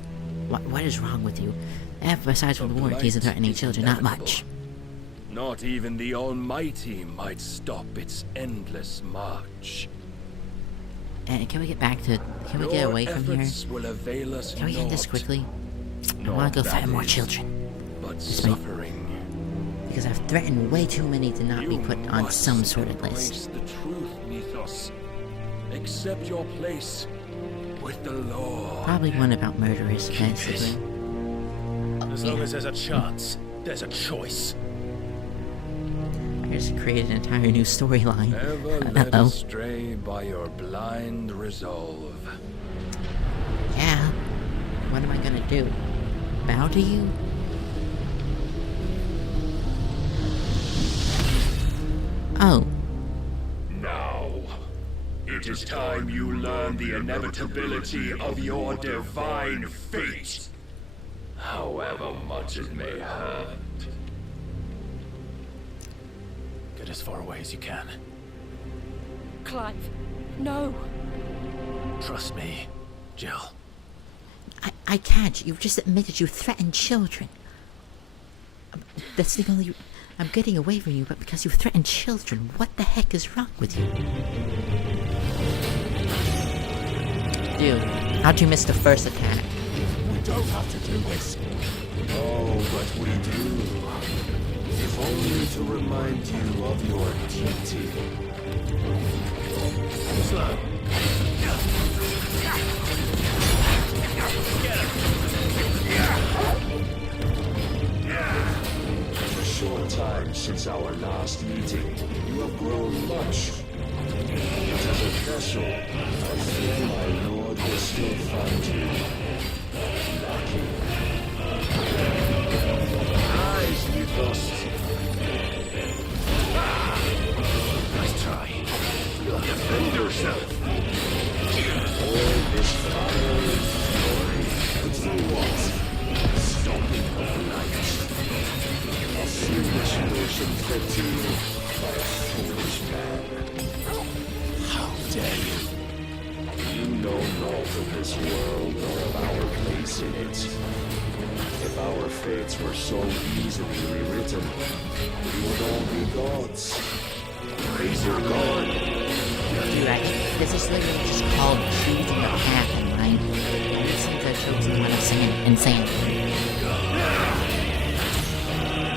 What is wrong with you? Besides from the warranties and threatening children, not much. Not even the Almighty might stop its endless march. And can we get back to... Can we get away from here? Can we end this quickly? I want to go find more children. But suffering. Because I've threatened way too many to not be put on some sort of list. The truth, Mythos. Accept your place with the law. Probably one about murderers, basically. As long as there's a chance, there's a choice. I just created an entire new storyline. Never led astray by your blind resolve. Yeah. What am I gonna do? Bow to you? Oh. Now, it is time you learn the inevitability of your divine fate. However much it may hurt. Get as far away as you can. Clive, no. Trust me, Jill. I can't. You just admitted you threatened children. That's the only... I'm getting away from you, but because you threatened children, what the heck is wrong with you? Dude, how'd you miss the first attack? We don't have to do this. Oh, but we do. If only to remind you of your duty. Slow. In a short time since our last meeting, you have grown much. But as a vessel, I fear my lord will still find you lacking. Rise, Mythos. Nice try. Defend yourself. All this fire and fury. But for what? Stopping of light. A foolish notion fed to you by a foolish man. How dare you? You know naught of this world nor of our place in it. If our fates were so easily rewritten, we would all be gods. Praise your God. Dude, this is literally just called choosing a path in life. And it seems I've chosen one of insanity.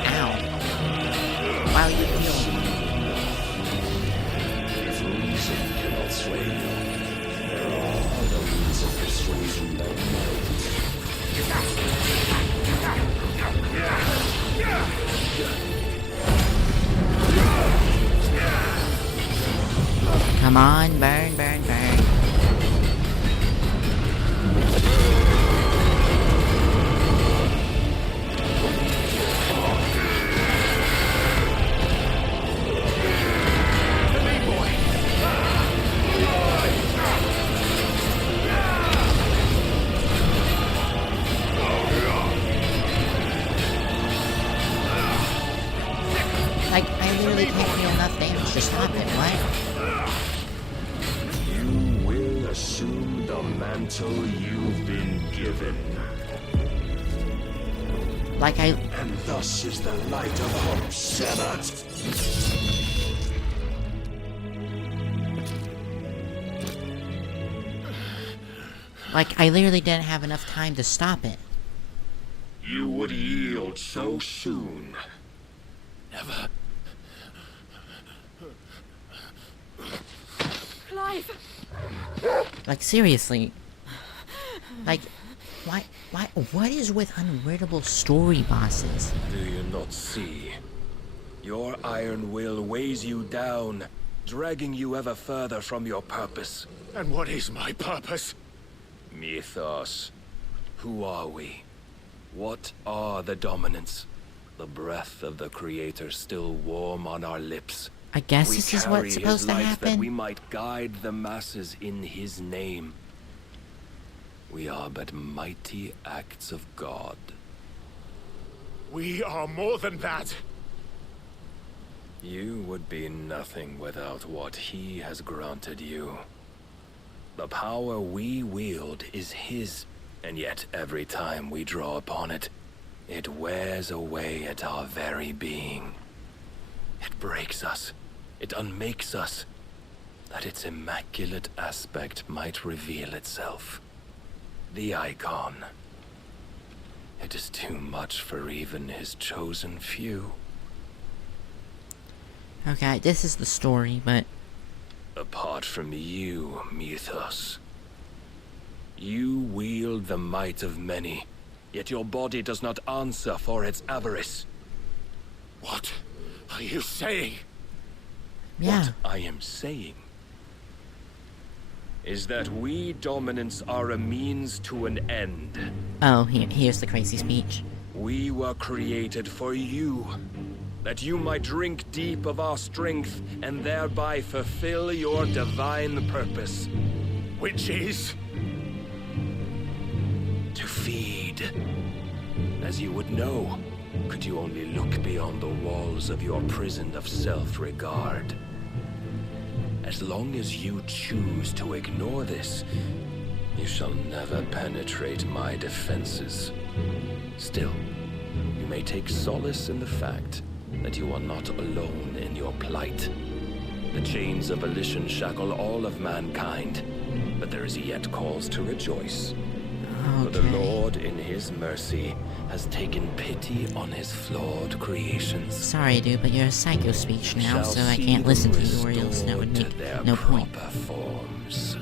Ow. Wow, you healed me. If reason cannot sway you, there are other means of persuasion that might. Come on, burn, burn, burn. Like, I literally can't feel enough damage to stop it, what? You will assume the mantle you've been given. Like I... And thus is the light of hope severed. Like, I literally didn't have enough time to stop it. You would yield so soon. Never. Clive! Like, seriously. Like, what is with unreadable story bosses? Do you not see? Your iron will weighs you down, dragging you ever further from your purpose. And what is my purpose? Mythos. Who are we? What are the dominants? The breath of the Creator still warm on our lips. I guess We this is carry what's supposed his to light happen. That we might guide the masses in his name. We are but mighty acts of God. We are more than that. You would be nothing without what he has granted you. The power we wield is his, and yet every time we draw upon it, it wears away at our very being. It breaks us. It unmakes us, that its immaculate aspect might reveal itself. The icon. It is too much for even his chosen few. Okay, this is the story, but... Apart from you, Mythos, you wield the might of many, yet your body does not answer for its avarice. What are you saying? Yeah. What I am saying is that we dominants are a means to an end. Oh, here's the crazy speech. We were created for you, that you might drink deep of our strength and thereby fulfill your divine purpose. Which is? To feed. As you would know, could you only look beyond the walls of your prison of self-regard. As long as you choose to ignore this, you shall never penetrate my defenses. Still, you may take solace in the fact that you are not alone in your plight. The chains of volition shackle all of mankind, but there is yet cause to rejoice. Okay. For the Lord, in his mercy, has taken pity on his flawed creations. Sorry, dude, but you're a psycho speech now, so I can't listen to you, or else that would make no point. Forms.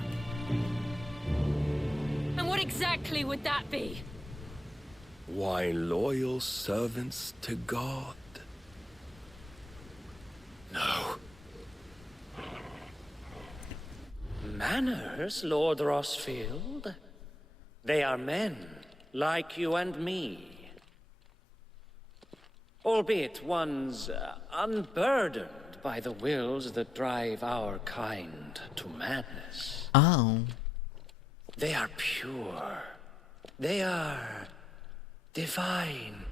And what exactly would that be? Why, loyal servants to God. No. Manners, Lord Rossfield? They are men, like you and me. Albeit ones unburdened by the wills that drive our kind to madness. Oh. They are pure. They are divine.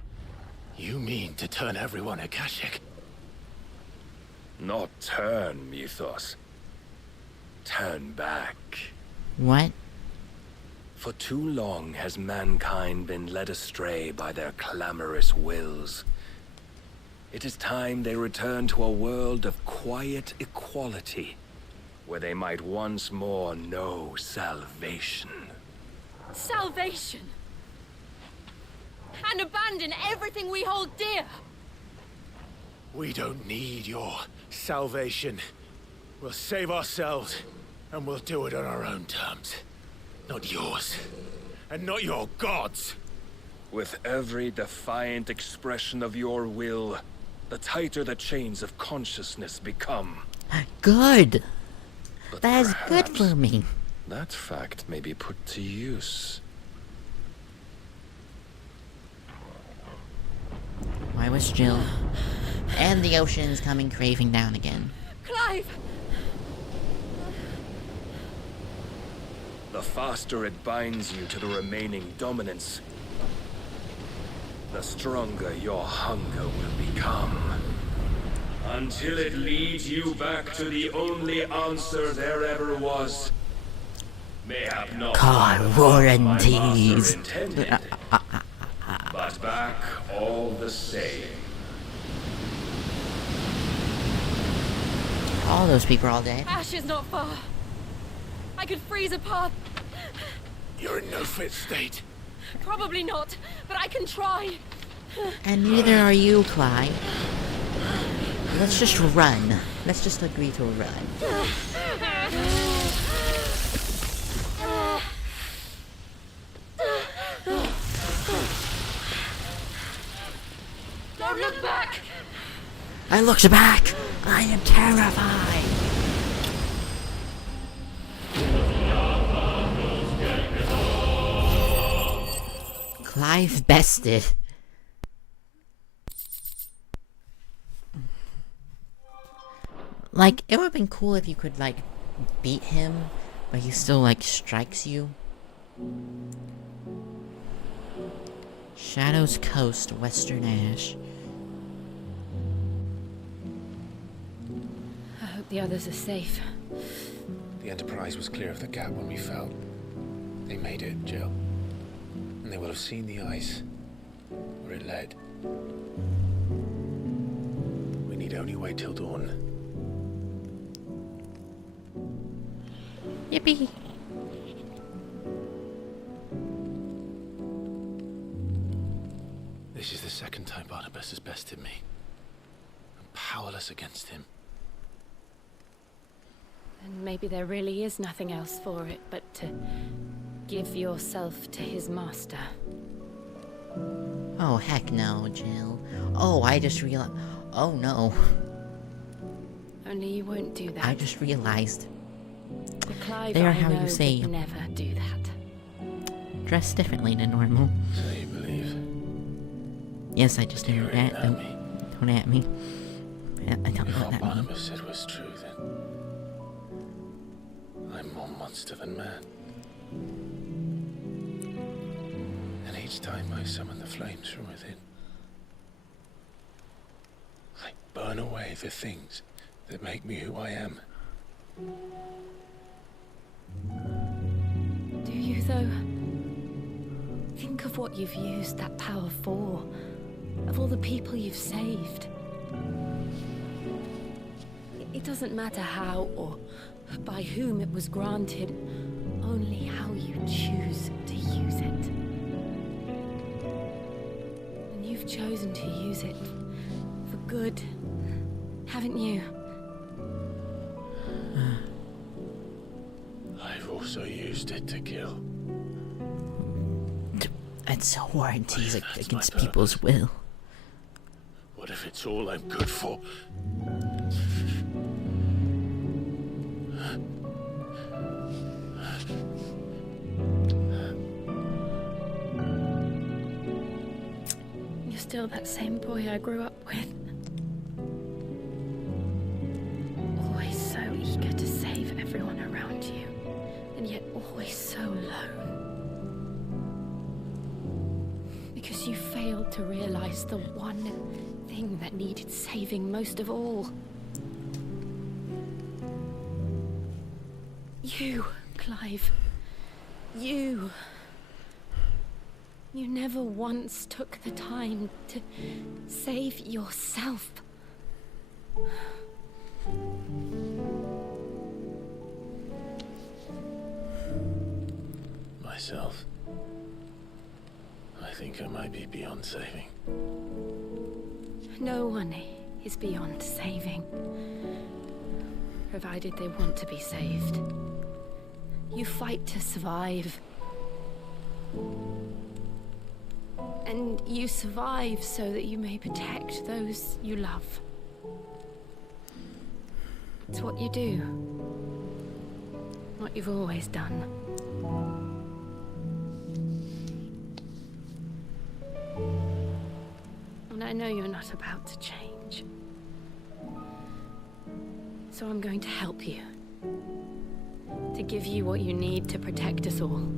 You mean to turn everyone Akashic? Not turn, Mythos. Turn back. What? For too long has mankind been led astray by their clamorous wills. It is time they return to a world of quiet equality, where they might once more know salvation. Salvation! And abandon everything we hold dear! We don't need your salvation. We'll save ourselves, and we'll do it on our own terms. Not yours. And not your gods. With every defiant expression of your will, the tighter the chains of consciousness become. Good! But That is good perhaps for me. That fact may be put to use. Why was Jill? And the ocean is coming craving down again. Clive! The faster it binds you to the remaining dominance, the stronger your hunger will become. Until it leads you back to the only answer there ever was. Mayhap not God, warranties. intended, but back all the same. All those people are all dead. Ash is not far. I could freeze a path. You're in no fit state. Probably not, but I can try. And neither are you, Clyde. Let's just run. Let's just agree to run. Don't look back! I looked back! I am terrified! Clive bested. Like, it would have been cool if you could, like, beat him, but he still, like, strikes you. Shadows Coast, Western Ash. I hope the others are safe. The Enterprise was clear of the gap when we fell. They made it, Jill. And they will have seen the ice where it led. We need only wait till dawn. Yippee! This is the second time Barnabas has bested me. I'm powerless against him. And maybe there really is nothing else for it but to give yourself to his master. Oh, heck no, Jill. Oh, I just realized. Oh no. Only you won't do that. I just realized. The Clive They are I how know you say. would never do that. Dress differently than normal. So you believe? Yes, I just heard that. Don't at me. I don't know If what what that Barnabas means. said was true, then I'm more monster than man. And each time I summon the flames from within, I burn away the things that make me who I am. Do you, though? Think of what you've used that power for. Of all the people you've saved. It doesn't matter how or by whom it was granted, only how you choose to use it. And you've chosen to use it for good, haven't you? I've also used it to kill. It's so hard to use it against people's will. What if it's all I'm good for? You're still that same boy I grew up with. Always so eager to save everyone around you, and yet always so alone. Because you failed to realize the one thing that needed saving most of all. You, Clive. You. You never once took the time to save yourself. Myself. I think I might be beyond saving. No one is beyond saving, provided they want to be saved. You fight to survive. And you survive so that you may protect those you love. It's what you do. What you've always done. And I know you're not about to change. So I'm going to help you. To give you what you need to protect us all.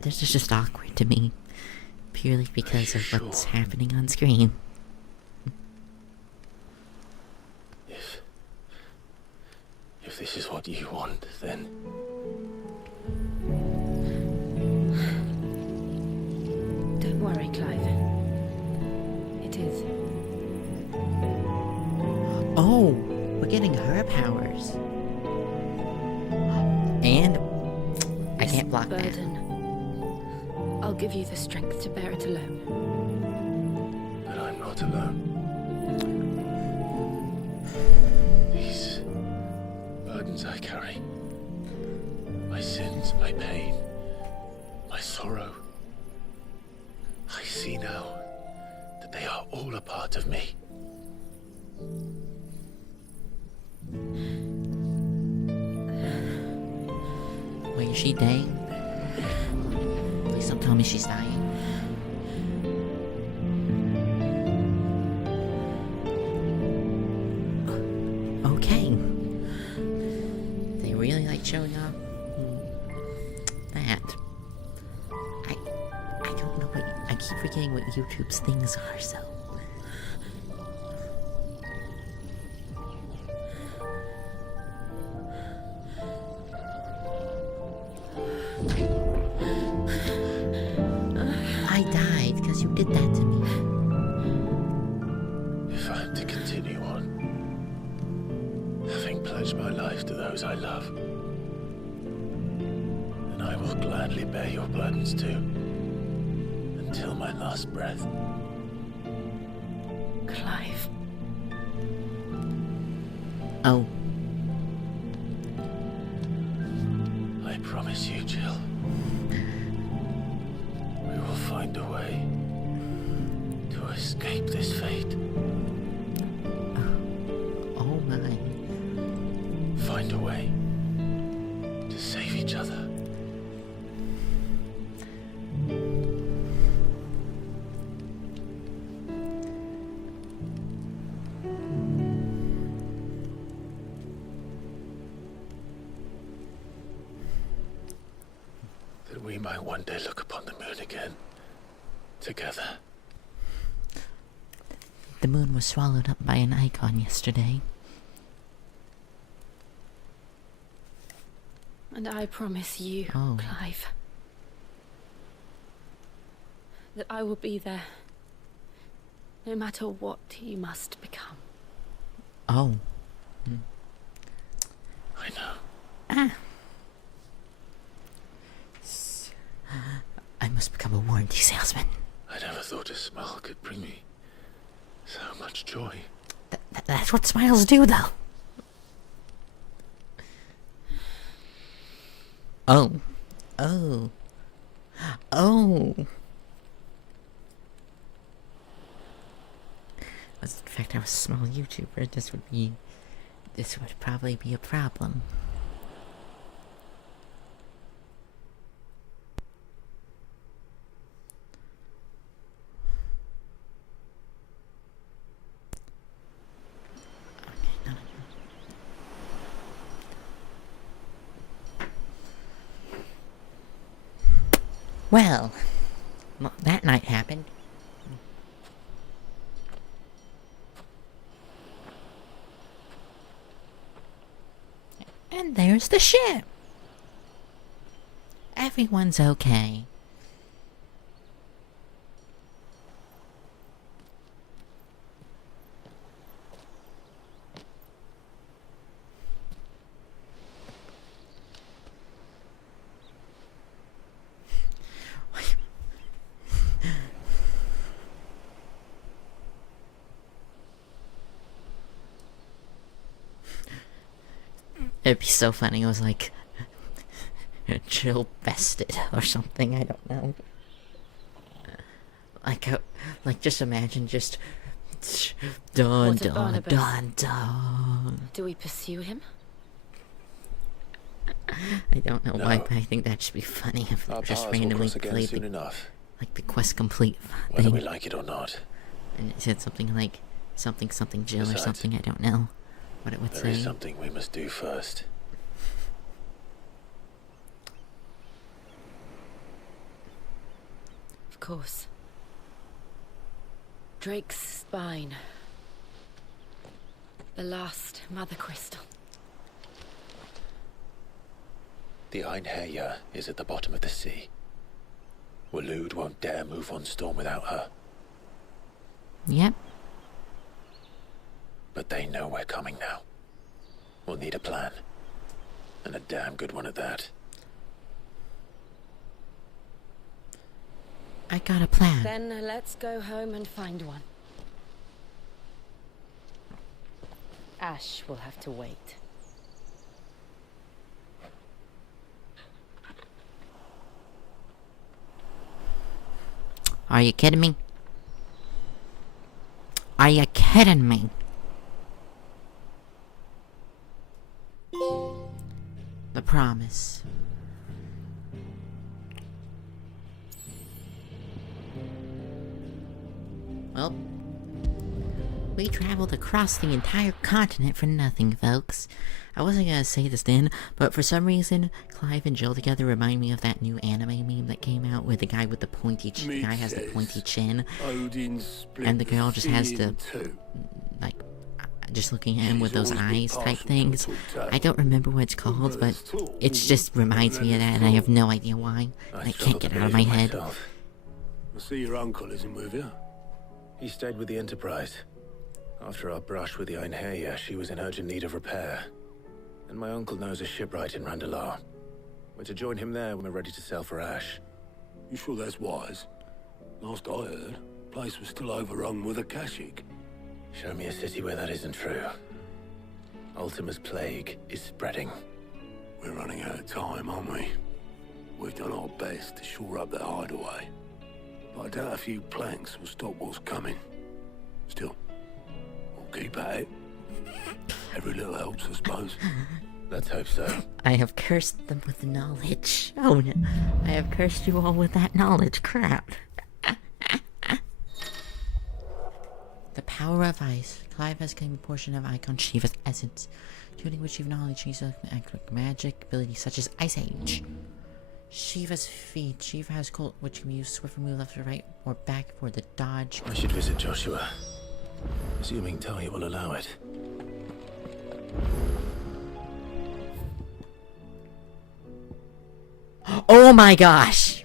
This is just awkward to me, purely because of what's happening on screen. If this is what you want, then don't worry, Clive. It is. Oh, we're getting her powers. And I can't block that. I'll give you the strength to bear it alone. But I'm not alone. burdens I carry. My sins, my pain, my sorrow. I see now that they are all a part of me. Wait, is she dying? Please don't tell me she's dying. Okay. They really like showing off that. I don't know what I keep forgetting what YouTube's things are, so. I died because you did that to me. If I'm to continue on, having pledged my life to those I love, then I will gladly bear your burdens too, until my last breath. Clive. Oh. I promise you, Jill. We will find a way to escape this fate. Oh my. Find a way to save each other. That we might one day look upon the moon again, together. The moon was swallowed up by an icon yesterday. And I promise you, Oh. Clive, that I will be there, no matter what you must become. Oh. I know. Ah. I must become a warranty salesman. I never thought a smile could bring me so much joy. That's what smiles do, though. Oh. Oh. Oh. Was the fact I was a small YouTuber, this would probably be a problem. Well, that night happened. And there's the ship. Everyone's okay. It'd be so funny. It was like Jill bested or something. I don't know. Like just imagine just dun What of dun Barnabas? dun dun. Do we pursue him? I don't know why, but I think that'd just be funny if Our they just paths will randomly cross again played soon enough. like the quest complete Whether thing. we like it or not. And it said something like something Jill or Besides, something. I don't know what it would There say. is something we must do first. Of course. Drake's spine. The last mother crystal. The Einherja is at the bottom of the sea. Waloed won't dare move on Storm without her. Yep. But they know we're coming now. We'll need a plan. And a damn good one at that. I got a plan. Then let's go home and find one. Ash will have to wait. Are you kidding me? Are you kidding me? The promise. Well, we traveled across the entire continent for nothing, folks. I wasn't gonna say this then, but for some reason, Clive and Jill together remind me of that new anime meme that came out with the guy with the pointy chin. The guy has the pointy chin, and the girl just has the, like, just looking at him with those eyes type things. I don't remember what it's called, but it just reminds me of that, and I have no idea why. I can't get it out of my head. I see your uncle isn't with you. He stayed with the Enterprise. After our brush with the Einherja, she was in urgent need of repair. And my uncle knows a shipwright in Randalar. We're to join him there when we're ready to sail for Ash. You sure that's wise? Last I heard, the place was still overrun with Akashic. Show me a city where that isn't true. Ultima's plague is spreading. We're running out of time, aren't we? We've done our best to shore up that hideaway. But I doubt a few planks will stop what's coming. Still, we'll keep at it. Every little helps, I suppose. Let's hope so. I have cursed them with knowledge. Oh no. I have cursed you all with that knowledge. Crap. The power of ice. Clive has claimed a portion of Icon Shiva's essence, tuning which you've knowledge she's magic abilities such as Ice Age. Shiva's feet. Shiva has Colt, which can be used swift move left or right or back for the dodge. I should visit Joshua. Assuming Tahi will allow it. Oh my gosh!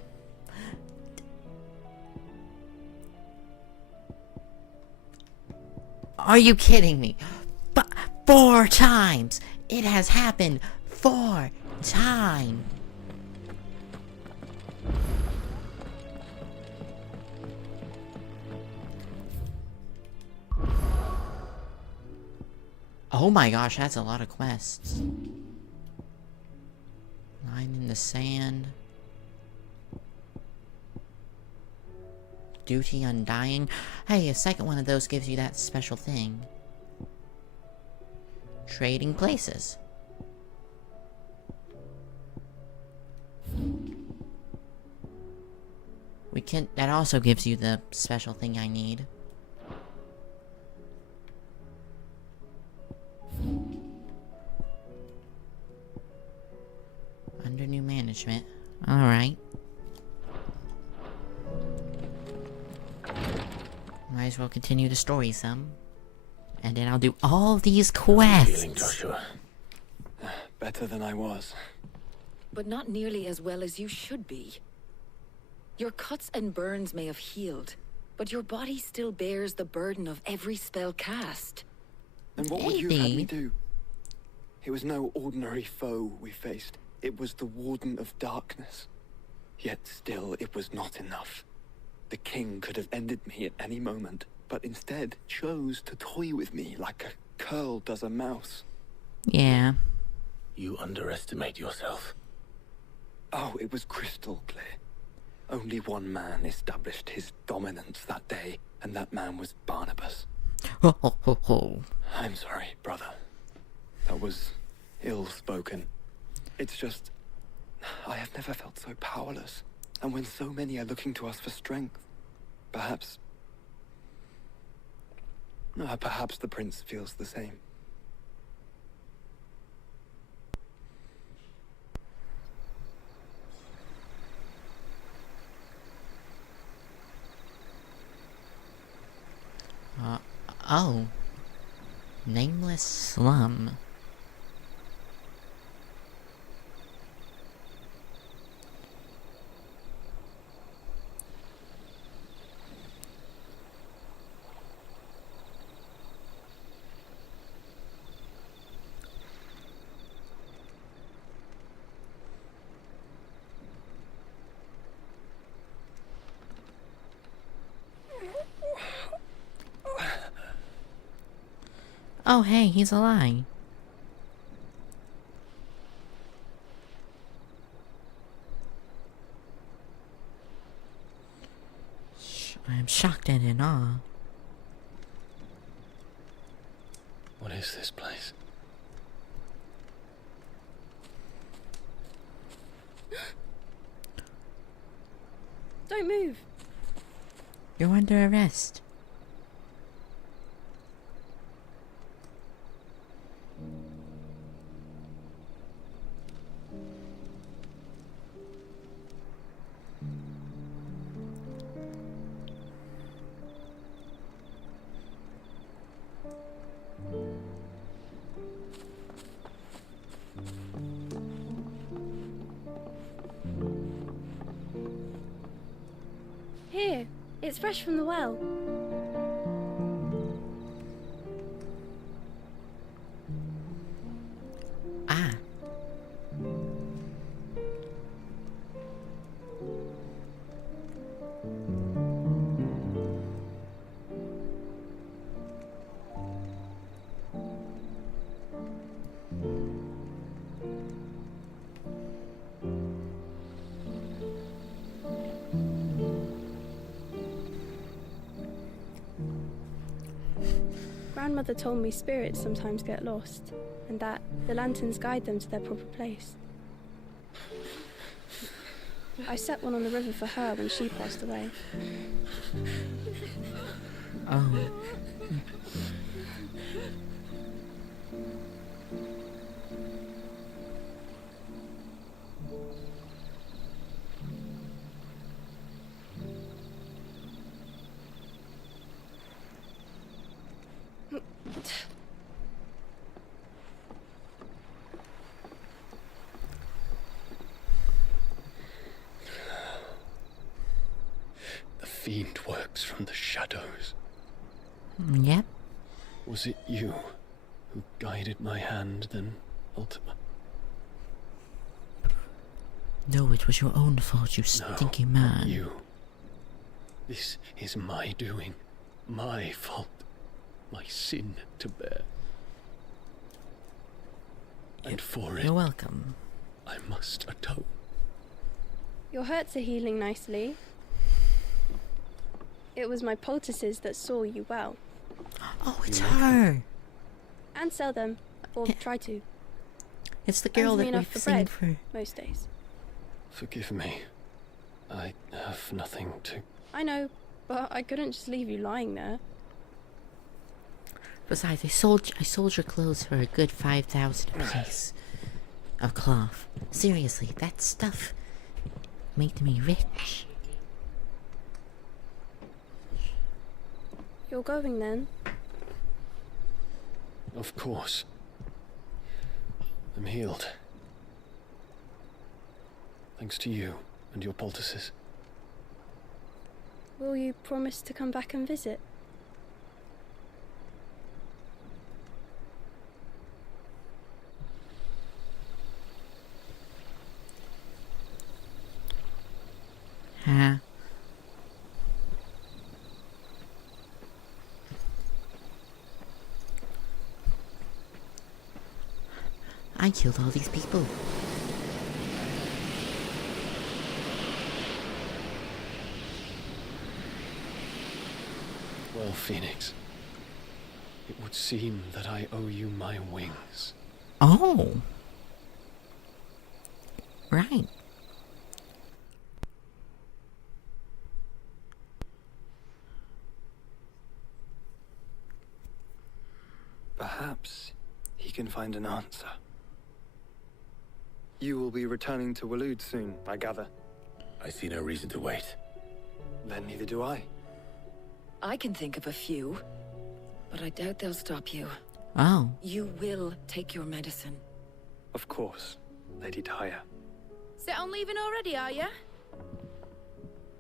Are you kidding me? 4 times! It has happened 4 times! Oh my gosh, that's a lot of quests. Line in the sand. Duty undying. Hey, a second one of those gives you that special thing. Trading places. That also gives you the special thing I need. Under new management. Alright. Might as well continue the story some. And then I'll do all these quests. Joshua? Better than I was. But not nearly as well as you should be. Your cuts and burns may have healed, but your body still bears the burden of every spell cast. And what would you have me do? It was no ordinary foe we faced. It was the Warden of Darkness. Yet still, it was not enough. The king could have ended me at any moment, but instead chose to toy with me like a curl does a mouse. Yeah. You underestimate yourself. Oh, it was crystal clear. Only one man established his dominance that day, and that man was Barnabas. Ho ho ho ho. I'm sorry, brother. That was ill-spoken. It's just, I have never felt so powerless. And when so many are looking to us for strength, perhaps the prince feels the same. Oh. Nameless slum. Oh, hey, he's alive. shocked and in awe. What is this place? Don't move. You're under arrest. Here, it's fresh from the well. Ah. Grandmother told me spirits sometimes get lost, and that the lanterns guide them to their proper place. I set one on the river for her when she passed away. Oh. The fiend works from the shadows. Yep. Was it you who guided my hand, then Ultima? No, it was your own fault, you stinky man. Not you. This is my doing, my fault, my sin to bear. And for it, You're welcome. I must atone. Your hurts are healing nicely. It was my poultices that saw you well. Oh, it's her. And sell them, or try to. It's the girl Earns me that enough we've for seen bread, for. most days. Forgive me. I have nothing to... I know, but I couldn't just leave you lying there. Besides, I sold your clothes for a good 5,000 apiece of cloth. Seriously, that stuff made me rich. You're going then? Of course. I'm healed. Thanks to you and your poultices. Will you promise to come back and visit? Huh? I killed all these people. Well, Phoenix, it would seem that I owe you my wings. Oh. Right. Perhaps he can find an answer. You will be returning to Waloed soon, I gather. I see no reason to wait. Then neither do I. I can think of a few, but I doubt they'll stop you. Oh. You will take your medicine. Of course, Lady Daya. Set on leaving already, are ya?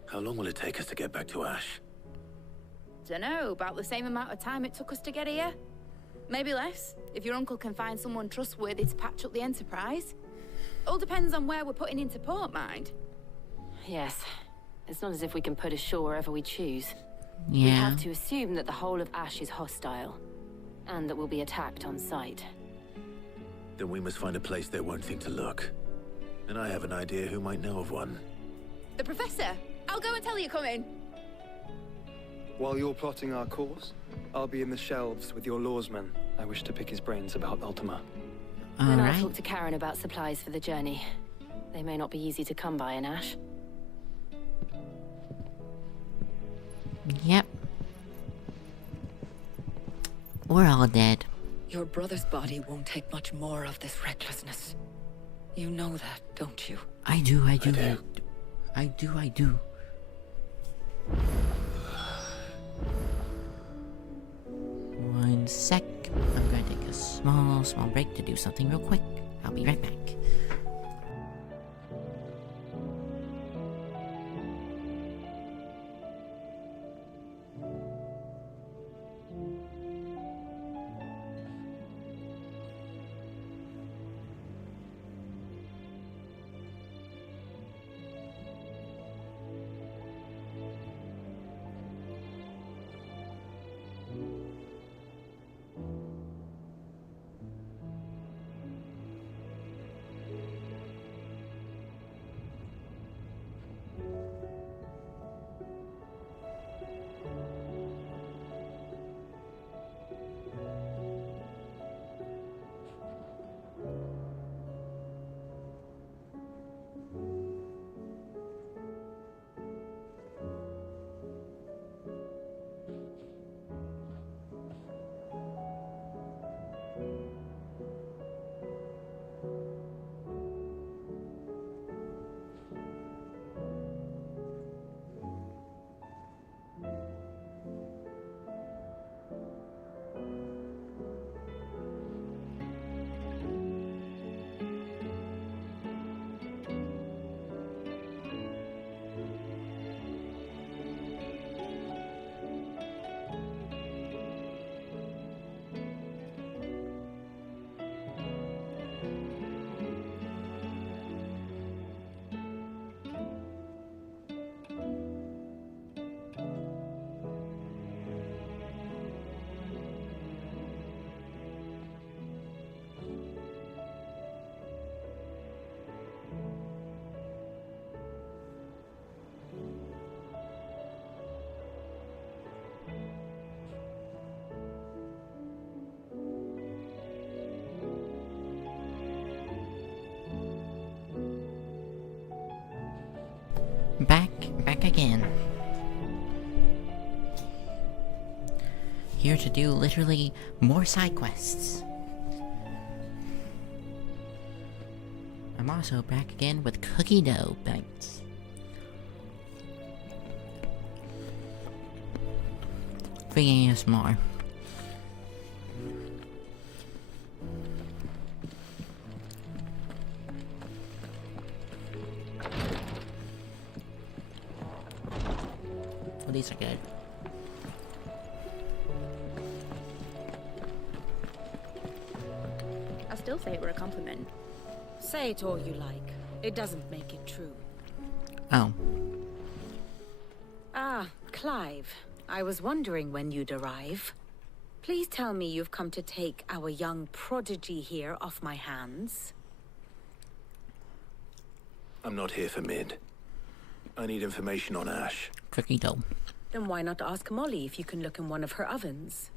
How long will it take us to get back to Ash? Dunno, about the same amount of time it took us to get here. Maybe less, if your uncle can find someone trustworthy to patch up the Enterprise. All depends on where we're putting into port, mind. Yes. It's not as if we can put ashore wherever we choose. Yeah. We have to assume that the whole of Ash is hostile, and that we'll be attacked on sight. Then we must find a place they won't think to look. And I have an idea who might know of one. The Professor! I'll go and tell you come in. While you're plotting our course, I'll be in the shelves with your lawsman. I wish to pick his brains about Ultima. Then I'll talk to Karen about supplies for the journey. They may not be easy to come by in Ash. Yep. We're all dead. Your brother's body won't take much more of this recklessness. You know that, don't you? I do. I do. 1 sec. I'm going to take a small break to do something real quick. I'll be right back. Back again. Here to do literally more side quests. I'm also back again with cookie dough bites. For ASMR. Oh, these are good. I still say it were a compliment. Say it all you like. It doesn't make it true. Oh. Ah, Clive. I was wondering when you'd arrive. Please tell me you've come to take our young prodigy here off my hands. I'm not here for Mid. I need information on Ash. Cookie dough. Then why not ask Molly if you can look in one of her ovens?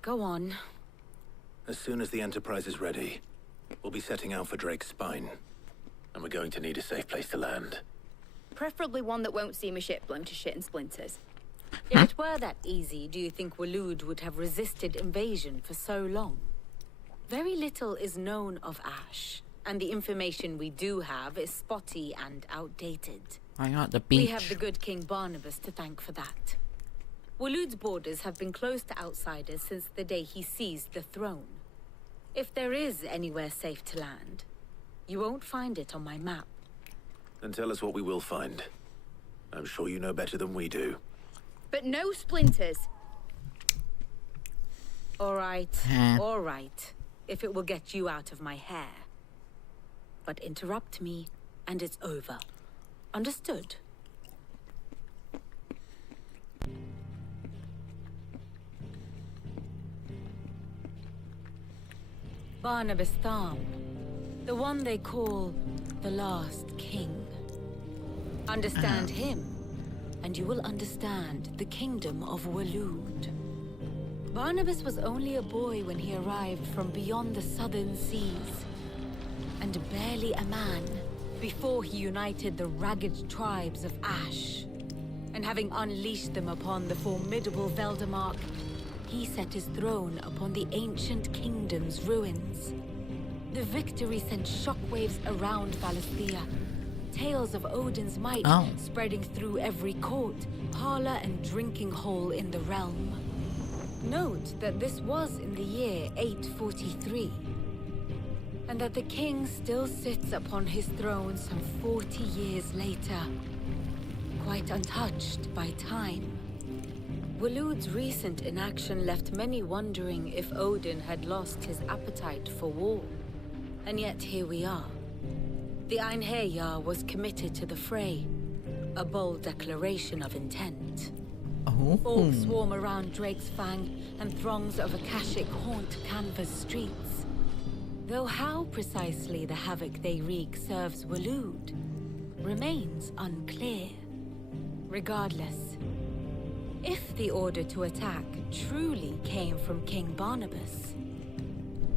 Go on. As soon as the Enterprise is ready, we'll be setting out for Drake's Spine. And we're going to need a safe place to land. Preferably one that won't see my ship blown to shit and splinters. If it were that easy, do you think Waloed would have resisted invasion for so long? Very little is known of Ash, and the information we do have is spotty and outdated. I got the beach. We have the good King Barnabas to thank for that. Waloed's borders have been closed to outsiders since the day he seized the throne. If there is anywhere safe to land, you won't find it on my map. Then tell us what we will find. I'm sure you know better than we do. But no splinters. All right, if it will get you out of my hair. But interrupt me, and it's over. Understood? Barnabas Thom, the one they call the last king. Understand him, and you will understand the kingdom of Waloed. Barnabas was only a boy when he arrived from beyond the southern seas, and barely a man before he united the ragged tribes of Ash. And having unleashed them upon the formidable Veldemark, he set his throne upon the ancient kingdom's ruins. The victory sent shockwaves around Valisthea, tales of Odin's might spreading through every court, parlor, and drinking hole in the realm. Note that this was in the year 843, and that the king still sits upon his throne some 40 years later, quite untouched by time. Waloed's recent inaction left many wondering if Odin had lost his appetite for war. And yet here we are. The Einherjar was committed to the fray, a bold declaration of intent. Orcs swarm around Drake's Fang, and throngs of Akashic haunt Canva's streets. Though how precisely the havoc they wreak serves Waloed remains unclear. Regardless, if the order to attack truly came from King Barnabas,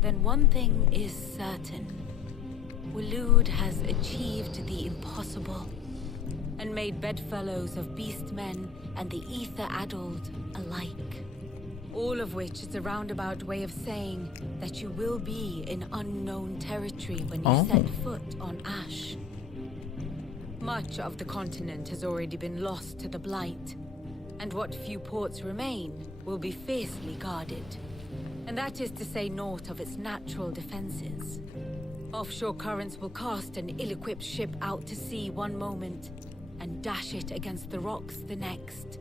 then one thing is certain. Waloed has achieved the impossible, and made bedfellows of beastmen and the ether-addled alike. All of which is a roundabout way of saying that you will be in unknown territory when you set foot on Ash. Much of the continent has already been lost to the Blight, and what few ports remain will be fiercely guarded. And that is to say naught of its natural defenses. Offshore currents will cast an ill-equipped ship out to sea one moment, and dash it against the rocks the next.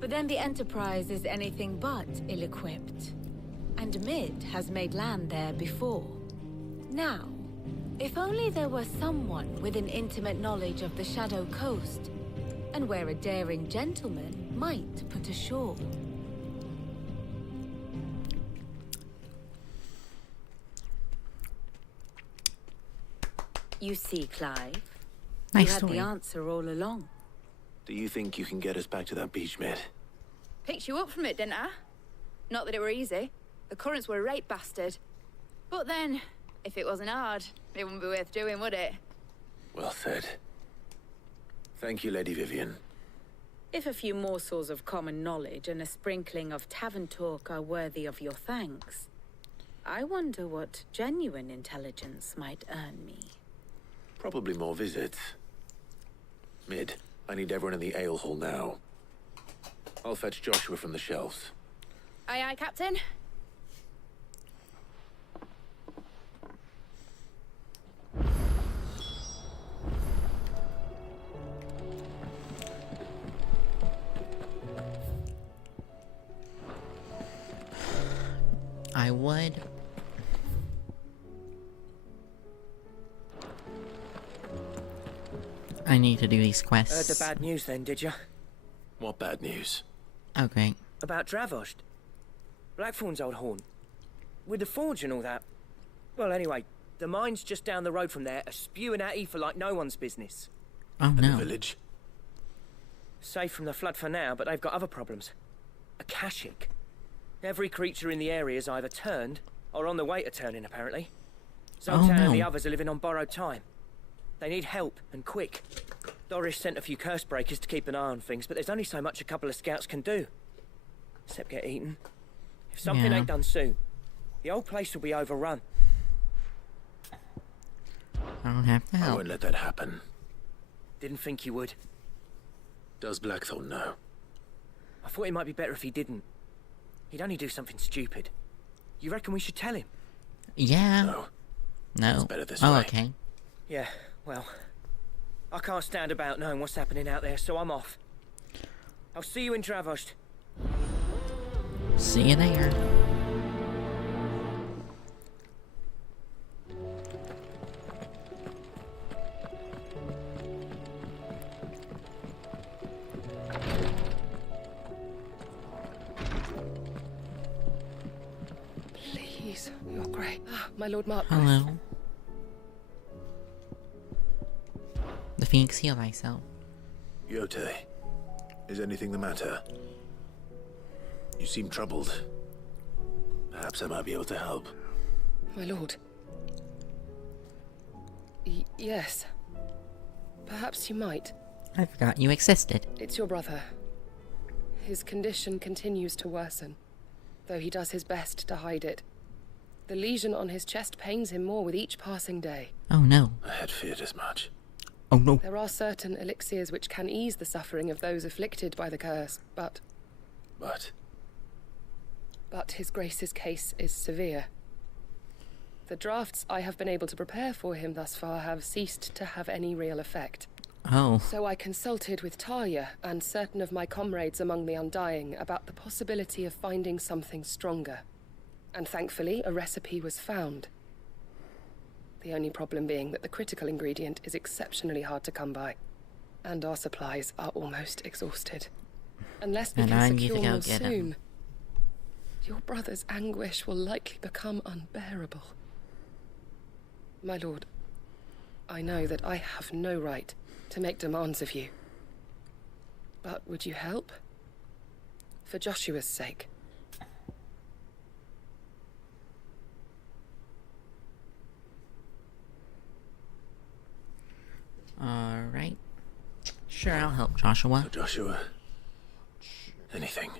But then the Enterprise is anything but ill-equipped. And Mid has made land there before. Now, if only there were someone with an intimate knowledge of the Shadow Coast, and where a daring gentleman might put ashore. You see, Clive, Nice you had story. the answer all along. Do you think you can get us back to that beach, Mid? Picked you up from it, didn't I? Not that it were easy. The currents were a right bastard. But then, if it wasn't hard, it wouldn't be worth doing, would it? Well said. Thank you, Lady Vivian. If a few morsels of common knowledge and a sprinkling of tavern talk are worthy of your thanks, I wonder what genuine intelligence might earn me. Probably more visits. Mid, I need everyone in the ale hall now. I'll fetch Joshua from the shelves. Aye, aye, Captain. I would. I need to do these quests. Heard the bad news then, did you? What bad news? Okay. About Dravost. Blackthorn's old haunt. With the forge and all that. Well, anyway, the mine's just down the road from there are spewing out ether like no one's business. Oh no. The village? Safe from the flood for now, but they've got other problems. Akashic. Every creature in the area is either turned, or on the way to turning, apparently. Zoltan and the others are living on borrowed time. They need help, and quick. Doris sent a few curse breakers to keep an eye on things, but there's only so much a couple of scouts can do. Except get eaten. If something ain't done soon, the old place will be overrun. I don't have to I help. won't let that happen. Didn't think you would. Does Blackthorn know? I thought it might be better if he didn't. He'd only do something stupid. You reckon we should tell him? Yeah. No. No. It's better this oh, way. okay. Yeah, well, I can't stand about knowing what's happening out there, so I'm off. I'll see you in Dravost. See you there. Please, you're great. My Lord Mark. Hello. The Phoenix, heal thyself. Yote. Is anything the matter? You seem troubled. Perhaps I might be able to help. My lord. Yes. Perhaps you might. I forgot you existed. It's your brother. His condition continues to worsen, though he does his best to hide it. The lesion on his chest pains him more with each passing day. Oh no. I had feared as much. Oh no. There are certain elixirs which can ease the suffering of those afflicted by the curse, but his grace's case is severe. The drafts I have been able to prepare for him thus far have ceased to have any real effect. Oh. So I consulted with Talia and certain of my comrades among the Undying about the possibility of finding something stronger. And thankfully, a recipe was found. The only problem being that the critical ingredient is exceptionally hard to come by. And our supplies are almost exhausted. Unless we can secure more soon, your brother's anguish will likely become unbearable. My lord, I know that I have no right to make demands of you. But would you help? For Joshua's sake. Alright. Sure, I'll help, Joshua. Joshua. Anything.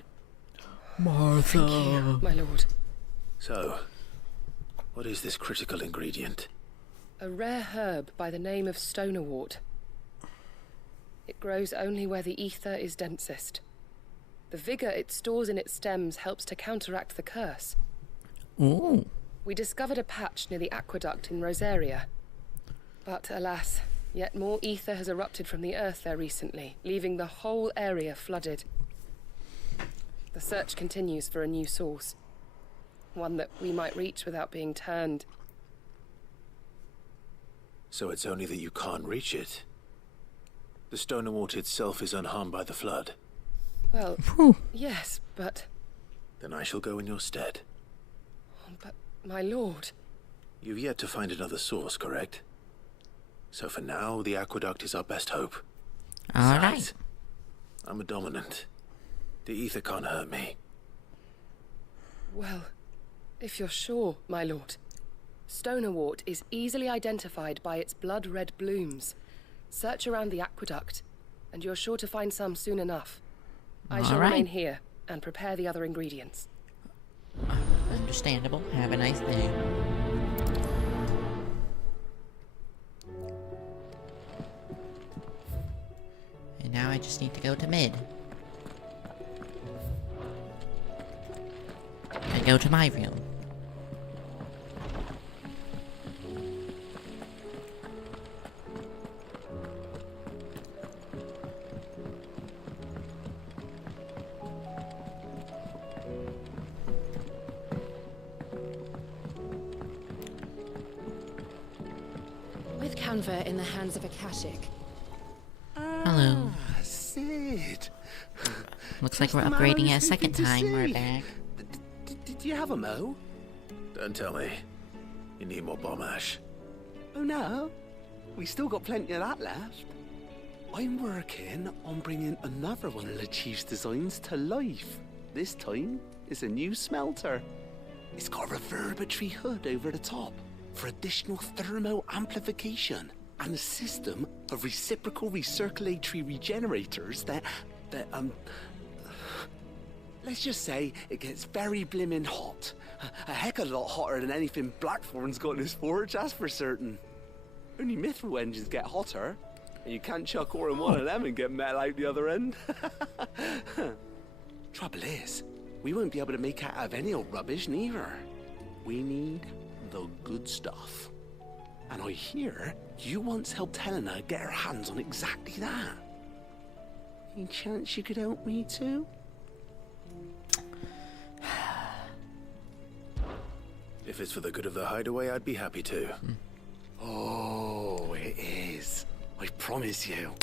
Martha. Thank you, my lord. So, what is this critical ingredient? A rare herb by the name of stonerwort. It grows only where the ether is densest. The vigor it stores in its stems helps to counteract the curse. Ooh. We discovered a patch near the aqueduct in Rosaria. But alas, yet more ether has erupted from the earth there recently, leaving the whole area flooded. The search continues for a new source. One that we might reach without being turned. So it's only that you can't reach it. The stonerwort itself is unharmed by the flood. Well, yes, but... Then I shall go in your stead. But, my lord... You've yet to find another source, correct? So for now, the aqueduct is our best hope. All right. I'm a dominant. The ether can't hurt me. Well, if you're sure, my lord. Stonerwort is easily identified by its blood-red blooms. Search around the aqueduct, and you're sure to find some soon enough. I shall remain here and prepare the other ingredients. Understandable. Have a nice day. And now I just need to go to mid. I go to my room. With Canva in the hands of Akashic. Hello. Sid. Looks like we're upgrading it a second time. We're back. Did you have a mo? Don't tell me. You need more bomb ash. Oh no, we still got plenty of that left. I'm working on bringing another one of the Chief's designs to life. This time, it's a new smelter. It's got a reverberatory hood over the top for additional thermal amplification and a system of reciprocal recirculatory regenerators that let's just say it gets very blimmin' hot. A heck of a lot hotter than anything Blackthorn's got in his forge, that's for certain. Only mithril engines get hotter, and you can't chuck ore in one of them and get metal out the other end. Trouble is, we won't be able to make out of any old rubbish neither. We need the good stuff. And I hear you once helped Helena get her hands on exactly that. Any chance you could help me too? If it's for the good of the hideaway, I'd be happy to. Oh, it is. I promise you.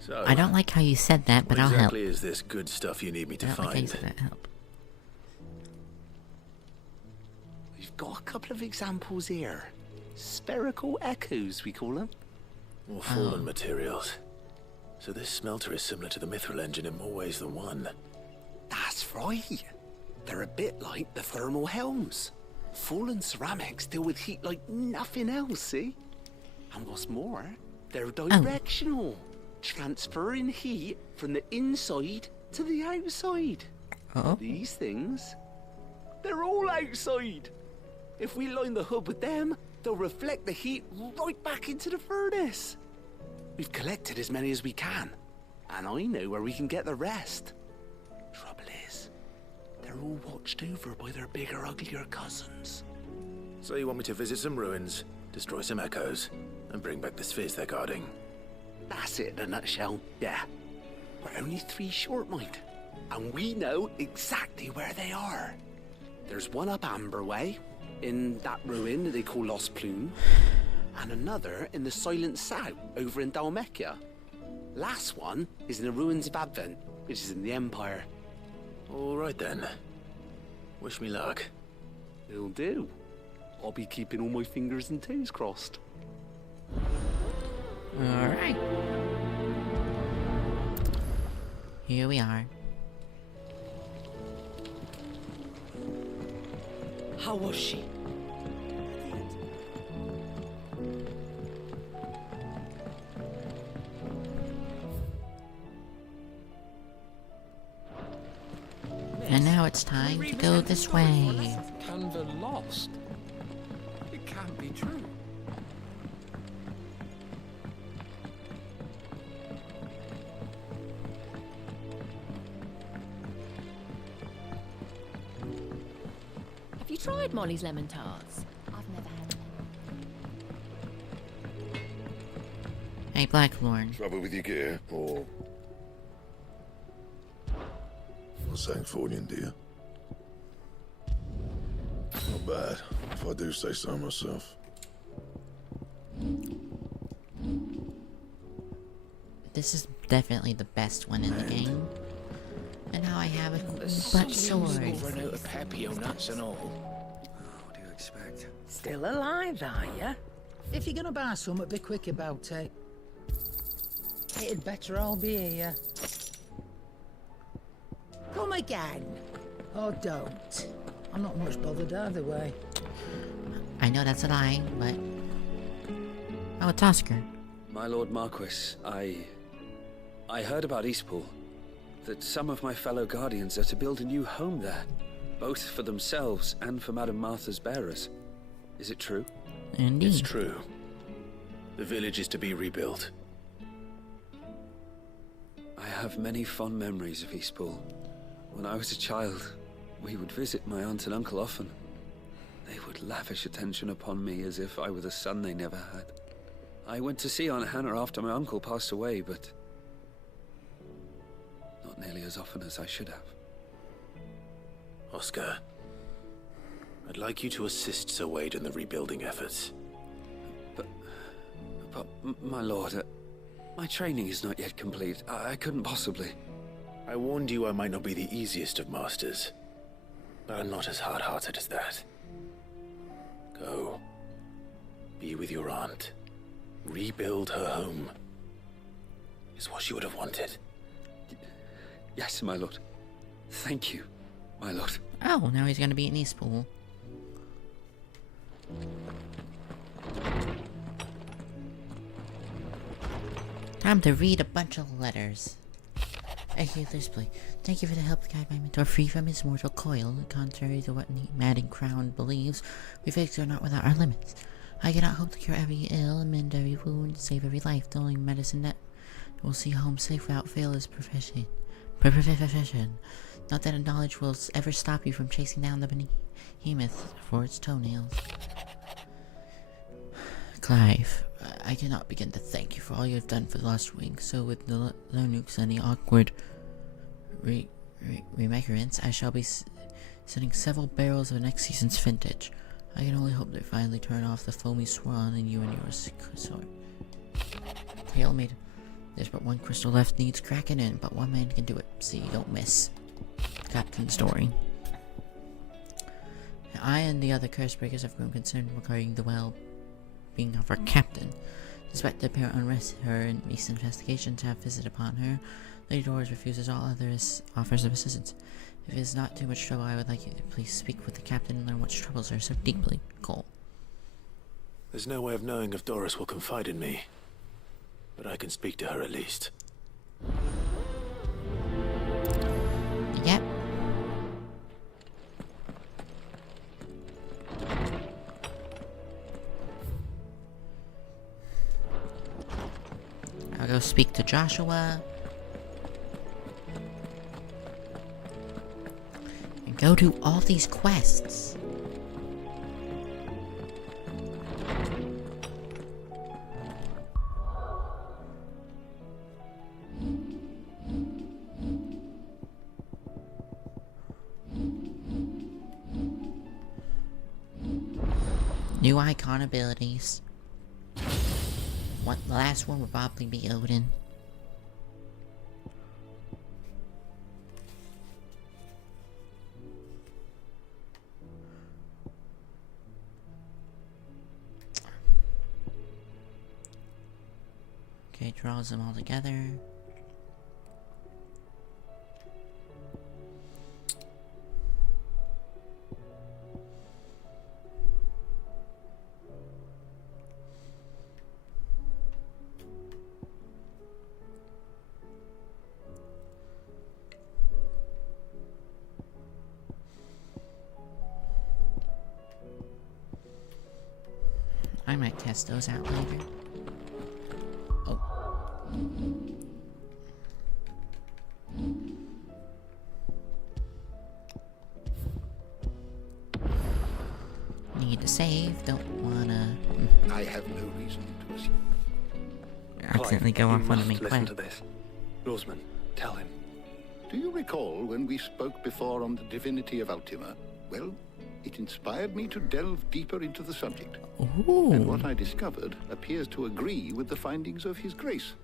So, I don't like how you said that, but I'll help. What exactly is this good stuff you need me to I don't like how you find? said that. Help. We've got a couple of examples here. Spherical echoes, we call them. More fallen materials. So this smelter is similar to the Mithril engine in more ways than one. That's right. They're a bit like the thermal helms. Fallen ceramics deal with heat like nothing else, see? And what's more, they're directional, transferring heat from the inside to the outside. These things, they're all outside. If we line the hub with them, they'll reflect the heat right back into the furnace. We've collected as many as we can, and I know where we can get the rest. Trouble is, they're all watched over by their bigger, uglier cousins. So you want me to visit some ruins, destroy some echoes, and bring back the spheres they're guarding? That's it in a nutshell, yeah. We're only 3 short, mind, and we know exactly where they are. There's one up Amber Way, in that ruin that they call Lost Plume, and another in the Silent South, over in Dalmekia. Last one is in the ruins of Advent, which is in the Empire. All right then. Wish me luck. It'll do. I'll be keeping all my fingers and toes crossed. Alright. Here we are. How was she? And now it's time to go this way. Canva lost. It can't be true. Have you tried Molly's lemon tarts? I've never had them. Hey, Blackthorn. Trouble with your gear, or... Sancthornian, dear. Not bad, if I do say so myself. This is definitely the best one in the game. And now I have a butt sword. Run out of Papio nuts and all. What do you expect? Still alive, are ya? If you're gonna buy something, be quick about it. It'd better all be here. Come again. Or don't. I'm not much bothered either way. I know that's a lie, but... Oh, it's Oscar. My Lord Marquis, I heard about Eastpool. That some of my fellow guardians are to build a new home there. Both for themselves and for Madame Martha's bearers. Is it true? Indeed. It's true. The village is to be rebuilt. I have many fond memories of Eastpool. When I was a child, we would visit my aunt and uncle often. They would lavish attention upon me as if I were the son they never had. I went to see Aunt Hannah after my uncle passed away, but not nearly as often as I should have. Oscar, I'd like you to assist Sir Wade in the rebuilding efforts. But my lord, my training is not yet complete. I couldn't possibly. I warned you I might not be the easiest of masters, but I'm not as hard-hearted as that. Go. Be with your aunt. Rebuild her home. Is what she would have wanted. Yes, my lord. Thank you, my lord. Oh, now he's gonna be in Eastpool. Time to read a bunch of letters. A healer's plea. Thank you for the help to guide my mentor free from his mortal coil. Contrary to what Madden Crown believes, we fakes are not without our limits. I cannot hope to cure every ill, mend every wound, save every life. The only medicine that will see home safe without fail is profession. Not that a knowledge will ever stop you from chasing down the behemoth for its toenails. Clive, I cannot begin to thank you for all you have done for the Lost Wing. So with the Lenux and the awkward remakerants, I shall be sending several barrels of next season's vintage. I can only hope they finally turn off the foamy swan in you and yours sword. Tailmade. There's but one crystal left, needs cracking in, but one man can do it. See, don't miss. Captain Story. I and the other curse breakers have grown concerned regarding the well-being of our captain. Despite the apparent unrest her and recent investigations have visited upon her, Lady Doris refuses all other offers of assistance. If it is not too much trouble, I would like you to please speak with the captain and learn what troubles her so deeply. Cole. There's no way of knowing if Doris will confide in me, but I can speak to her at least. Yep. I'll go speak to Joshua. And go do all these quests. New icon abilities. What, the last one would probably be Odin. Okay, draws them all together. I might test those out later. Oh. Need to save, don't wanna... I have no reason to assume. Accidentally go off on a main Listen quest. to this. Rosman, tell him. Do you recall when we spoke before on the divinity of Ultima? Well, it inspired me to delve deeper into the subject. Ooh. And what I discovered appears to agree with the findings of His Grace.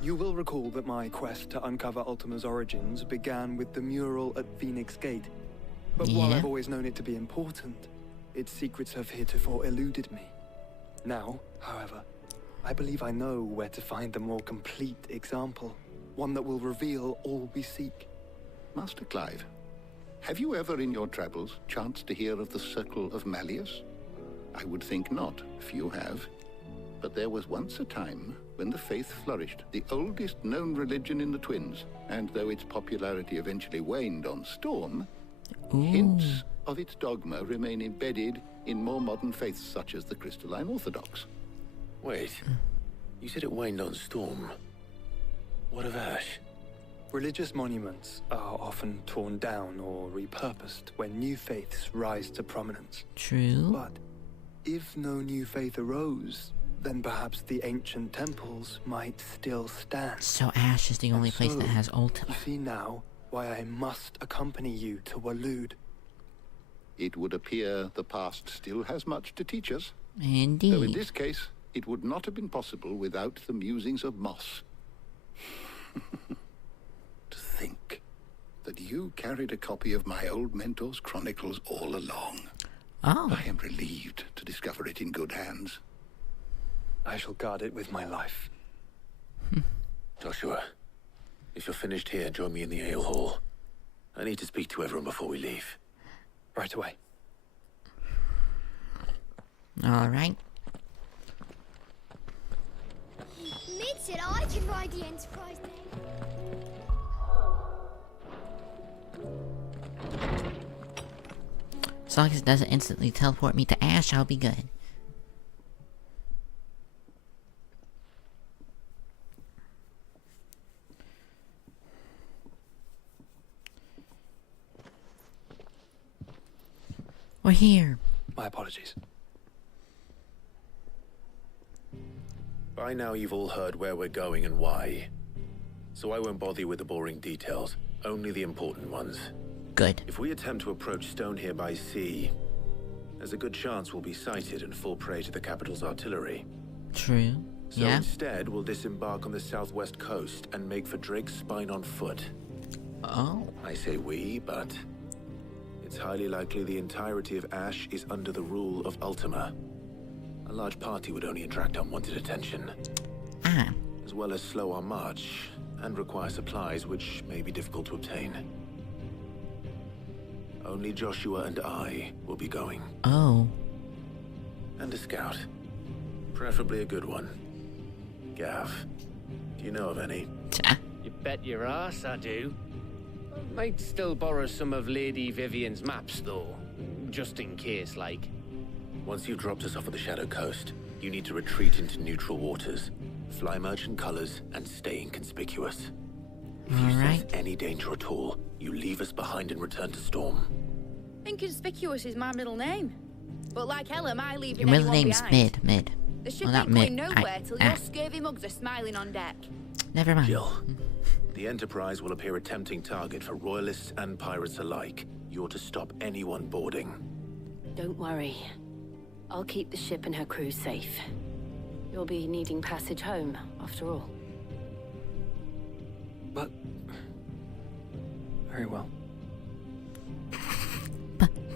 You will recall that my quest to uncover Ultima's origins began with the mural at Phoenix Gate. But while Yeah. I've always known it to be important, its secrets have heretofore eluded me. Now, however, I believe I know where to find the more complete example, one that will reveal all we seek. Master Clive, have you ever in your travels chanced to hear of the Circle of Malleus? I would think not, if you have. But there was once a time when the faith flourished, the oldest known religion in the Twins, and though its popularity eventually waned on Storm, hints of its dogma remain embedded in more modern faiths such as the Crystalline Orthodox. Wait, you said it waned on Storm. What of Ash? Religious monuments are often torn down or repurposed when new faiths rise to prominence. True. But if no new faith arose, then perhaps the ancient temples might still stand. So Ash is the only place that has Ultima. You see now why I must accompany you to Waloed. It would appear the past still has much to teach us. Indeed. Though in this case, it would not have been possible without the musings of Moss. To think that you carried a copy of my old mentor's chronicles all along. Oh. I am relieved to discover it in good hands. I shall guard it with my life. Joshua, if you're finished here, join me in the ale hall. I need to speak to everyone before we leave. Right away. Alright. Mid said I can ride the Enterprise then. As long as it doesn't instantly teleport me to Ash, I'll be good. We're here. My apologies. By now you've all heard where we're going and why. So I won't bother you with the boring details, only the important ones. Good. If we attempt to approach Stone here by sea, there's a good chance we'll be sighted and fall prey to the capital's artillery. True. So Yeah. instead, we'll disembark on the southwest coast and make for Drake's Spine on foot. Oh. I say we, but it's highly likely the entirety of Ash is under the rule of Ultima. A large party would only attract unwanted attention. As well as slow our march, and require supplies which may be difficult to obtain. Only Joshua and I will be going. Oh. And a scout. Preferably a good one. Gav, do you know of any? You bet your ass I do. Might still borrow some of Lady Vivian's maps, though. Just in case, like. Once you've dropped us off at the Shadow Coast, you need to retreat into neutral waters. Fly merchant colors and stay inconspicuous. If you sense any danger at all, you leave us behind and return to Storm. Inconspicuous is my middle name. But like hell am I leaving Your middle anyone name's behind. Mid. The ship Well, not ain't going Mid. nowhere till your scurvy mugs are smiling on deck. Never mind. Jill, the Enterprise will appear a tempting target for royalists and pirates alike. You're to stop anyone boarding. Don't worry. I'll keep the ship and her crew safe. You'll be needing passage home, after all. But... Very well.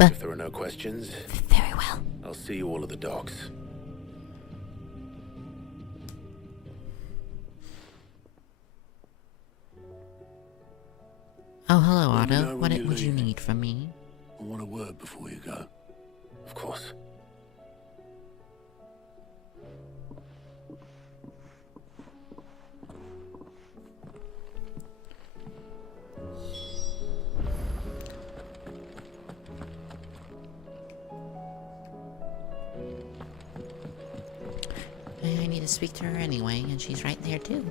If there are no questions... Very well. I'll see you all at the docks. Oh, hello, Otto. What would you need from me? I want a word before you go. Of course. I need to speak to her anyway, and she's right there too.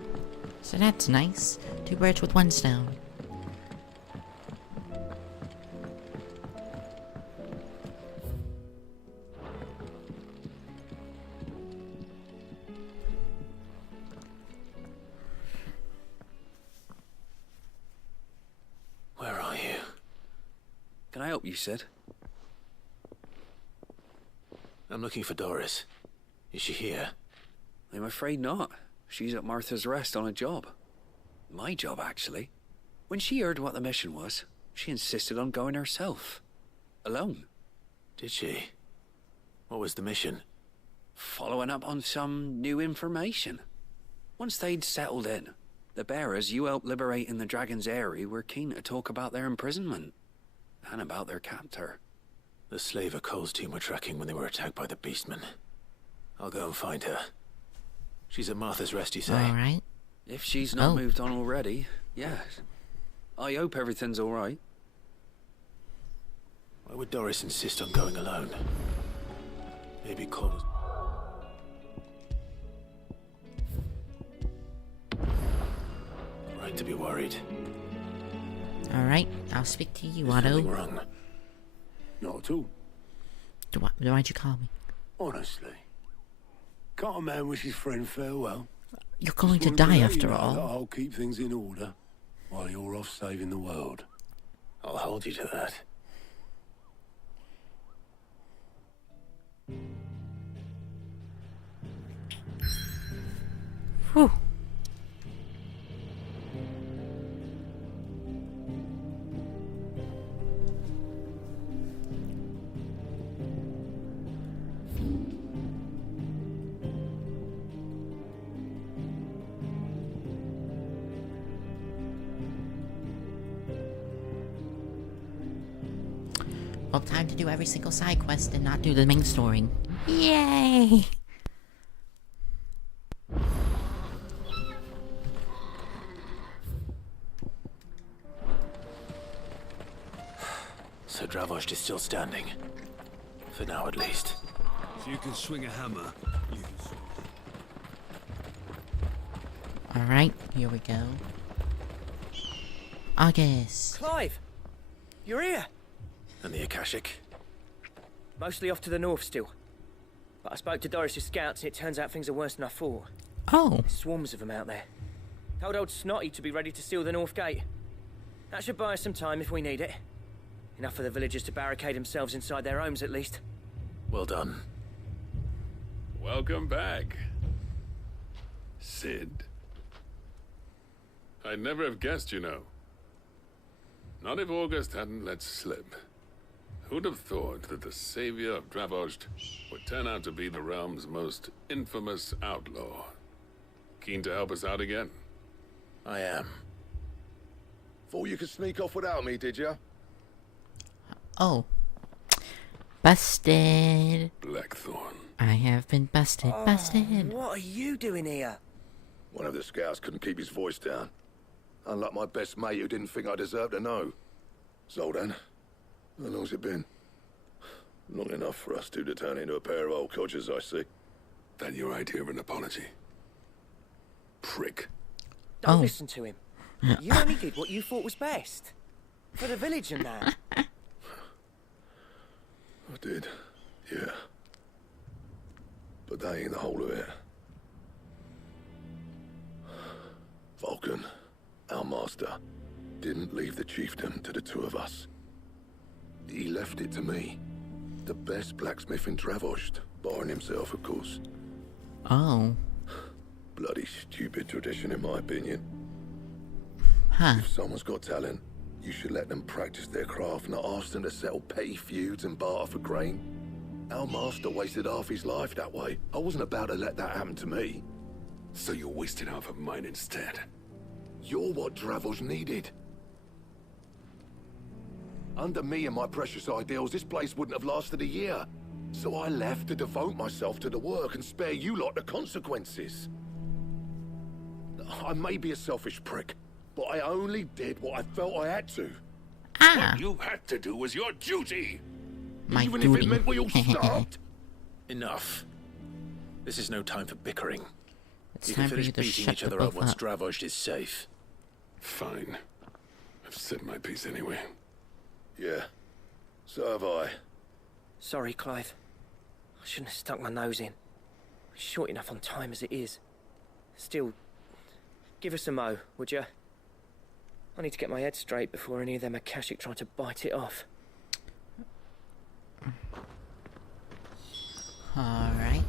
So that's nice. 2 birds with 1 stone. Where are you? Can I help you, Sid? I'm looking for Doris. Is she here? I'm afraid not. She's at Martha's Rest on a job. My job, actually. When she heard what the mission was, she insisted on going herself. Alone. Did she? What was the mission? Following up on some new information. Once they'd settled in, the bearers you helped liberate in the Dragon's Eyrie were keen to talk about their imprisonment. And about their captor. The slaver Cole's team were tracking when they were attacked by the Beastmen. I'll go and find her. She's at Martha's Rest, you say? Alright. If she's not moved on already, yes. I hope everything's alright. Why would Doris insist on going alone? Maybe Cole was... Right to be worried. Alright, I'll speak to you, There's Otto. something wrong. Not at all. Why'd you call me? Honestly. Can't a man wish his friend farewell? You're going to Just wanted die let you after know all. that I'll keep things in order while you're off saving the world. I'll hold you to that. Whew. Well, time to do every single side quest and not do the main story. Yay! So Dravost is still standing. For now, at least. If you can swing a hammer, you can swing. Alright, here we go. August. Clive! You're here! And the Akashic? Mostly off to the north still. But I spoke to Doris's scouts and it turns out things are worse than I thought. Oh. Swarms of them out there. Told old Snotty to be ready to seal the north gate. That should buy us some time if we need it. Enough for the villagers to barricade themselves inside their homes at least. Well done. Welcome back, Sid. I'd never have guessed, you know. Not if August hadn't let slip. Who'd have thought that the savior of Dravost would turn out to be the realm's most infamous outlaw? Keen to help us out again? I am. Thought you could sneak off without me, did you? Oh. Busted. Blackthorn. I have been busted. Busted. What are you doing here? One of the scouts couldn't keep his voice down. Unlike my best mate who didn't think I deserved to know. Zoltan, how long's it been? Long enough for us two to turn into a pair of old codgers, I see. That your idea of an apology? Prick. Don't listen to him. You only did what you thought was best. For the village and that. I did, yeah. But that ain't the whole of it. Vulcan, our master, didn't leave the chiefdom to the two of us. He left it to me. The best blacksmith in Dravost, barring himself, of course. Oh. Bloody stupid tradition, in my opinion. Huh. If someone's got talent, you should let them practice their craft, not ask them to settle petty feuds and barter for grain. Our master wasted half his life that way. I wasn't about to let that happen to me. So you wasted half of mine instead. You're what Dravost needed. Under me and my precious ideals, this place wouldn't have lasted a year. So I left to devote myself to the work and spare you lot the consequences. I may be a selfish prick, but I only did what I felt I had to. What you had to do was your duty. Even if it meant we all starved. Enough. This is no time for bickering. It's You time can for finish you to beating shut each the other up both once up. Dravost is safe. Fine. I've said my piece anyway. Yeah. So have I. Sorry, Clive. I shouldn't have stuck my nose in. It's short enough on time as it is. Still, give us a mo, would you? I need to get my head straight before any of them Akashic try to bite it off. Alright.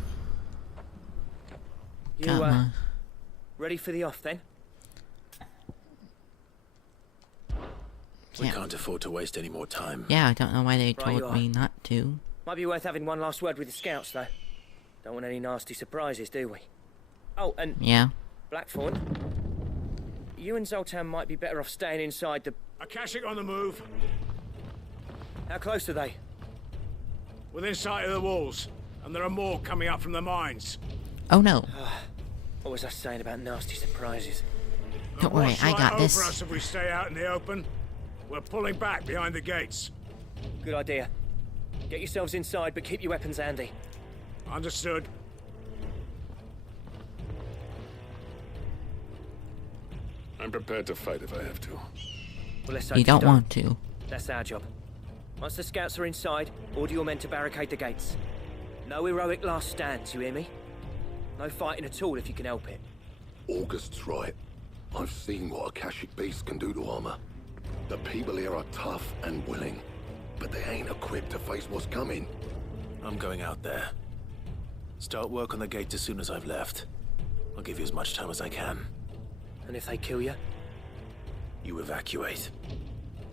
You, ready for the off, then? We can't afford to waste any more time. Yeah, I don't know why they Right you told are. me not to. Might be worth having one last word with the scouts, though. Don't want any nasty surprises, do we? Oh, and... Yeah. Blackthorn, you and Zoltan might be better off staying inside the... Akashic on the move. How close are they? Within sight of the walls. And there are more coming up from the mines. Oh no. What was I saying about nasty surprises? Don't worry, I got over this. us if we stay out in the open. We're pulling back behind the gates. Good idea. Get yourselves inside, but keep your weapons handy. Understood. I'm prepared to fight if I have to. Well, let's hope You don't want to. That's our job. Once the scouts are inside, order your men to barricade the gates. No heroic last stands, you hear me? No fighting at all if you can help it. August's right. I've seen what Akashic beasts can do to armor. The people here are tough and willing, but they ain't equipped to face what's coming. I'm going out there. Start work on the gate as soon as I've left. I'll give you as much time as I can. And if they kill you? You evacuate.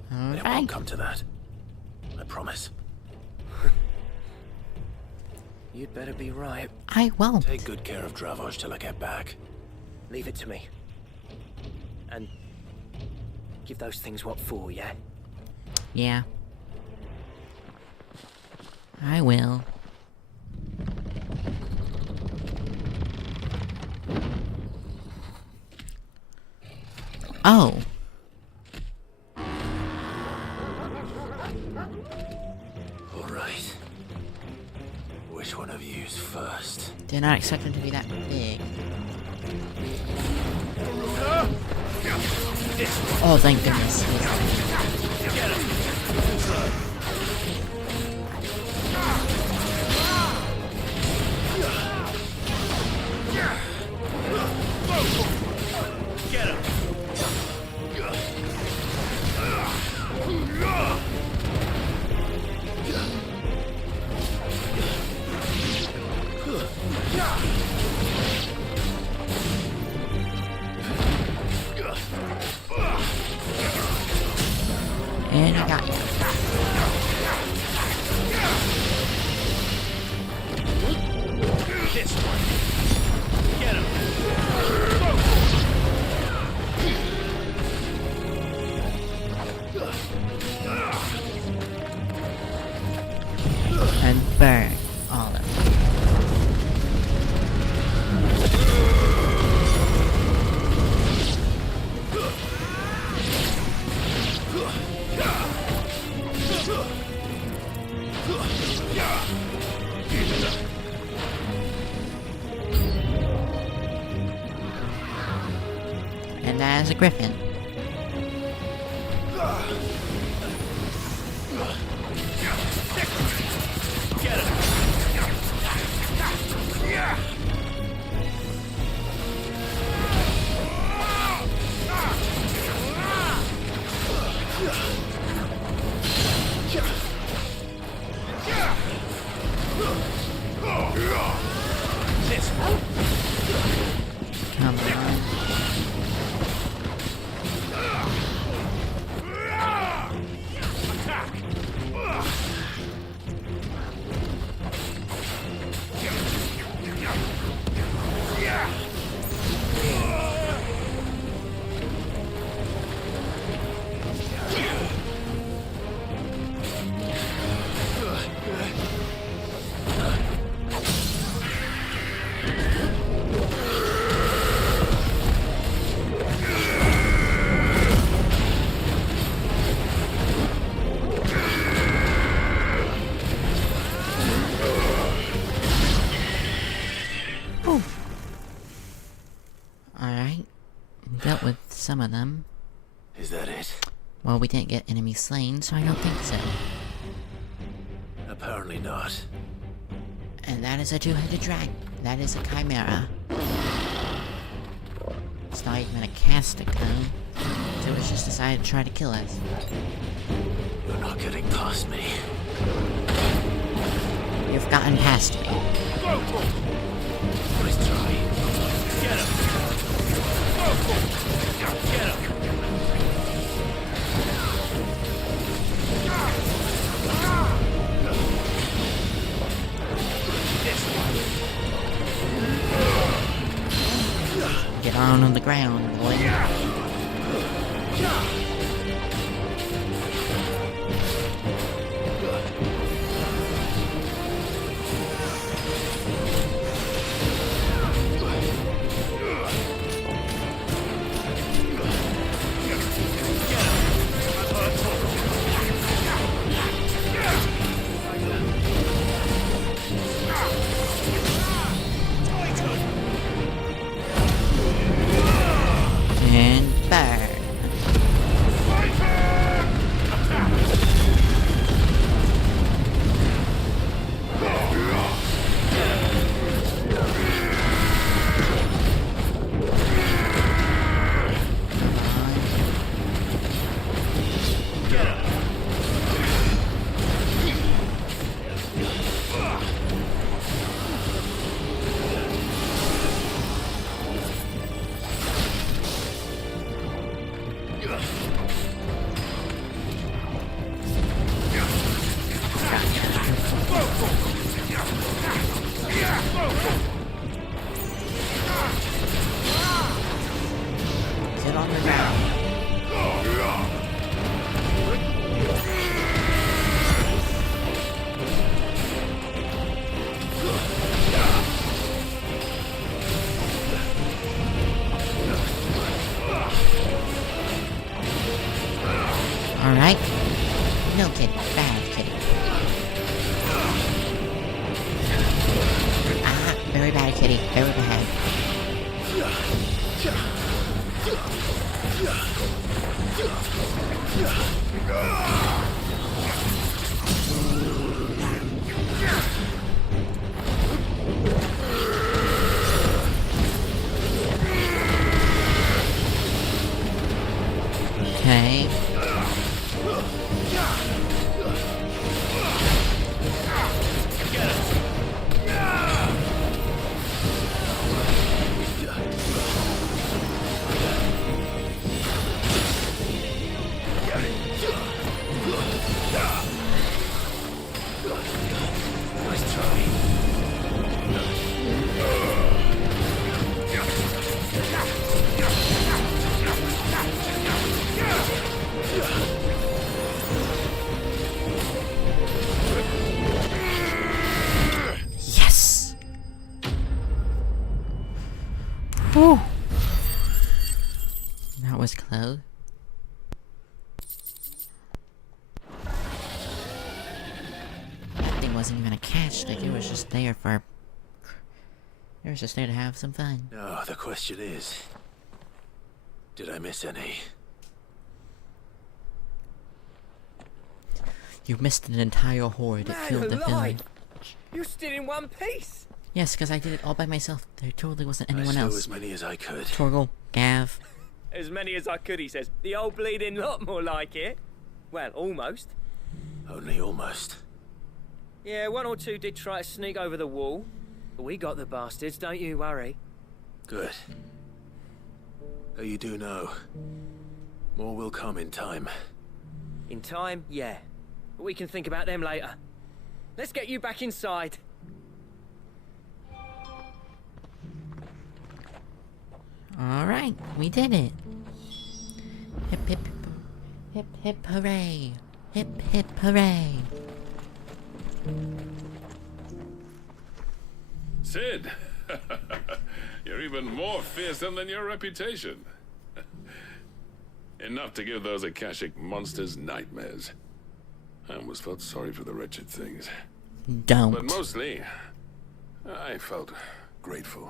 It Alright. won't come to that. I promise. You'd better be right. I won't. Take good care of Dravost till I get back. Leave it to me. And give those things what for, yeah? Yeah. I will. Oh. All right. Which one of you's first? Did not expect him to be that big. Oh, thank goodness. Get him! And I got you. This one. Get him. And burn all of them. And that is a griffin. Get him. This one. Come on. Alright. Dealt with some of them. Is that it? Well, we didn't get enemies slain, so I don't think so. Apparently not. And that is a two-headed dragon. That is a chimera. It's not even a castic, though. So it's just decided to try to kill us. You're not getting past me. You've gotten past me. Nice try. Get him. Get him. Get on the ground, boy. And burn. Get on the ground. Alright. No kitty. Bad kitty. Ah, very bad kitty. Very bad. Okay. Whew. That was close. That thing wasn't even a catch, like it was just there for... It was just there to have some fun. Now, the question is... Did I miss any? You missed an entire horde. It filled the village. You're still in one piece. Yes, because I did it all by myself. There totally wasn't anyone I else. slew as many as I could. Torgal, Gav. As many as I could, he says. The old bleeding lot, more like it. Well, almost. Only almost. Yeah, one or two did try to sneak over the wall. But we got the bastards, don't you worry. Good. Though you do know, more will come in time. In time, yeah. But we can think about them later. Let's get you back inside. Alright, we did it. Hip hip hip hip hooray. Hip hip hooray. Sid! You're even more fearsome than your reputation. Enough to give those Akashic monsters nightmares. I almost felt sorry for the wretched things. Don't. But mostly, I felt grateful.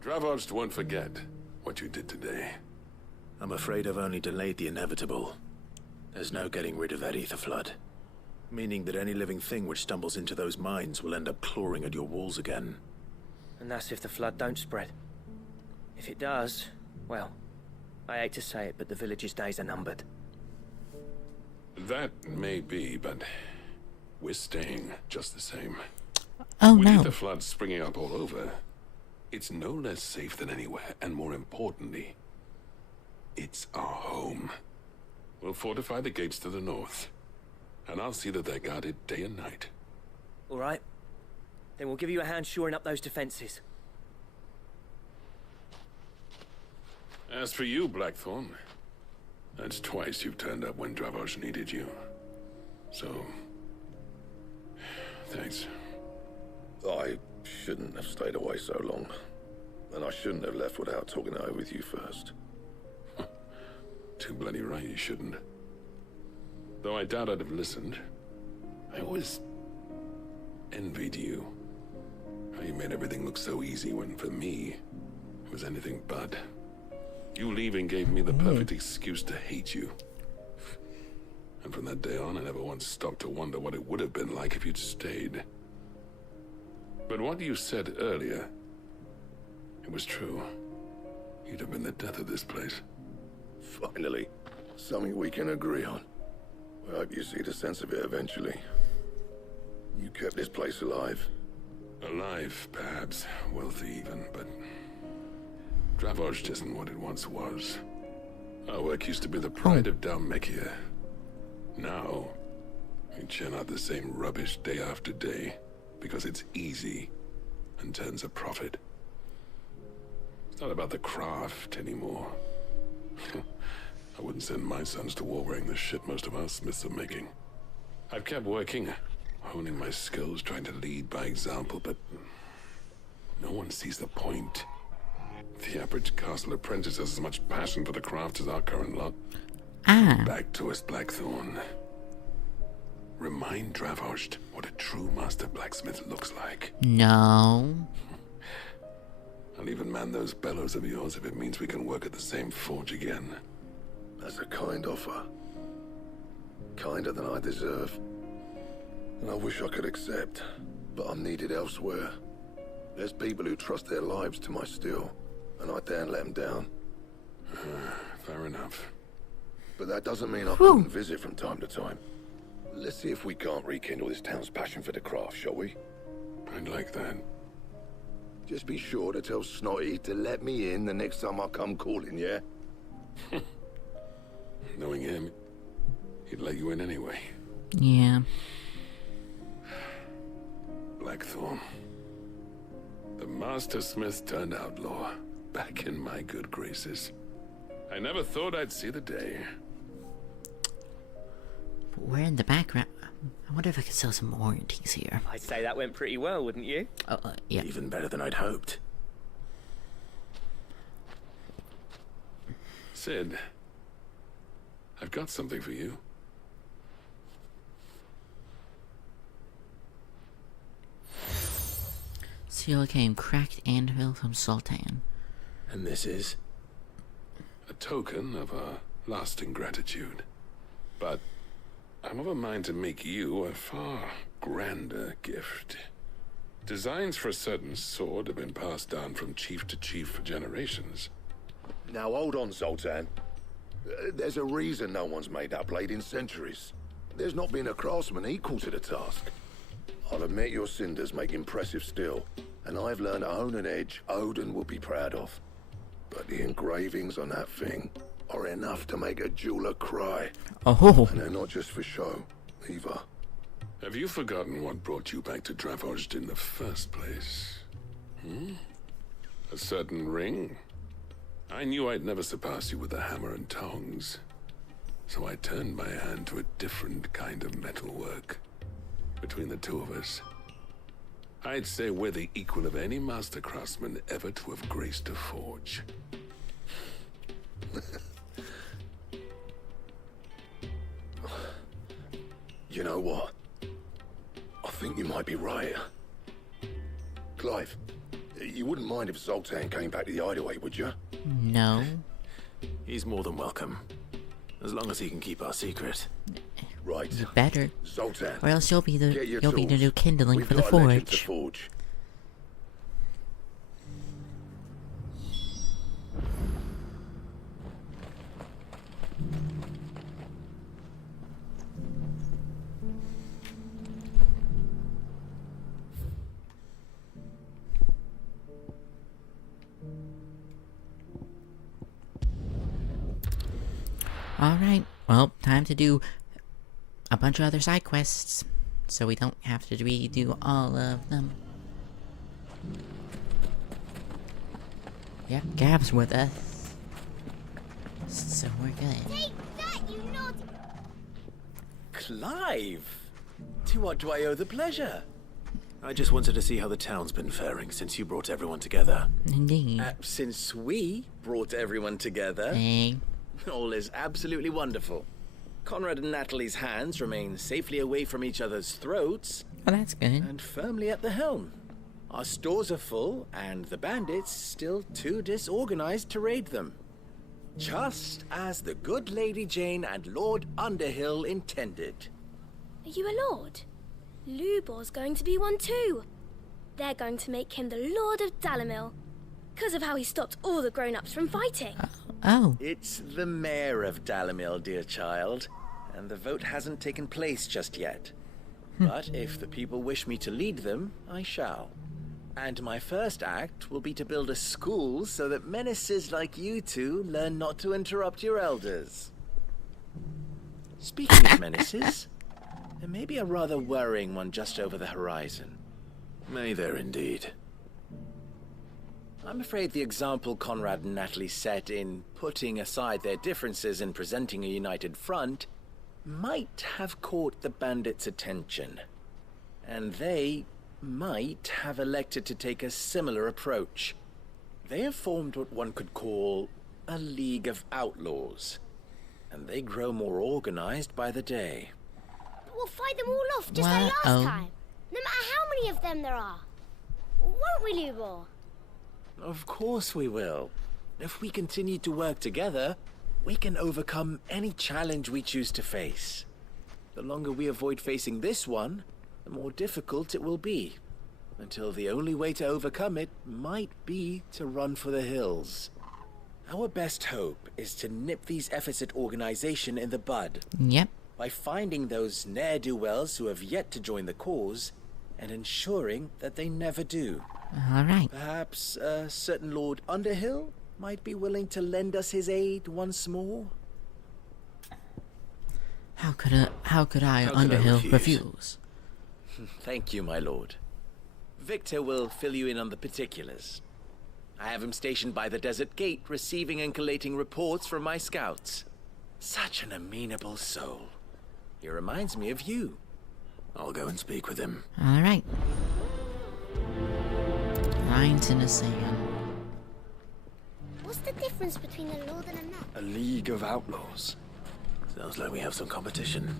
Dravoged won't forget what you did today. I'm afraid I've only delayed the inevitable. There's no getting rid of that ether flood. Meaning that any living thing which stumbles into those mines will end up clawing at your walls again. And that's if the flood don't spread. If it does, well, I hate to say it, but the village's days are numbered. That may be, but we're staying just the same. Oh, With no. the flood springing up all over, it's no less safe than anywhere, and more importantly, it's our home. We'll fortify the gates to the north, and I'll see that they're guarded day and night. All right. Then we'll give you a hand shoring up those defenses. As for you, Blackthorn, that's twice you've turned up when Dravos needed you. So, thanks. I shouldn't have stayed away so long. And I shouldn't have left without talking it over with you first. Too bloody right you shouldn't. Though I doubt I'd have listened. I always envied you. How you made everything look so easy when, for me, it was anything but. You leaving gave me the perfect excuse to hate you. And from that day on, I never once stopped to wonder what it would have been like if you'd stayed. But what you said earlier, it was true. You'd have been the death of this place. Finally, something we can agree on. I hope you see the sense of it eventually. You kept this place alive. Alive, perhaps. Wealthy even, but... Dravozh isn't what it once was. Our work used to be the pride of Dalmekia. Now, we churn out the same rubbish day after day, because it's easy and turns a profit. It's not about the craft anymore. I wouldn't send my sons to war wearing the shit most of our smiths are making. I've kept working, honing my skills, trying to lead by example, but no one sees the point. The average castle apprentice has as much passion for the craft as our current lot. Back to us, Blackthorn. Remind Dravozh what a true master blacksmith looks like. No. I'll even man those bellows of yours if it means we can work at the same forge again. That's a kind offer. Kinder than I deserve. And I wish I could accept, but I'm needed elsewhere. There's people who trust their lives to my steel, and I daren't let them down. Fair enough. But that doesn't mean I couldn't visit from time to time. Let's see if we can't rekindle this town's passion for the craft, shall we? I'd like that. Just be sure to tell Snotty to let me in the next time I come calling, yeah? Knowing him, he'd let you in anyway. Yeah. Blackthorn. The Master Smith turned outlaw, back in my good graces. I never thought I'd see the day. We're in the background. I wonder if I could sell some warranties here. I'd say that went pretty well, wouldn't you? Yeah. Even better than I'd hoped. Sid, I've got something for you. Seal came cracked anvil from Sultan. And this is? A token of our lasting gratitude. But I'm of a mind to make you a far grander gift. Designs for a certain sword have been passed down from chief to chief for generations. Now hold on, Sultan. There's a reason no one's made that blade in centuries. There's not been a craftsman equal to the task. I'll admit your cinders make impressive steel, and I've learned to own an edge Odin will be proud of. But the engravings on that thing are enough to make a jeweler cry. Oh. And they're not just for show, either. Have you forgotten what brought you back to Dravozd in the first place? A certain ring? I knew I'd never surpass you with a hammer and tongs. So I turned my hand to a different kind of metalwork. Between the two of us, I'd say we're the equal of any master craftsman ever to have graced a forge. You know what? I think you might be right. Clive, you wouldn't mind if Zoltan came back to the hideaway, would you? No. He's more than welcome. As long as he can keep our secret. Right. You better. Zoltan, or else you'll be the tools. new kindling We've for the got a legend to forge. forge. Alright, well, time to do a bunch of other side quests, so we don't have to redo all of them. Yep, Gab's with us, so we're good. Take that, you naughty... Clive! To what do I owe the pleasure? I just wanted to see how the town's been faring since you brought everyone together. Indeed. Since we brought everyone together... Hey. All is absolutely wonderful. Conrad and Natalie's hands remain safely away from each other's throats. Oh, that's good. And firmly at the helm. Our stores are full, and the bandits still too disorganized to raid them. Just as the good Lady Jane and Lord Underhill intended. Are you a lord? Lubor's going to be one too. They're going to make him the Lord of Dalamil, because of how he stopped all the grown-ups from fighting. Oh. It's the mayor of Dalamil, dear child, and the vote hasn't taken place just yet. But if the people wish me to lead them, I shall. And my first act will be to build a school so that menaces like you two learn not to interrupt your elders. Speaking of menaces, there may be a rather worrying one just over the horizon. May there indeed. I'm afraid the example Conrad and Natalie set in putting aside their differences and presenting a united front might have caught the bandits' attention. And they might have elected to take a similar approach. They have formed what one could call a League of Outlaws. And they grow more organized by the day. But we'll fight them all off just like last time. No matter how many of them there are. Won't we, Lubor? Of course we will. If we continue to work together, we can overcome any challenge we choose to face. The longer we avoid facing this one, the more difficult it will be. Until the only way to overcome it might be to run for the hills. Our best hope is to nip these efforts at organization in the bud. Yep. By finding those ne'er-do-wells who have yet to join the cause, and ensuring that they never do. Alright. Perhaps a certain Lord Underhill might be willing to lend us his aid once more? How could I, Underhill, refuse? Thank you, my lord. Victor will fill you in on the particulars. I have him stationed by the desert gate, receiving and collating reports from my scouts. Such an amenable soul. He reminds me of you. I'll go and speak with him. Alright. Lines in the sand. What's the difference difference between a lord and a knight? A league of outlaws. Sounds like we have some competition.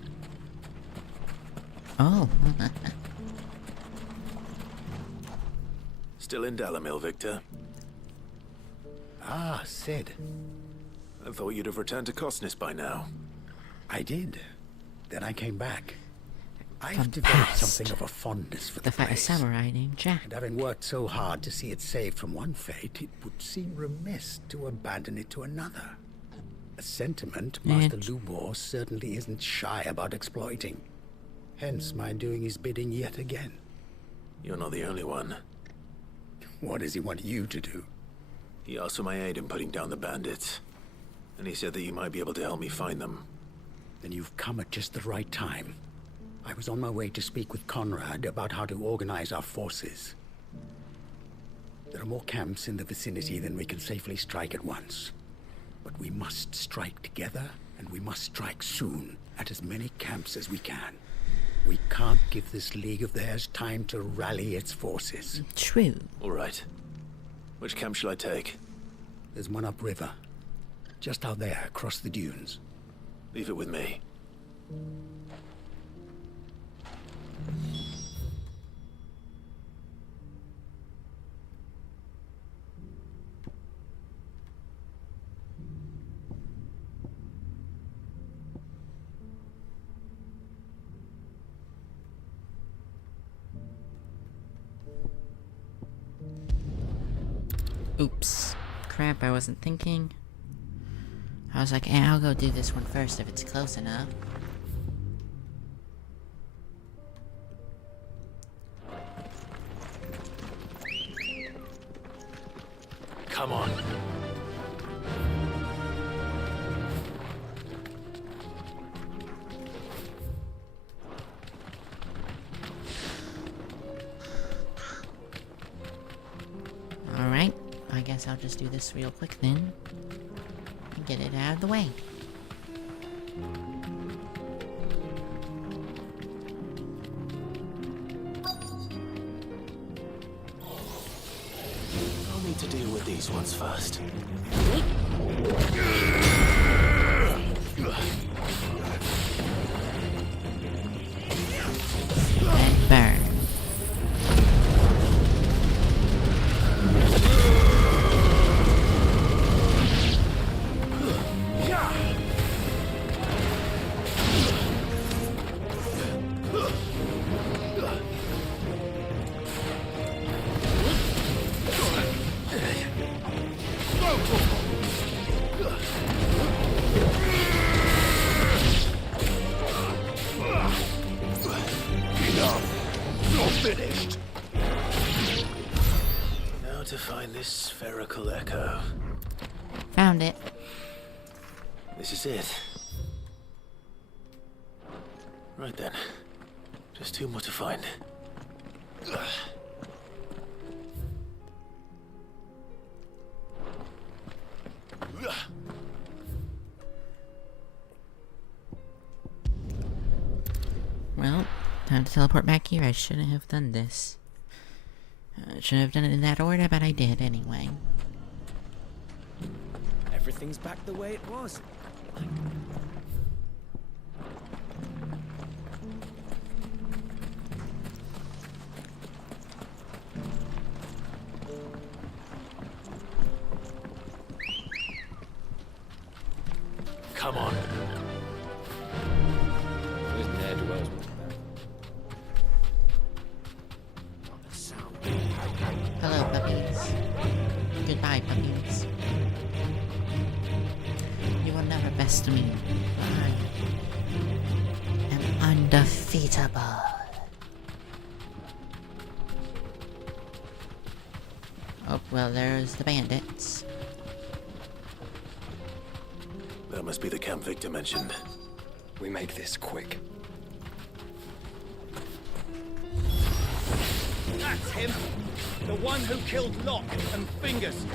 Oh. Still in Dalamil, Victor? Ah, Sid. I thought you'd have returned to Cosnis by now. I did. Then I came back. I've From developed past. something of a fondness for The the fact a place. samurai named Jack. And having worked so hard to see it saved from one fate, it would seem remiss to abandon it to another. A sentiment Master Lubor certainly isn't shy about exploiting. Hence my doing his bidding yet again. You're not the only one. What does he want you to do? He asked for my aid in putting down the bandits. And he said that you might be able to help me find them. Then you've come at just the right time. I was on my way to speak with Conrad about how to organize our forces. There are more camps in the vicinity than we can safely strike at once. But we must strike together, and we must strike soon at as many camps as we can. We can't give this league of theirs time to rally its forces. True. All right. Which camp shall I take? There's one upriver. Just out there, across the dunes. Leave it with me. Oops. Crap, I wasn't thinking. I was like, I'll go do this one first if it's close enough. Come on. Alright, I guess I'll just do this real quick then. And get it out of the way. I'll need to deal with these ones first. And burn. Finished. Now to find this spherical echo. Found it. This is it. Right then. Just two more to find. Well, time to teleport back here. I shouldn't have done this. I shouldn't have done it in that order, but I did anyway. Everything's back the way it was. Come on. There's Ned who else Hello, puppies. Goodbye, puppies. You will never best me. I am undefeatable. Oh, well, there's the bandits. That must be the camp Victor mentioned. We make this quick. That's him! The one who killed Locke and Fingers!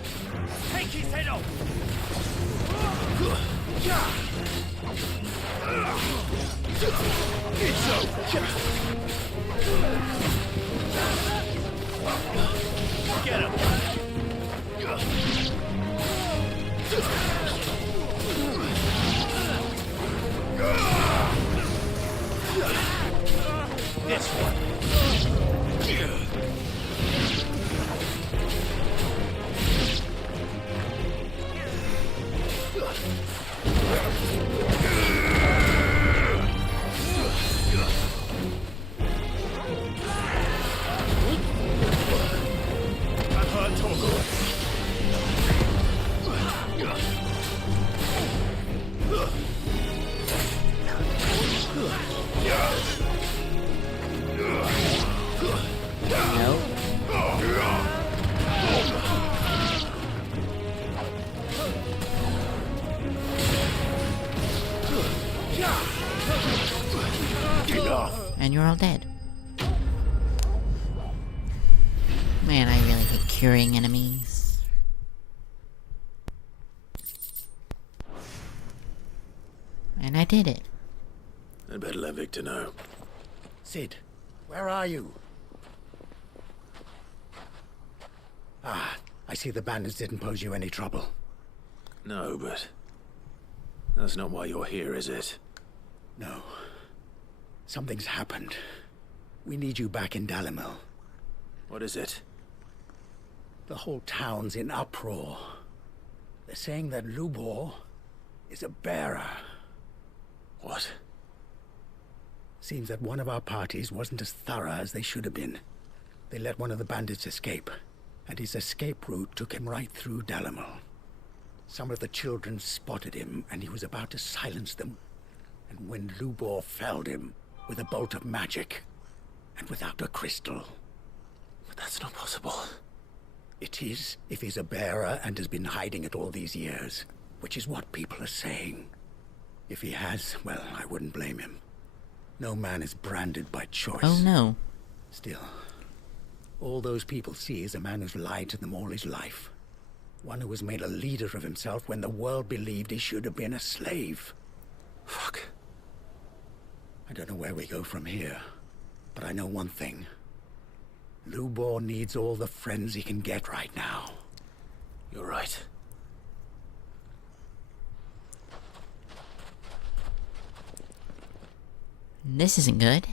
Take his head off! It's over! Get him! all dead. Man, I really hate curing enemies. And I did it. I'd better let Victor know. Sid, where are you? Ah, I see the bandits didn't pose you any trouble. No, but that's not why you're here, is it? No. Something's happened. We need you back in Dalimil. What is it? The whole town's in uproar. They're saying that Lubor is a bearer. What? Seems that one of our parties wasn't as thorough as they should have been. They let one of the bandits escape, and his escape route took him right through Dalimil. Some of the children spotted him, and he was about to silence them. And when Lubor felled him with a bolt of magic, and without a crystal. But that's not possible. It is, if he's a bearer and has been hiding it all these years, which is what people are saying. If he has, well, I wouldn't blame him. No man is branded by choice. Oh no. Still, all those people see is a man who's lied to them all his life. One who was made a leader of himself when the world believed he should have been a slave. Fuck. I don't know where we go from here, but I know one thing. Lubor needs all the friends he can get right now. You're right. This isn't good.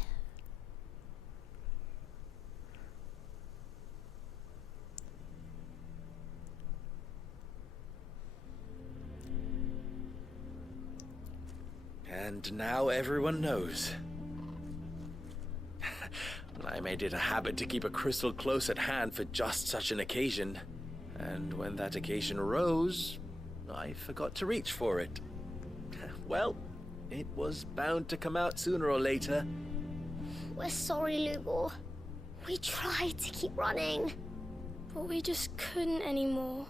And now everyone knows. I made it a habit to keep a crystal close at hand for just such an occasion. And when that occasion arose, I forgot to reach for it. Well, it was bound to come out sooner or later. We're sorry, Lubor. We tried to keep running, but we just couldn't anymore.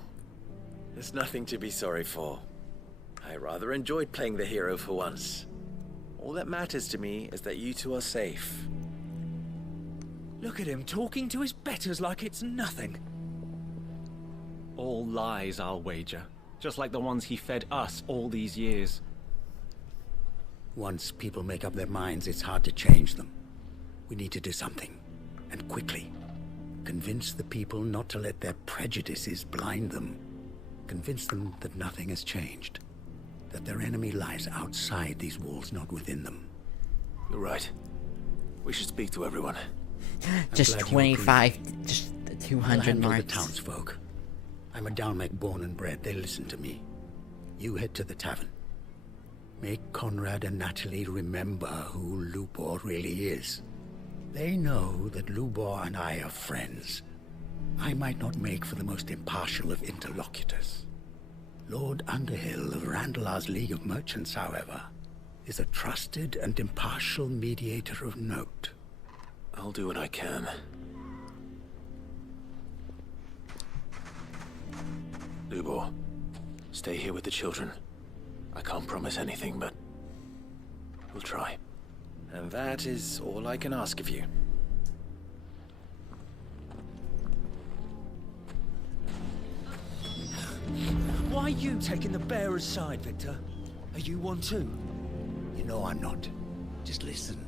There's nothing to be sorry for. I rather enjoyed playing the hero for once. All that matters to me is that you two are safe. Look at him talking to his betters like it's nothing. All lies, I'll wager. Just like the ones he fed us all these years. Once people make up their minds, it's hard to change them. We need to do something, and quickly. Convince the people not to let their prejudices blind them. Convince them that nothing has changed. That their enemy lies outside these walls, not within them. You're right. We should speak to everyone. Just 25, just 200 marks. marks. The townsfolk. I'm a Dalmec born and bred. They listen to me. You head to the tavern. Make Conrad and Natalie remember who Lubor really is. They know that Lubor and I are friends. I might not make for the most impartial of interlocutors. Lord Underhill of Randalar's League of Merchants, however, is a trusted and impartial mediator of note. I'll do what I can. Lubor, stay here with the children. I can't promise anything, but we'll try. And that is all I can ask of you. Why are you taking the bearer's side, Victor? Are you one too? You know I'm not. Just listen.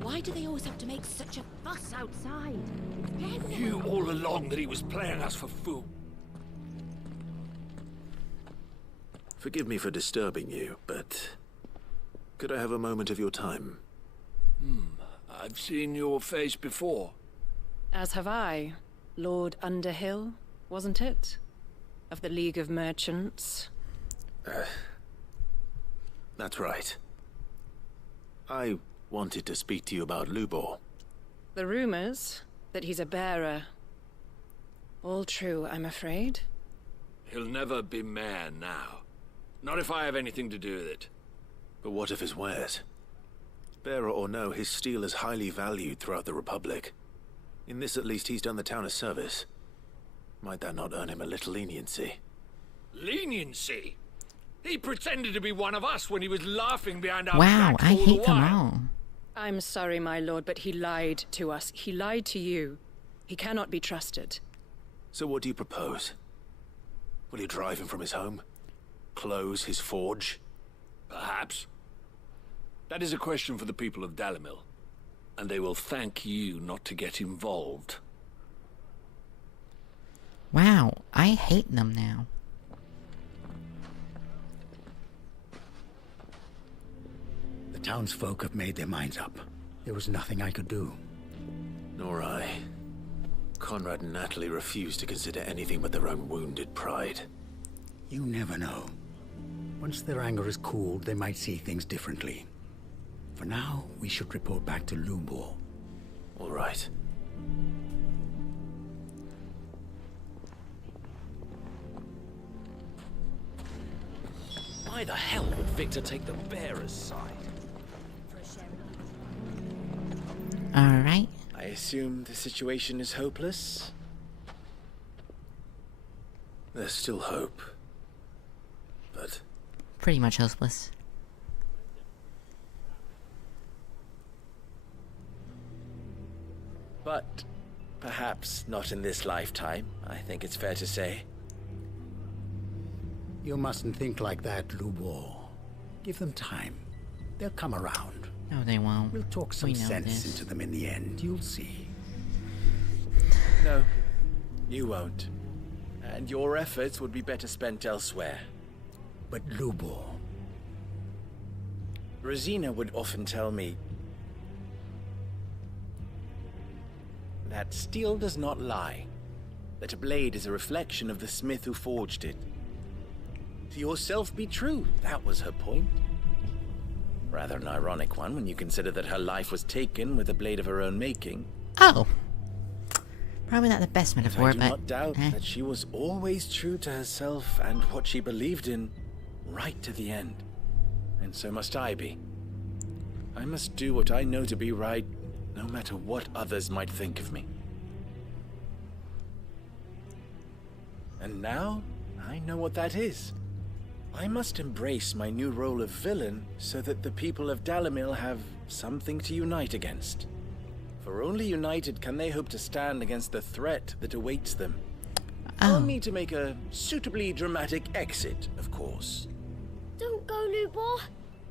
Why do they always have to make such a fuss outside? Knew all along that he was playing us for fool. Forgive me for disturbing you, but could I have a moment of your time? I've seen your face before. As have I. Lord Underhill, wasn't it? Of the League of Merchants. That's right. I wanted to speak to you about Lubor. The rumors that he's a bearer. All true, I'm afraid. He'll never be mayor now. Not if I have anything to do with it. But what of his wares? Bearer or no, his steel is highly valued throughout the Republic. In this at least he's done the town a service. Might that not earn him a little leniency? Leniency? He pretended to be one of us when he was laughing behind our Wow, backs I all the hate them while. all. I'm sorry, my lord, but he lied to us. He lied to you. He cannot be trusted. So what do you propose? Will you drive him from his home? Close his forge? Perhaps. That is a question for the people of Dalimil, and they will thank you not to get involved. Wow, I hate them now. The townsfolk have made their minds up. There was nothing I could do. Nor I. Conrad and Natalie refused to consider anything but their own wounded pride. You never know. Once their anger is cooled, they might see things differently. For now, we should report back to Lubor. All right. Why the hell would Victor take the bearer's side? Alright. I assume the situation is hopeless? There's still hope. But Pretty much hopeless. But perhaps not in this lifetime, I think it's fair to say. You mustn't think like that, Lubor. Give them time. They'll come around. No, they won't. We'll talk some We know sense this. into them in the end. You'll see. No, you won't. And your efforts would be better spent elsewhere. But Lubor... Rosina would often tell me that steel does not lie, that a blade is a reflection of the smith who forged it. To yourself be true, that was her point. Rather an ironic one when you consider that her life was taken with a blade of her own making. Oh. Probably not the best But metaphor, I do but... not doubt that she was always true to herself and what she believed in, right to the end. And so must I be. I must do what I know to be right, no matter what others might think of me. And now, I know what that is. I must embrace my new role of villain so that the people of Dalimil have something to unite against. For only united can they hope to stand against the threat that awaits them. I'll need to make a suitably dramatic exit, of course. Don't go, Lubor.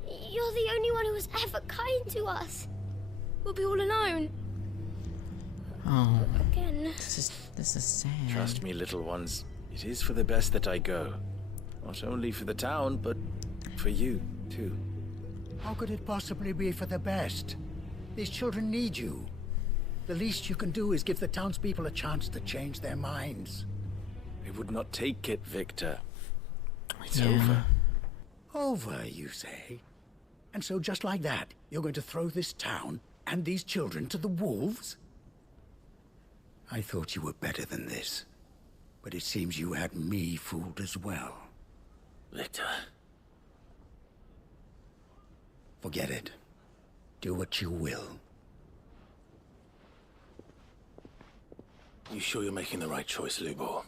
You're the only one who was ever kind to us. We'll be all alone. Oh. Again. This is sad. Trust me, little ones. It is for the best that I go. Not only for the town, but for you, too. How could it possibly be for the best? These children need you. The least you can do is give the townspeople a chance to change their minds. I would not take it, Victor. It's Yeah. over. Over, you say? And so just like that, you're going to throw this town and these children to the wolves? I thought you were better than this. But it seems you had me fooled as well. Victor. Forget it. Do what you will. You sure you're making the right choice, Lubor?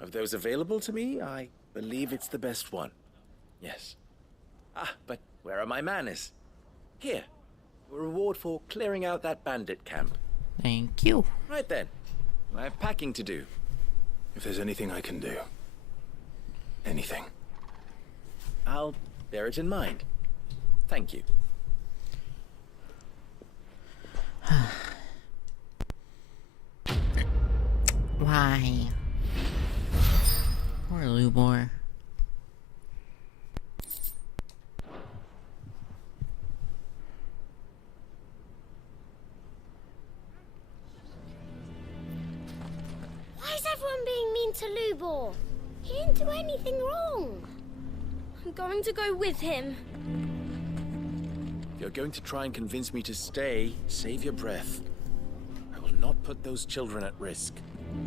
Of those available to me, I believe it's the best one. Yes. Ah, but where are my manners? Here. A reward for clearing out that bandit camp. Thank you. Right then. I have packing to do. If there's anything I can do. Anything. I'll bear it in mind. Thank you. Why? Poor Lubor. Why is everyone being mean to Lubor? He didn't do anything wrong. I'm going to go with him. If you're going to try and convince me to stay, save your breath. I will not put those children at risk.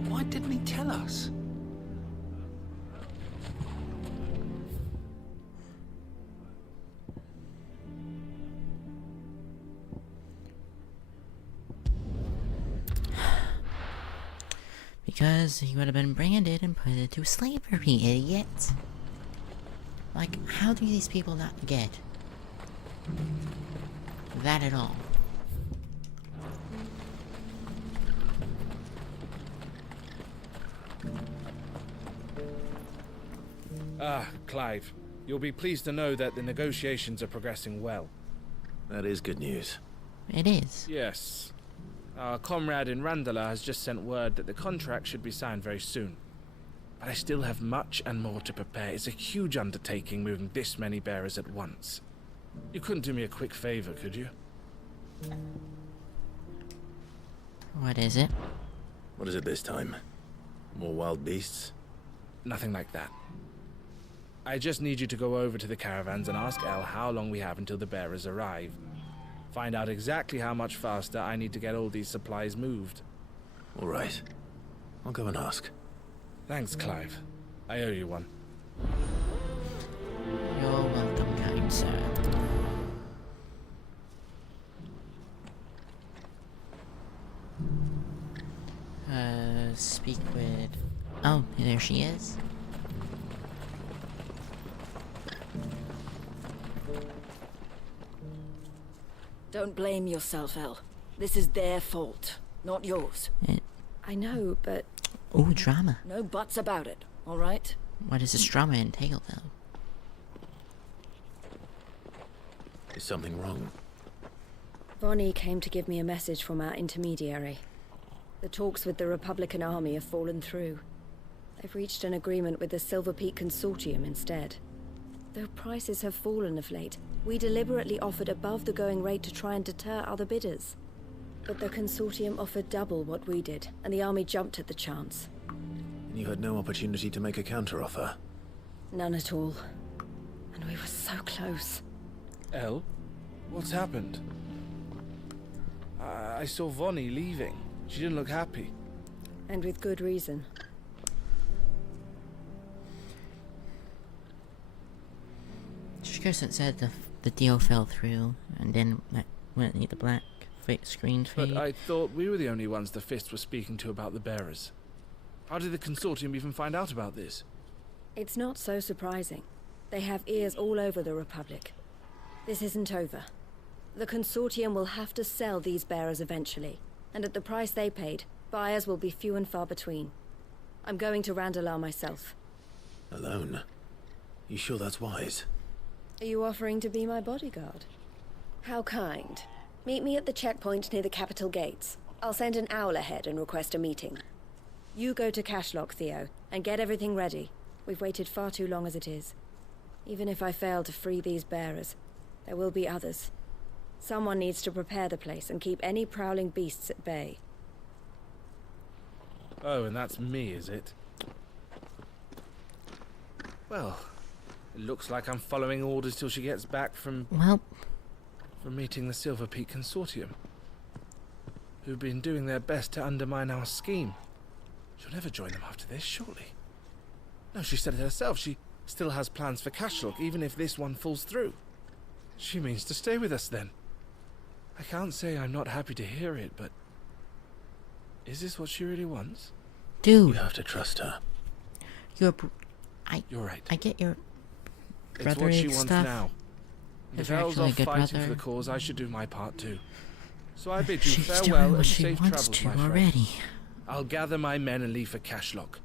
Why didn't he tell us? Because he would have been branded and put into slavery, idiot. Like, how do these people not get that at all? Ah, Clive. You'll be pleased to know that the negotiations are progressing well. That is good news. It is. Yes. Our comrade in Randala has just sent word that the contract should be signed very soon. But I still have much and more to prepare. It's a huge undertaking moving this many bearers at once. You couldn't do me a quick favor, could you? What is it? What is it this time? More wild beasts? Nothing like that. I just need you to go over to the caravans and ask El how long we have until the bearers arrive. Find out exactly how much faster I need to get all these supplies moved. All right. I'll go and ask. Thanks, Clive. I owe you one. You're welcome, kind sir. Speak with... Oh, there she is. Don't blame yourself, El. This is their fault, not yours. I know, but... Ooh, drama. No buts about it, all right? What does this drama entail, though? Is something wrong? Vonnie came to give me a message from our intermediary. The talks with the Republican Army have fallen through. They've reached an agreement with the Silver Peak Consortium instead. Though prices have fallen of late, we deliberately offered above the going rate to try and deter other bidders. But the Consortium offered double what we did, and the Army jumped at the chance. And you had no opportunity to make a counteroffer? None at all. And we were so close. El? What's happened? I saw Vonnie leaving. She didn't look happy. And with good reason. She could have said the deal fell through, and then wouldn't need the black screen fade. But I thought we were the only ones the Fist was speaking to about the bearers. How did the Consortium even find out about this? It's not so surprising. They have ears all over the Republic. This isn't over. The Consortium will have to sell these bearers eventually, and at the price they paid, buyers will be few and far between. I'm going to Randalar myself. Alone? You sure that's wise? Are you offering to be my bodyguard? How kind. Meet me at the checkpoint near the capital gates. I'll send an owl ahead and request a meeting. You go to Cashlock, Theo, and get everything ready. We've waited far too long as it is. Even if I fail to free these bearers, there will be others. Someone needs to prepare the place and keep any prowling beasts at bay. Oh, and that's me, is it? Well, it looks like I'm following orders till she gets back from... Well... from meeting the Silver Peak Consortium, who've been doing their best to undermine our scheme. She'll never join them after this, surely. No, she said it herself. She still has plans for Cashlock, even if this one falls through. She means to stay with us, then. I can't say I'm not happy to hear it, but... is this what she really wants? Dude! You have to trust her. You're right. I get your It's what she wants stuff. now. If You're El's actually a off good fighting brother. for the cause, I should do my part too. So I bid you She's doing farewell what and she safe wants travels, to my friend. already. I'll gather my men and leave for Cashlock.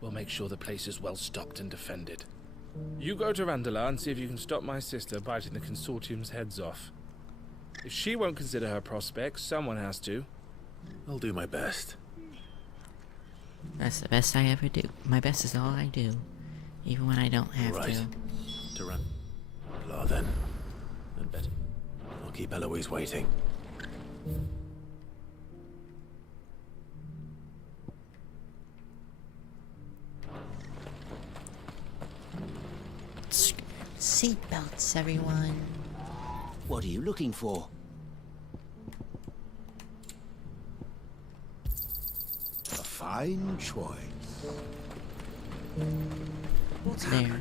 We'll make sure the place is well stocked and defended. You go to Randalar and see if you can stop my sister biting the Consortium's heads off. If she won't consider her prospects, someone has to. I'll do my best. That's the best I ever do. My best is all I do. Even when I don't have Right. to. To run. La then. And better. I'll keep Eloise waiting. Seatbelts, everyone. What are you looking for? A fine choice. What's there?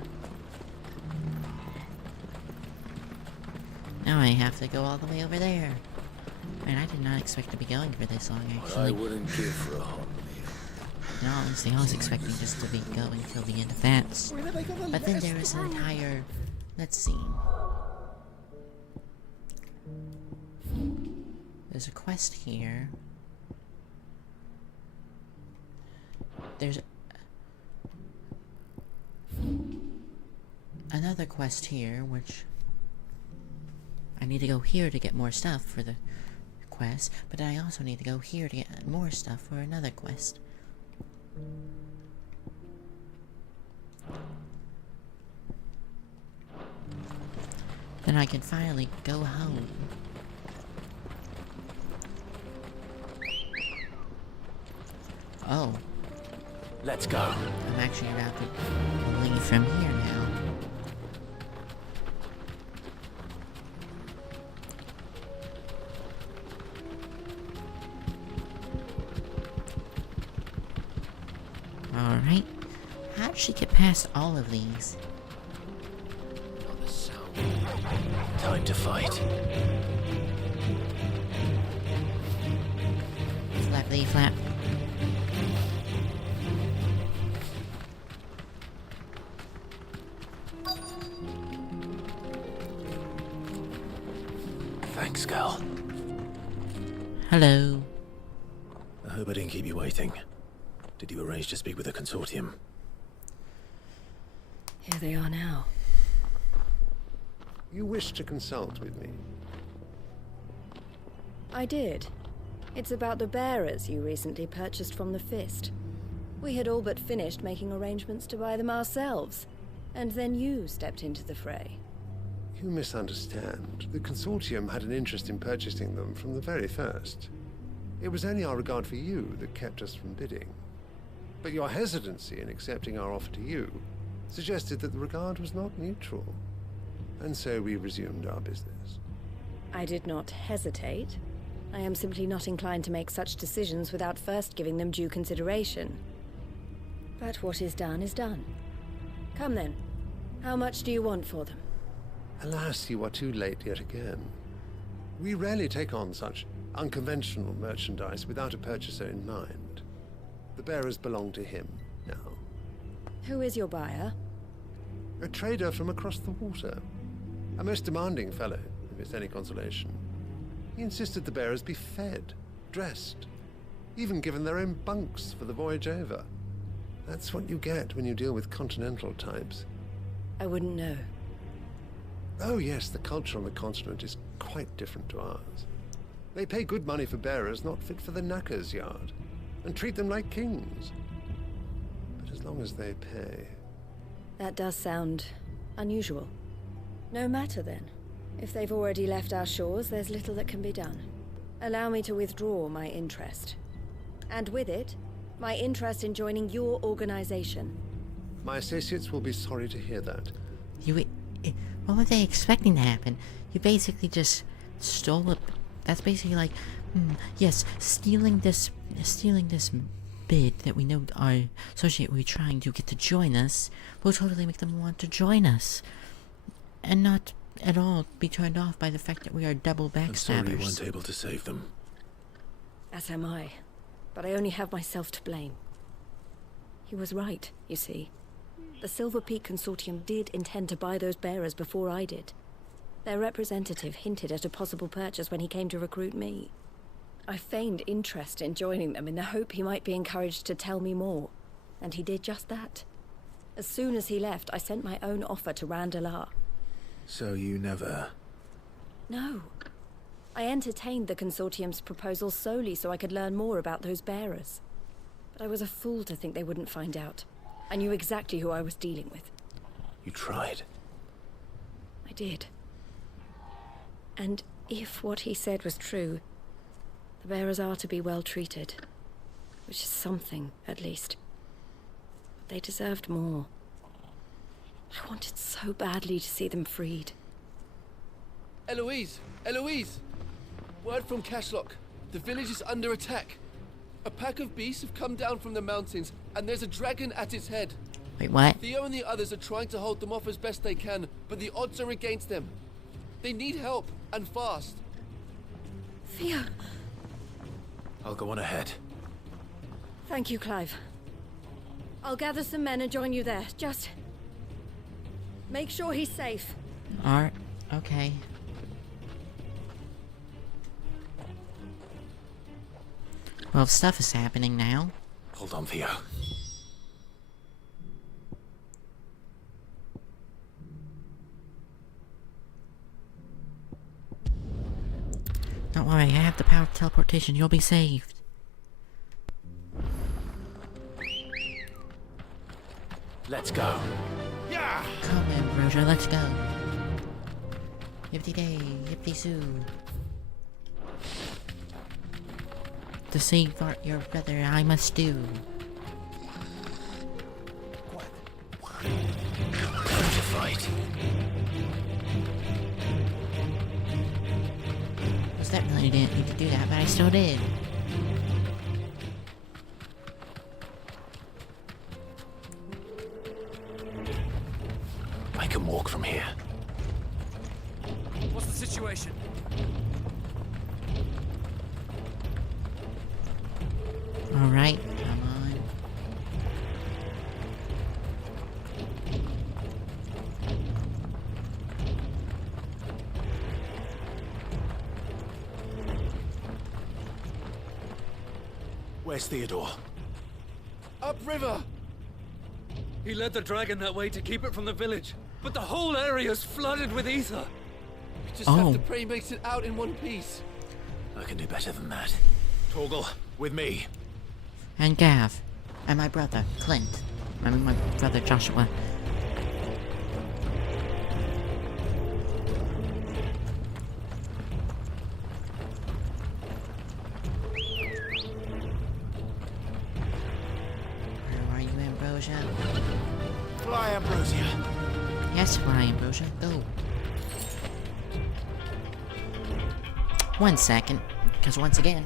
Now I have to go all the way over there. And I did not expect to be going for this long, I actually. wouldn't give for a hot meal. And honestly, I was expecting this to be going till the end of that. But then there is an entire... Let's see. There's a quest here. There's another quest here, which I need to go here to get more stuff for the quest, but I also need to go here to get more stuff for another quest. Then I can finally go home. Oh. Let's go. I'm actually about to leave from here now. Alright. How did she get past all of these? Time to fight. Flappity flap. Thanks, girl. Hello. I hope I didn't keep you waiting. Did you arrange to speak with the consortium? Here they are now. You wish to consult with me? I did. It's about the bearers you recently purchased from the Fist. We had all but finished making arrangements to buy them ourselves, and then you stepped into the fray. You misunderstand. The consortium had an interest in purchasing them from the very first. It was only our regard for you that kept us from bidding. But your hesitancy in accepting our offer to you suggested that the regard was not mutual. And so we resumed our business. I did not hesitate. I am simply not inclined to make such decisions without first giving them due consideration. But what is done is done. Come then. How much do you want for them? Alas, you are too late yet again. We rarely take on such unconventional merchandise without a purchaser in mind. The bearers belong to him now. Who is your buyer? A trader from across the water. A most demanding fellow, if it's any consolation. He insisted the bearers be fed, dressed, even given their own bunks for the voyage over. That's what you get when you deal with continental types. I wouldn't know. Oh yes, the culture on the continent is quite different to ours. They pay good money for bearers not fit for the knacker's yard, and treat them like kings. But as long as they pay... That does sound unusual. No matter then. If they've already left our shores, there's little that can be done. Allow me to withdraw my interest. And with it, my interest in joining your organization. My associates will be sorry to hear that. What were they expecting to happen? You basically just stole a... That's basically like, yes, stealing this bid that we know our associate we're trying to get to join us will totally make them want to join us. And not at all be turned off by the fact that we are double backstabbers. I'm sorry you weren't able to save them. As am I. But I only have myself to blame. He was right, you see. The Silver Peak Consortium did intend to buy those bearers before I did. Their representative hinted at a possible purchase when he came to recruit me. I feigned interest in joining them in the hope he might be encouraged to tell me more, and he did just that. As soon as he left, I sent my own offer to Randalar. So you never... No. I entertained the Consortium's proposal solely so I could learn more about those bearers. But I was a fool to think they wouldn't find out. I knew exactly who I was dealing with. You tried. I did. And if what he said was true, the bearers are to be well treated. Which is something, at least. But they deserved more. I wanted so badly to see them freed. Eloise! Eloise! Word from Cashlock. The village is under attack. A pack of beasts have come down from the mountains, and there's a dragon at its head. Wait, what? Theo and the others are trying to hold them off as best they can, but the odds are against them. They need help, and fast. Theo! I'll go on ahead. Thank you, Clive. I'll gather some men and join you there. Just make sure he's safe. Alright, okay. Well, stuff is happening now. Hold on, Theo. Don't worry, I have the power of teleportation. You'll be saved. Let's go. Yeah! Come in, Roger, let's go. Yippee-day, yippee-soo. To save your brother, I must do. Time to fight. Was that really didn't need to do that, but I still did. I can walk from here. What's the situation? Alright, come on. Where's Theodore? Upriver! He led the dragon that way to keep it from the village, but the whole area's flooded with ether. We just have to pray he makes it out in one piece. I can do better than that. Torgal, with me. And Gav. And my brother, Clint. I mean, my brother, Joshua. Where are you, Ambrosia? Fly, Ambrosia. Yes, fly, Ambrosia. Go. 1 second. Because once again...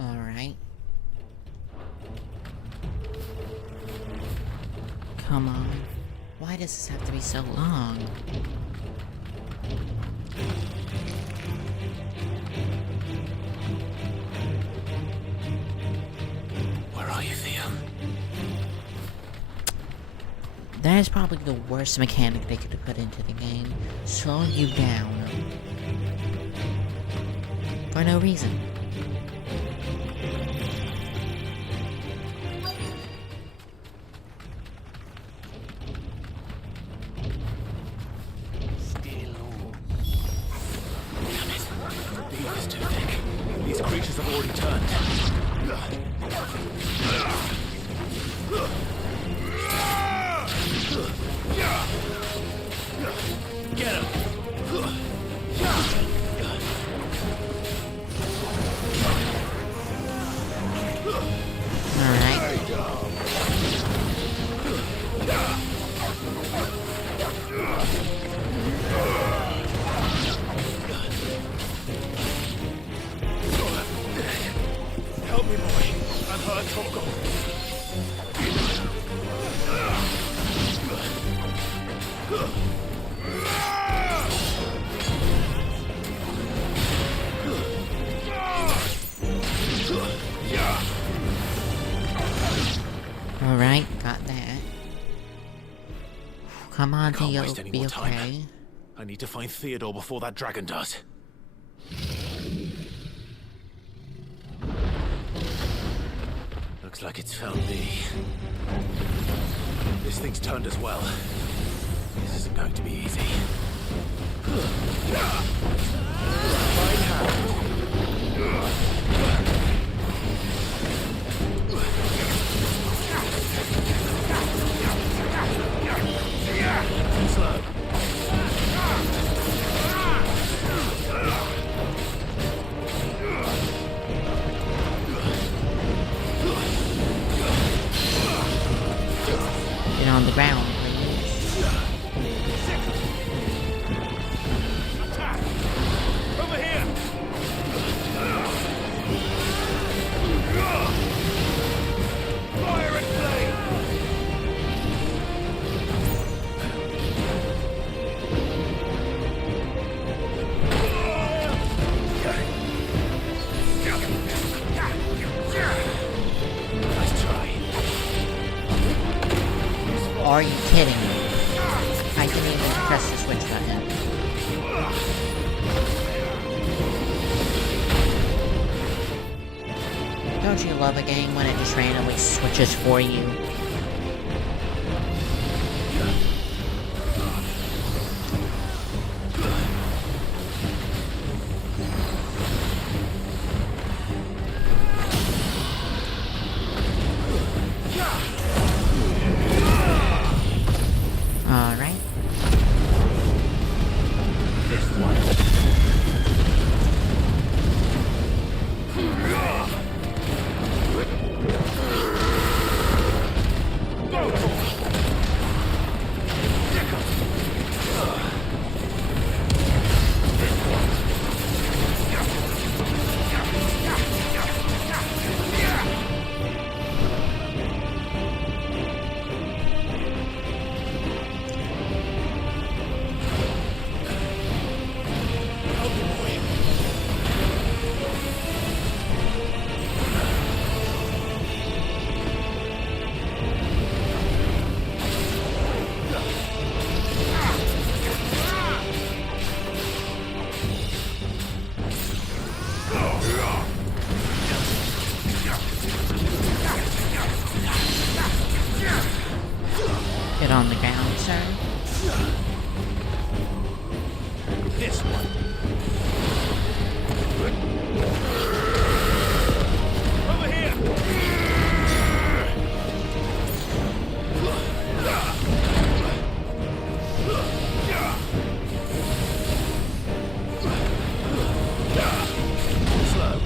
Alright. Come on. Why does this have to be so long? Where are you, Theo? That is probably the worst mechanic they could have put into the game. Slowing you down. For no reason. These creatures have already turned. Get him! Help me, boy. I'm hurt, Torgal. Alright, got that. Come on, Can't Theo, waste any be more okay. time. I need to find Theodore before that dragon does. Looks like it's found me. This thing's turned as well. This isn't going to be easy. Fine hand. Slow. Get on the ground, Attack! Over here! Fire and flame! Nice try. Are you kidding me? I didn't even press the switch button. Don't you love a game when it just randomly switches for you? Alright. This one. Get on the ground, sir. This one. Over here. Slow.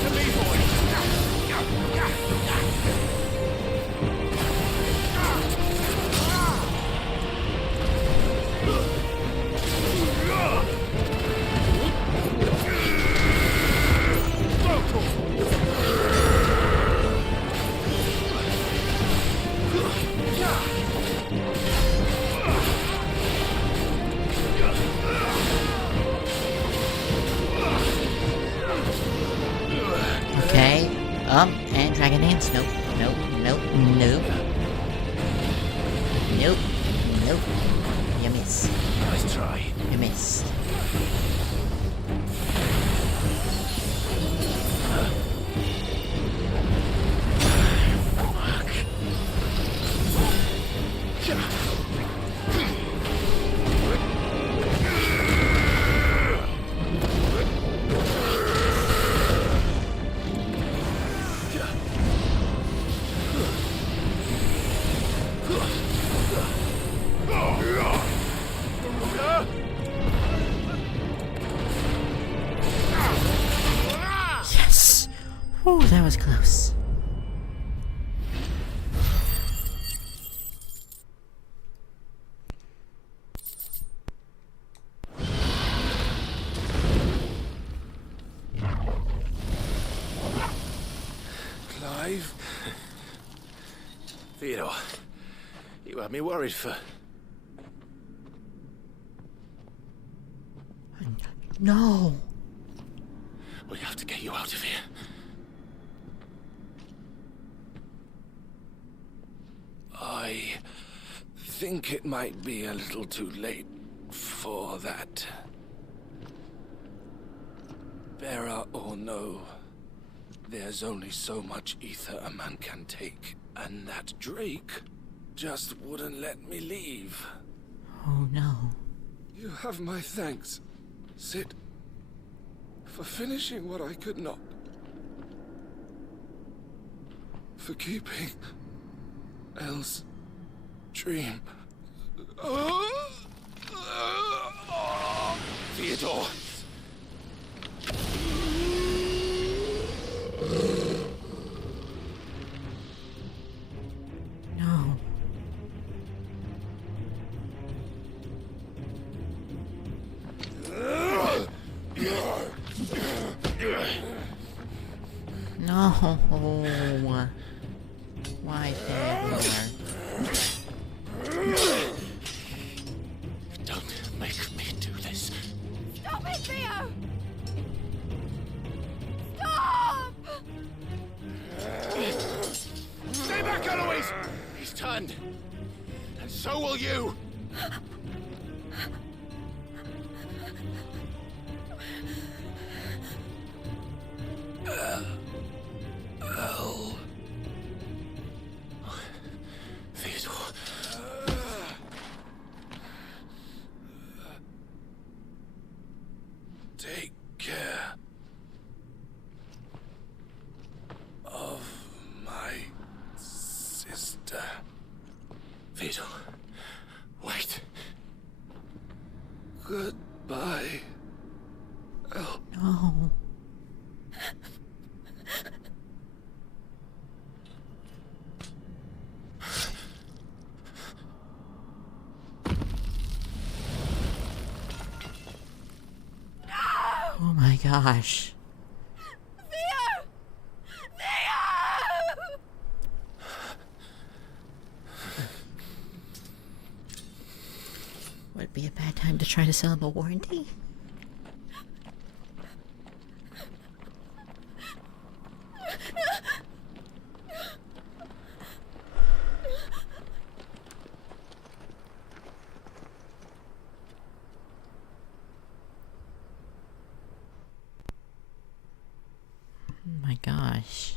To me, boy. Okay. And Dragon Dance. Nope. Nope. Nope. Nope. Nope. Nope. You miss. Nice try. You missed. Yes! Oh, that was close. Clive? Theodore, you had me worried for... No! We have to get you out of here. I think it might be a little too late for that. Bearer or no, there's only so much ether a man can take, and that Drake just wouldn't let me leave. Oh no. You have my thanks, Sid, for finishing what I could not. For keeping Elle's dream. Theodore! No. No. Why, Theodore? Don't make me do this. Stop it, Theo! Stop! Stay back, Eloise! He's turned. And so will you! Elle. Theodore. Take care of my sister. Theodore, wait. Goodbye. Elle. No. Oh my gosh. Theo! Theo! Would it be a bad time to try to sell him a warranty? Oh my gosh.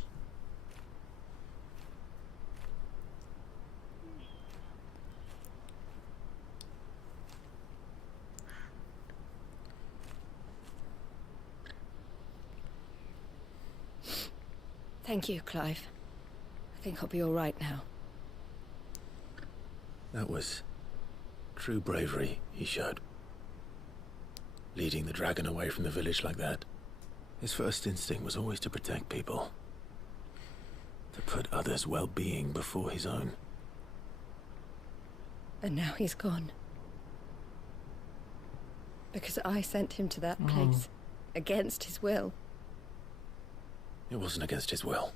Thank you, Clive. I think I'll be all right now. That was true bravery he showed. Leading the dragon away from the village like that. His first instinct was always to protect people. To put others' well-being before his own. And now he's gone. Because I sent him to that place. Against his will. It wasn't against his will.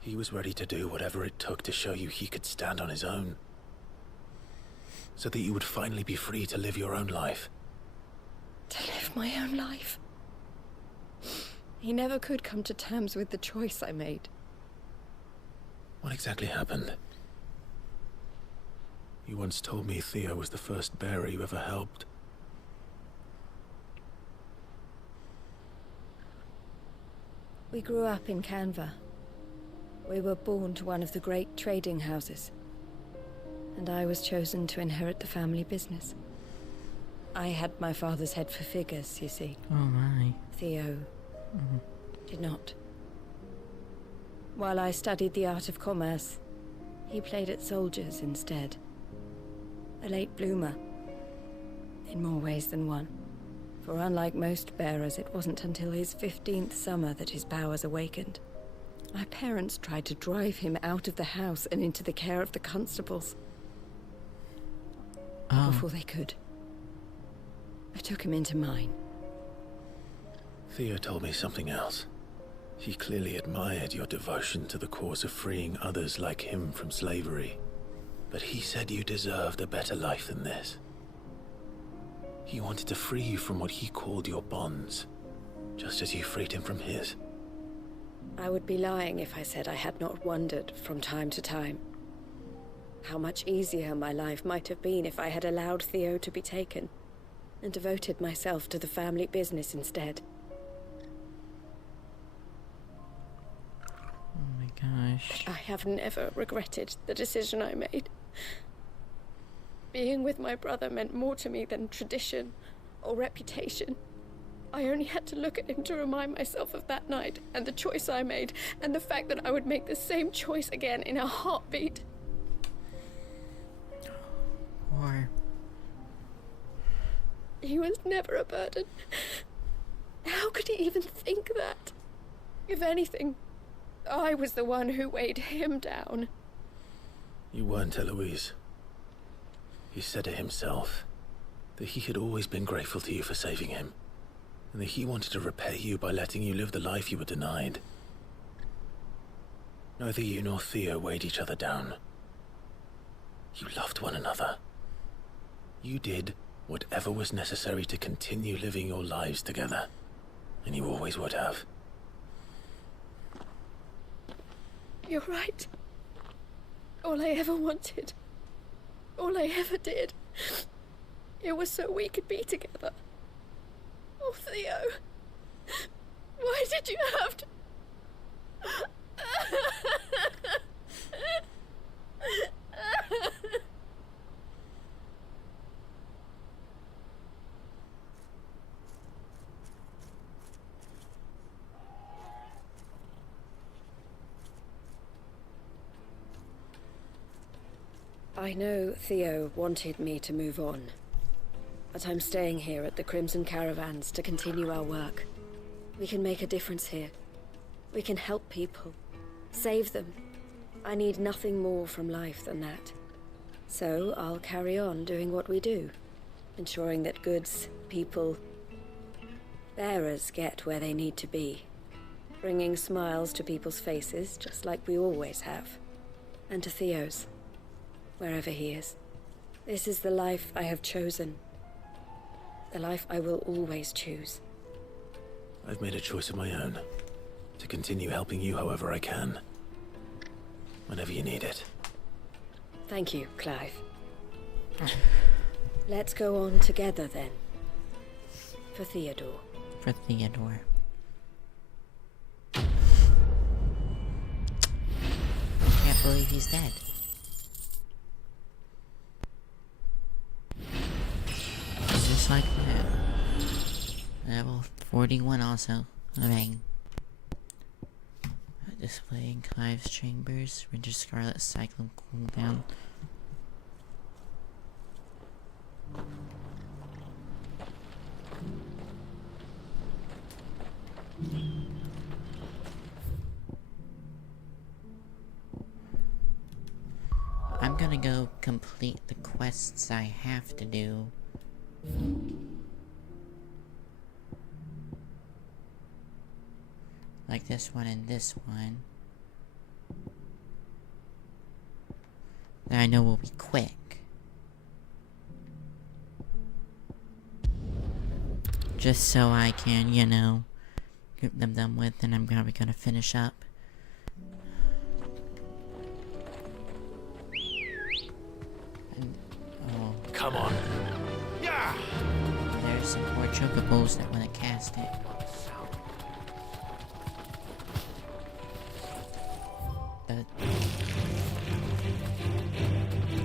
He was ready to do whatever it took to show you he could stand on his own. So that you would finally be free to live your own life. To live my own life. He never could come to terms with the choice I made. What exactly happened? You once told me Theo was the first bearer you ever helped. We grew up in Canva. We were born to one of the great trading houses. And I was chosen to inherit the family business. I had my father's head for figures, you see. Oh my. Theo did not. While I studied the art of commerce, he played at soldiers instead. A late bloomer. In more ways than one. For unlike most bearers, it wasn't until his 15th summer that his powers awakened. My parents tried to drive him out of the house and into the care of the constables. Before they could, I took him into mine. Theo told me something else. He clearly admired your devotion to the cause of freeing others like him from slavery. But he said you deserved a better life than this. He wanted to free you from what he called your bonds, just as you freed him from his. I would be lying if I said I had not wondered from time to time. How much easier my life might have been if I had allowed Theo to be taken and devoted myself to the family business instead. Oh my gosh. I have never regretted the decision I made. Being with my brother meant more to me than tradition or reputation. I only had to look at him to remind myself of that night and the choice I made and the fact that I would make the same choice again in a heartbeat. Or he was never a burden. How could he even think that? If anything, I was the one who weighed him down. You weren't, Eloise. He said it himself, that he had always been grateful to you for saving him, and that he wanted to repay you by letting you live the life you were denied. Neither you nor Theo weighed each other down. You loved one another. You did whatever was necessary to continue living your lives together, and you always would have. You're right. All I ever wanted, all I ever did, it was so we could be together. Oh, Theo, why did you have to... I know Theo wanted me to move on, but I'm staying here at the Crimson Caravans to continue our work. We can make a difference here. We can help people, save them. I need nothing more from life than that. So I'll carry on doing what we do, ensuring that goods, people, bearers get where they need to be, bringing smiles to people's faces just like we always have, and to Theo's. Wherever he is. This is the life I have chosen. The life I will always choose. I've made a choice of my own, to continue helping you however I can. Whenever you need it. Thank you, Clive. Let's go on together then. For Theodore. For Theodore. Can't believe he's dead. Just like that. Level 41 also. Bang. Displaying Clive's chambers. Winter Scarlet Cyclone cooldown. I'm gonna go complete the quests I have to do. Like this one and this one. That I know will be quick. Just so I can, you know, get them done with, and I'm probably gonna finish up. And, oh. Come on. Yeah. There's some poor chocobos that wanna cast it.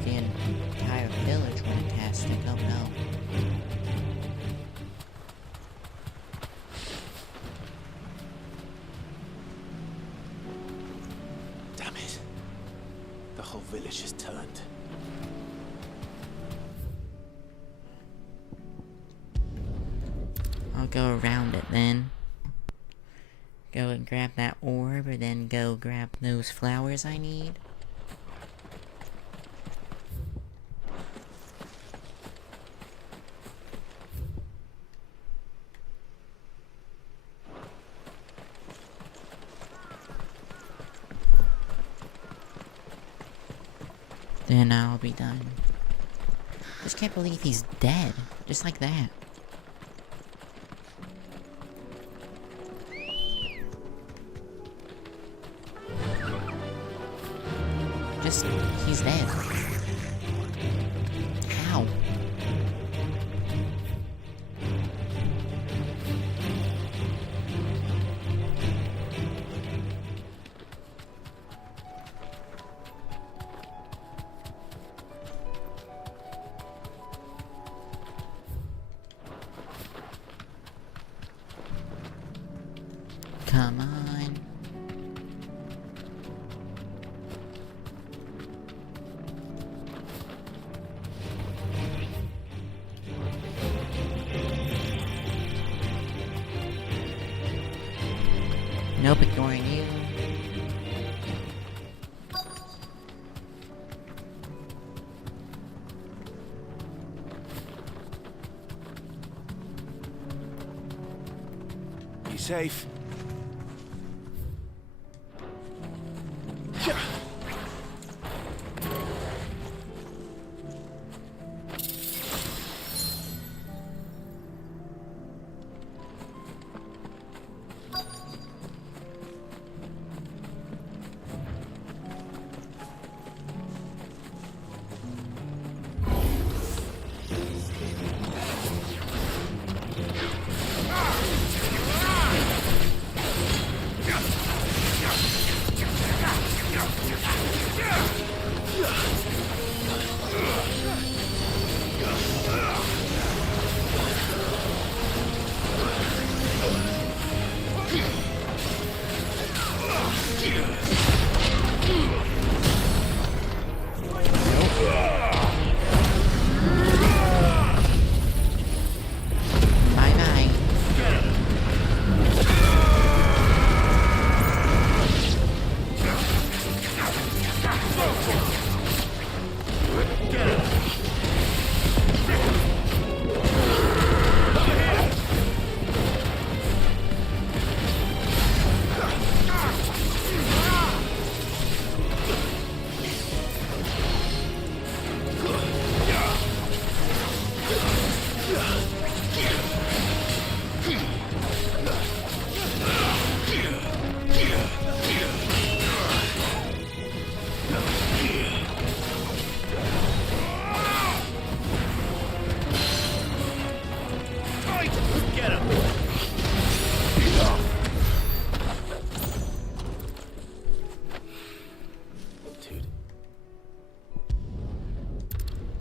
The entire village wanna cast it, oh no. Damn it. The whole village is turned. I'll go around it then. Go and grab that orb, and then go grab those flowers I need. Then I'll be done. Just can't believe he's dead. Just like that. Just, he's dead. Come on. Nope, ignoring you. Be safe.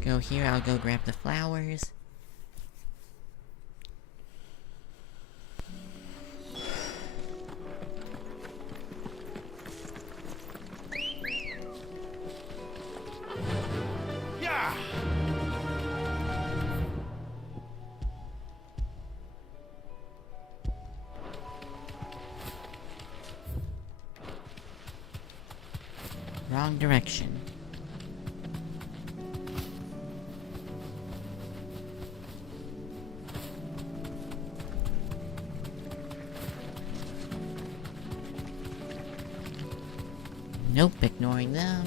Go here, I'll go grab the flowers. Yeah. Wrong direction. Nope, ignoring them.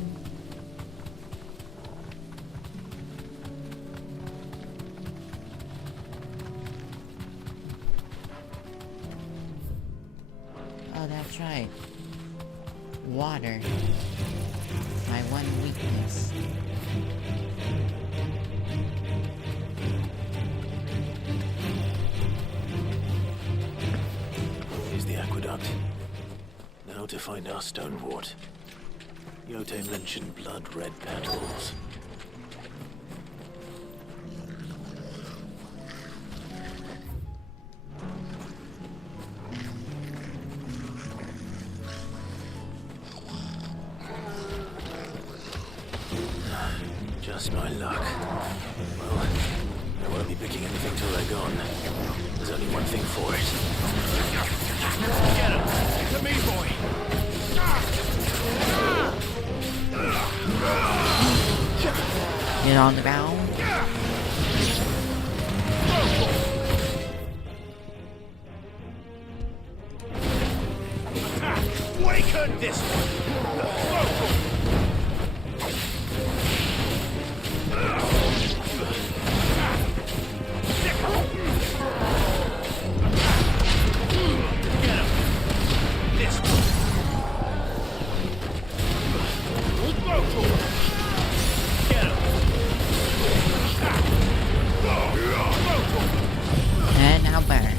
Oh, that's right. Water. My one weakness. Here's the aqueduct. Now to find our stonewort. Yote mentioned blood-red petals. Just my luck. Well, I won't be picking anything till they're gone. There's only one thing for it. Get him! To me, boy! Get on the ground. Waken this one! And now burn.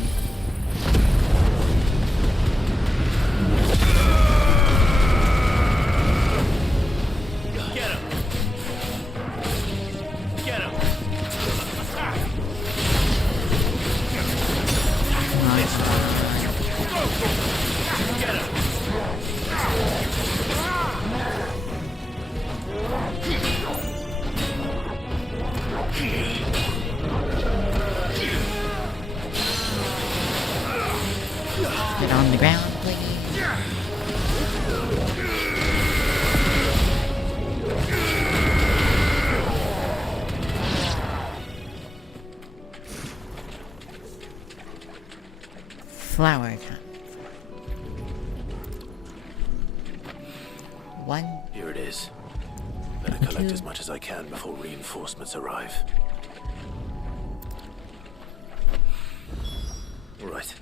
Flower time. One. Here it is. Better collect as much as I can before reinforcements arrive. All right.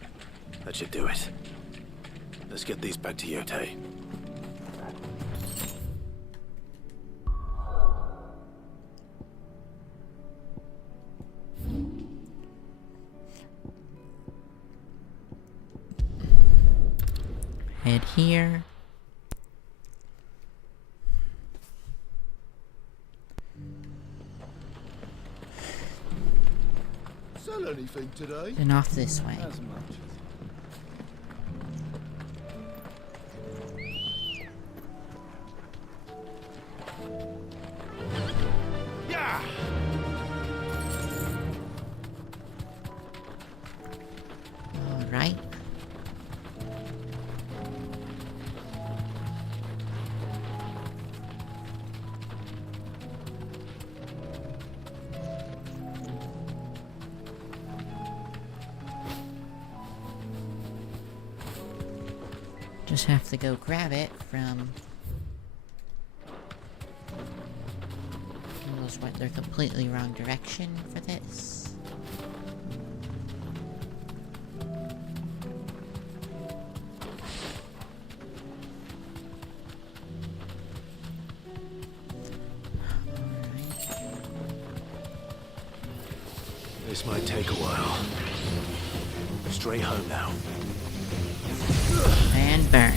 That should do it. Let's get these back to Yote. Head here. Sell anything today? And off this way. As much. Yeah. All right. Just have to go grab it from... Those went the completely wrong direction for this. This might take a while. Straight home now. And burn.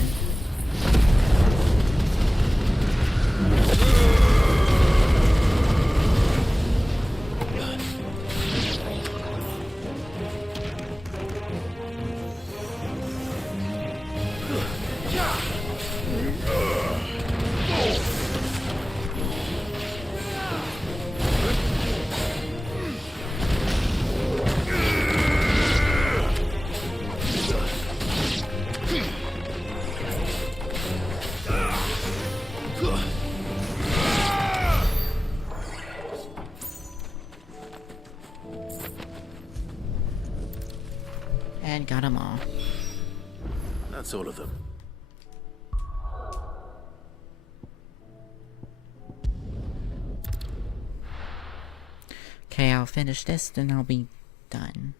And got them all. That's all of them. Okay, I'll finish this, then I'll be done.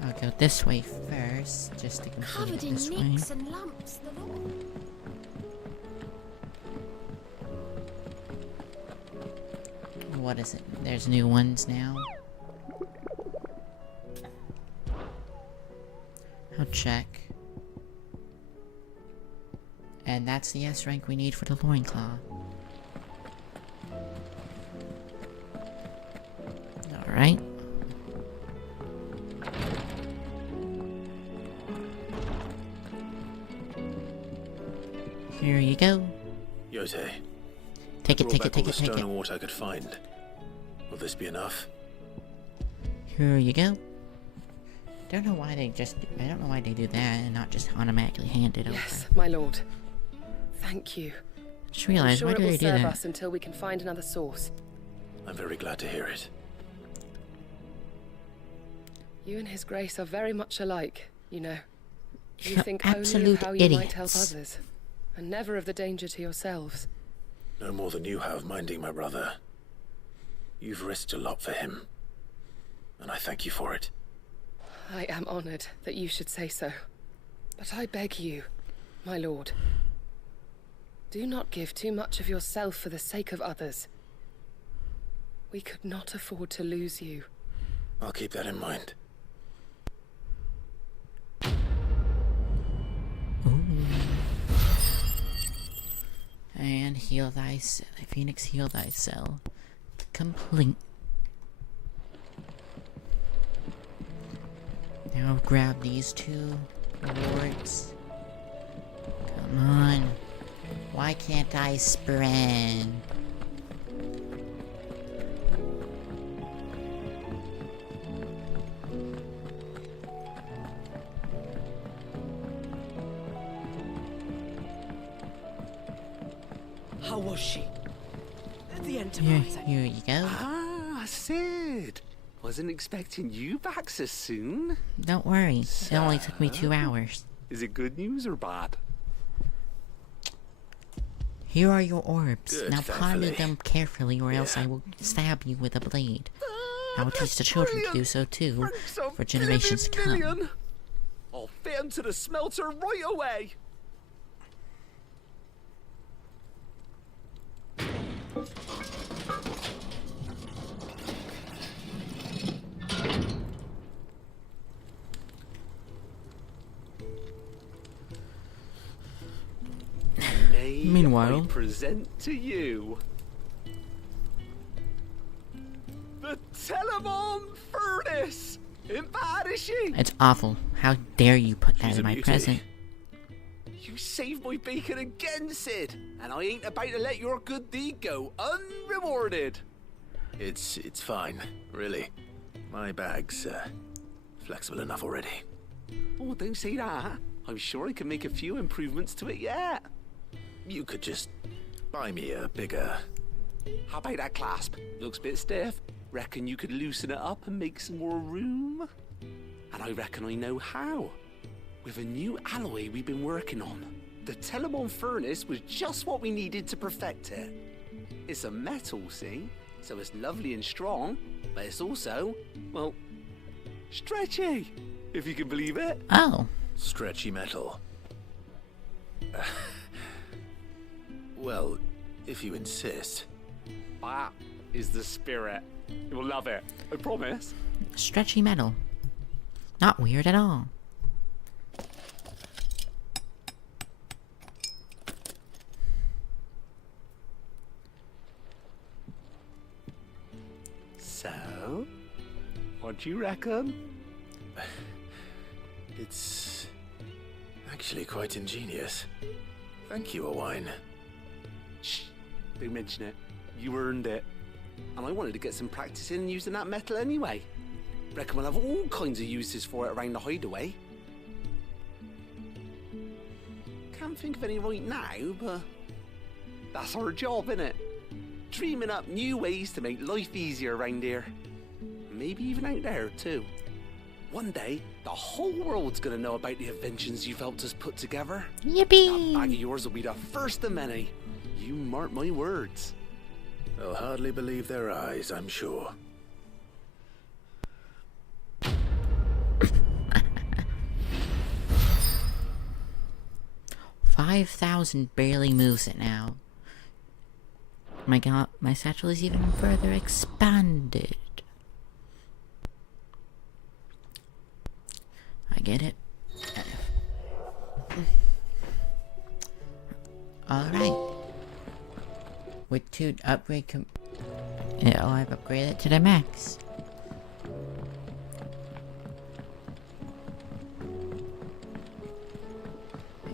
I'll go this way first, just to complete it this way. Covered in nicks and lumps, the lot. What is it? There's new ones now. I'll check. And that's the S rank we need for the loinclaw. Alright. Here you go. Yote. Take it, take it, take all it, the take stone it. and water I could find. Will this be enough? Here you go. I don't know why they do that and not just automatically hand it over. Yes, my lord. Thank you. Just realized, why do they do serve that? us until we can find another source. I'm very glad to hear it. You and His Grace are very much alike, you know. You You're think only absolute of how you might help idiots. others, and never of the danger to yourselves. No more than you have minding my brother. You've risked a lot for him, and I thank you for it. I am honored that you should say so. But I beg you, my lord, do not give too much of yourself for the sake of others. We could not afford to lose you. I'll keep that in mind. And heal thyself. Phoenix, heal thyself. Complete. Now grab these two rewards. Come on. Why can't I sprint? How was she? The Enterprise. Here you go. Ah, Sid. Wasn't expecting you back so soon. Don't worry, it only took me 2 hours. Is it good news or bad? Here are your orbs. Good, Now ponder thankfully. them carefully, or else I will stab you with a blade. I will teach the children to do so too, for generations to come. I'll fit him to the smelter right away. Meanwhile, I present to you the Telemon furnace. Ain't bad, is she? it's awful. How dare you put that in my present? You saved my bacon again, Sid, and I ain't about to let your good deed go unrewarded. It's fine, really. My bag's flexible enough already. Oh, don't say that. I'm sure I can make a few improvements to it yet. You could just buy me a bigger... How about that clasp? Looks a bit stiff. Reckon you could loosen it up and make some more room? And I reckon I know how. With a new alloy we've been working on. The Telemon furnace was just what we needed to perfect it. It's a metal, see? So it's lovely and strong, but it's also, well, stretchy, if you can believe it. Oh. Stretchy metal. Well, if you insist. That is the spirit. You'll love it, I promise. Stretchy metal. Not weird at all. So, what do you reckon? It's actually quite ingenious. Thank you, Owain. Shh, don't mention it. You earned it. And I wanted to get some practice in using that metal anyway. Reckon we'll have all kinds of uses for it around the hideaway. Can't think of any right now, but that's our job, innit? Dreaming up new ways to make life easier around here. Maybe even out there, too. One day, the whole world's gonna know about the inventions you've helped us put together. Yippee! That bag of yours will be the first of many. You mark my words. They'll hardly believe their eyes, I'm sure. $5,000 barely moves it now. My god, my satchel is even further expanded. I get it. Alright. With 2 upgrade I've upgraded to the max.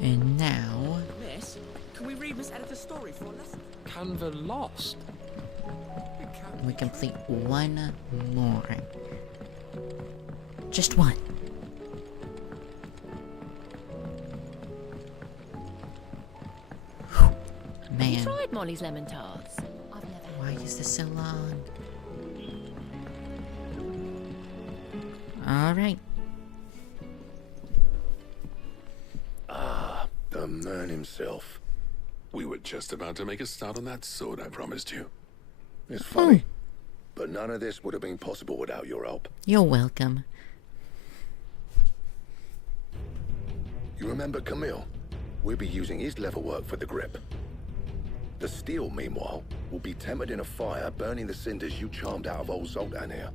And now... Miss, can we read Miss Editor's story for a lesson? Canva lost. we complete one more. Just one. Man. You tried Molly's lemon tarts? I've never had. Why is this so long? Alright. Ah, the man himself. We were just about to make a start on that sword I promised you. It's funny, but none of this would have been possible without your help. You're welcome. You remember Camille? We'll be using his leather work for the grip. The steel, meanwhile, will be tempered in a fire, burning the cinders you charmed out of old Zoltan here.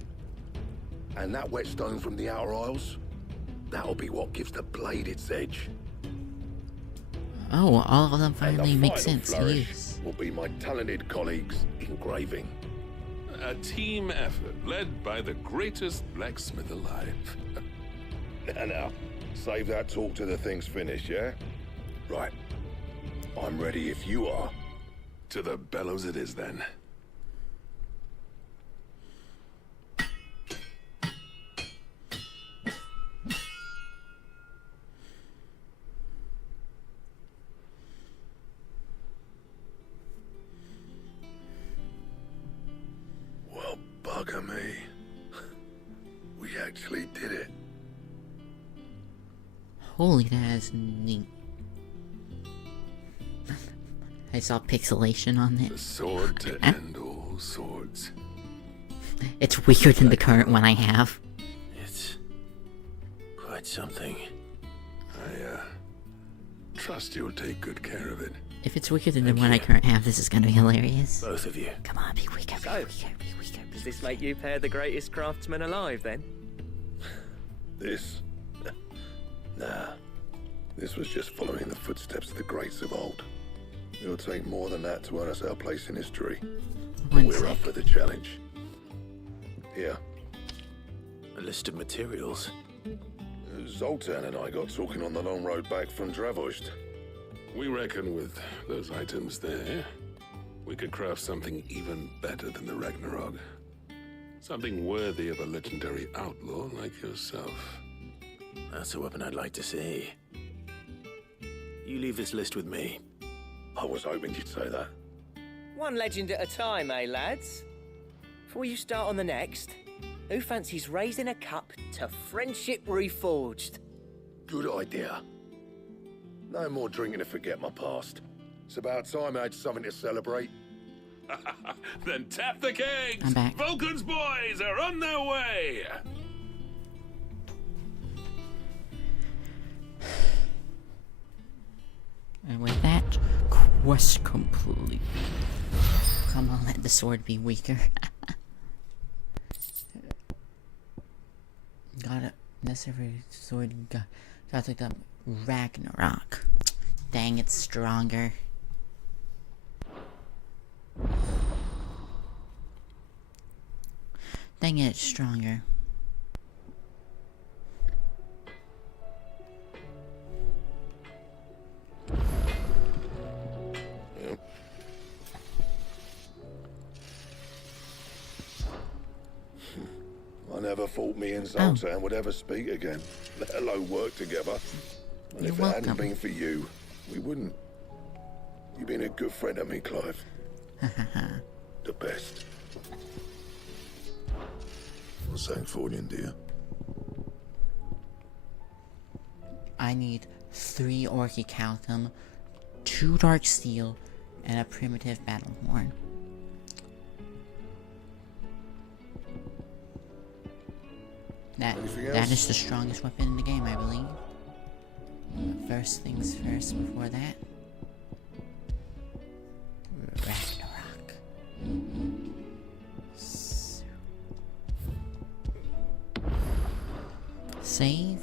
And that whetstone from the Outer Isles, that'll be what gives the blade its edge. Oh, all of them finally and the make final sense to flourish use. will be my talented colleagues engraving. A team effort led by the greatest blacksmith alive. Now, save that talk till the thing's finished, yeah? Right. I'm ready if you are. To the bellows it is then. Well, bugger me. We actually did it. Holy, that is neat. I saw pixelation on it. The sword to end all swords. It's weaker than the current one I have. It's quite something. I trust you'll take good care of it. If it's weaker than the one I currently have, this is gonna be hilarious. Both of you. Come on, be weaker, be weaker, be weaker. Does this make you pair the greatest craftsman alive, then? This? Nah. This was just following the footsteps of the greats of old. It'll take more than that to earn us our place in history. But we're up for the challenge. Here. A list of materials. Zoltan and I got talking on the long road back from Dravozd. We reckon with those items there, we could craft something even better than the Ragnarok. Something worthy of a legendary outlaw like yourself. That's a weapon I'd like to see. You leave this list with me. I was hoping you'd say that. One legend at a time, eh, lads? Before you start on the next, who fancies raising a cup to friendship reforged? Good idea. No more drinking to forget my past. It's about time I had something to celebrate. Then tap the kegs! I'm back. Vulcan's boys are on their way! And with that, quest complete. Come on, let the sword be weaker. Got it. Necessary sword. Got to up Ragnarok. Dang, it's stronger. Dang it, it's stronger. I never thought me and Zoltan would ever speak again, let alone work together. And if it hadn't been for you, we wouldn't. You've been a good friend to me, Clive. The best. What's that for you, dear? I need 3 Orchicalcum, 2 Dark Steel, and a primitive battle horn. That is the strongest weapon in the game, I believe. First things first, before that. Ragnarok. Save.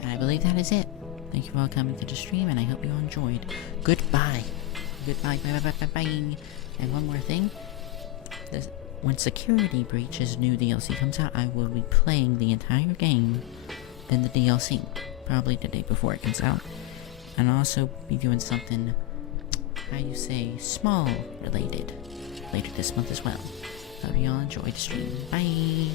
And I believe that is it. Thank you for all coming to the stream, and I hope you all enjoyed. Goodbye. Goodbye. Bye, bye, bye, bye, bye. And one more thing. When Security Breach's new DLC comes out, I will be playing the entire game in the DLC. Probably the day before it comes out. And I'll also be doing something, how you say, small related later this month as well. Hope you all enjoyed the stream. Bye!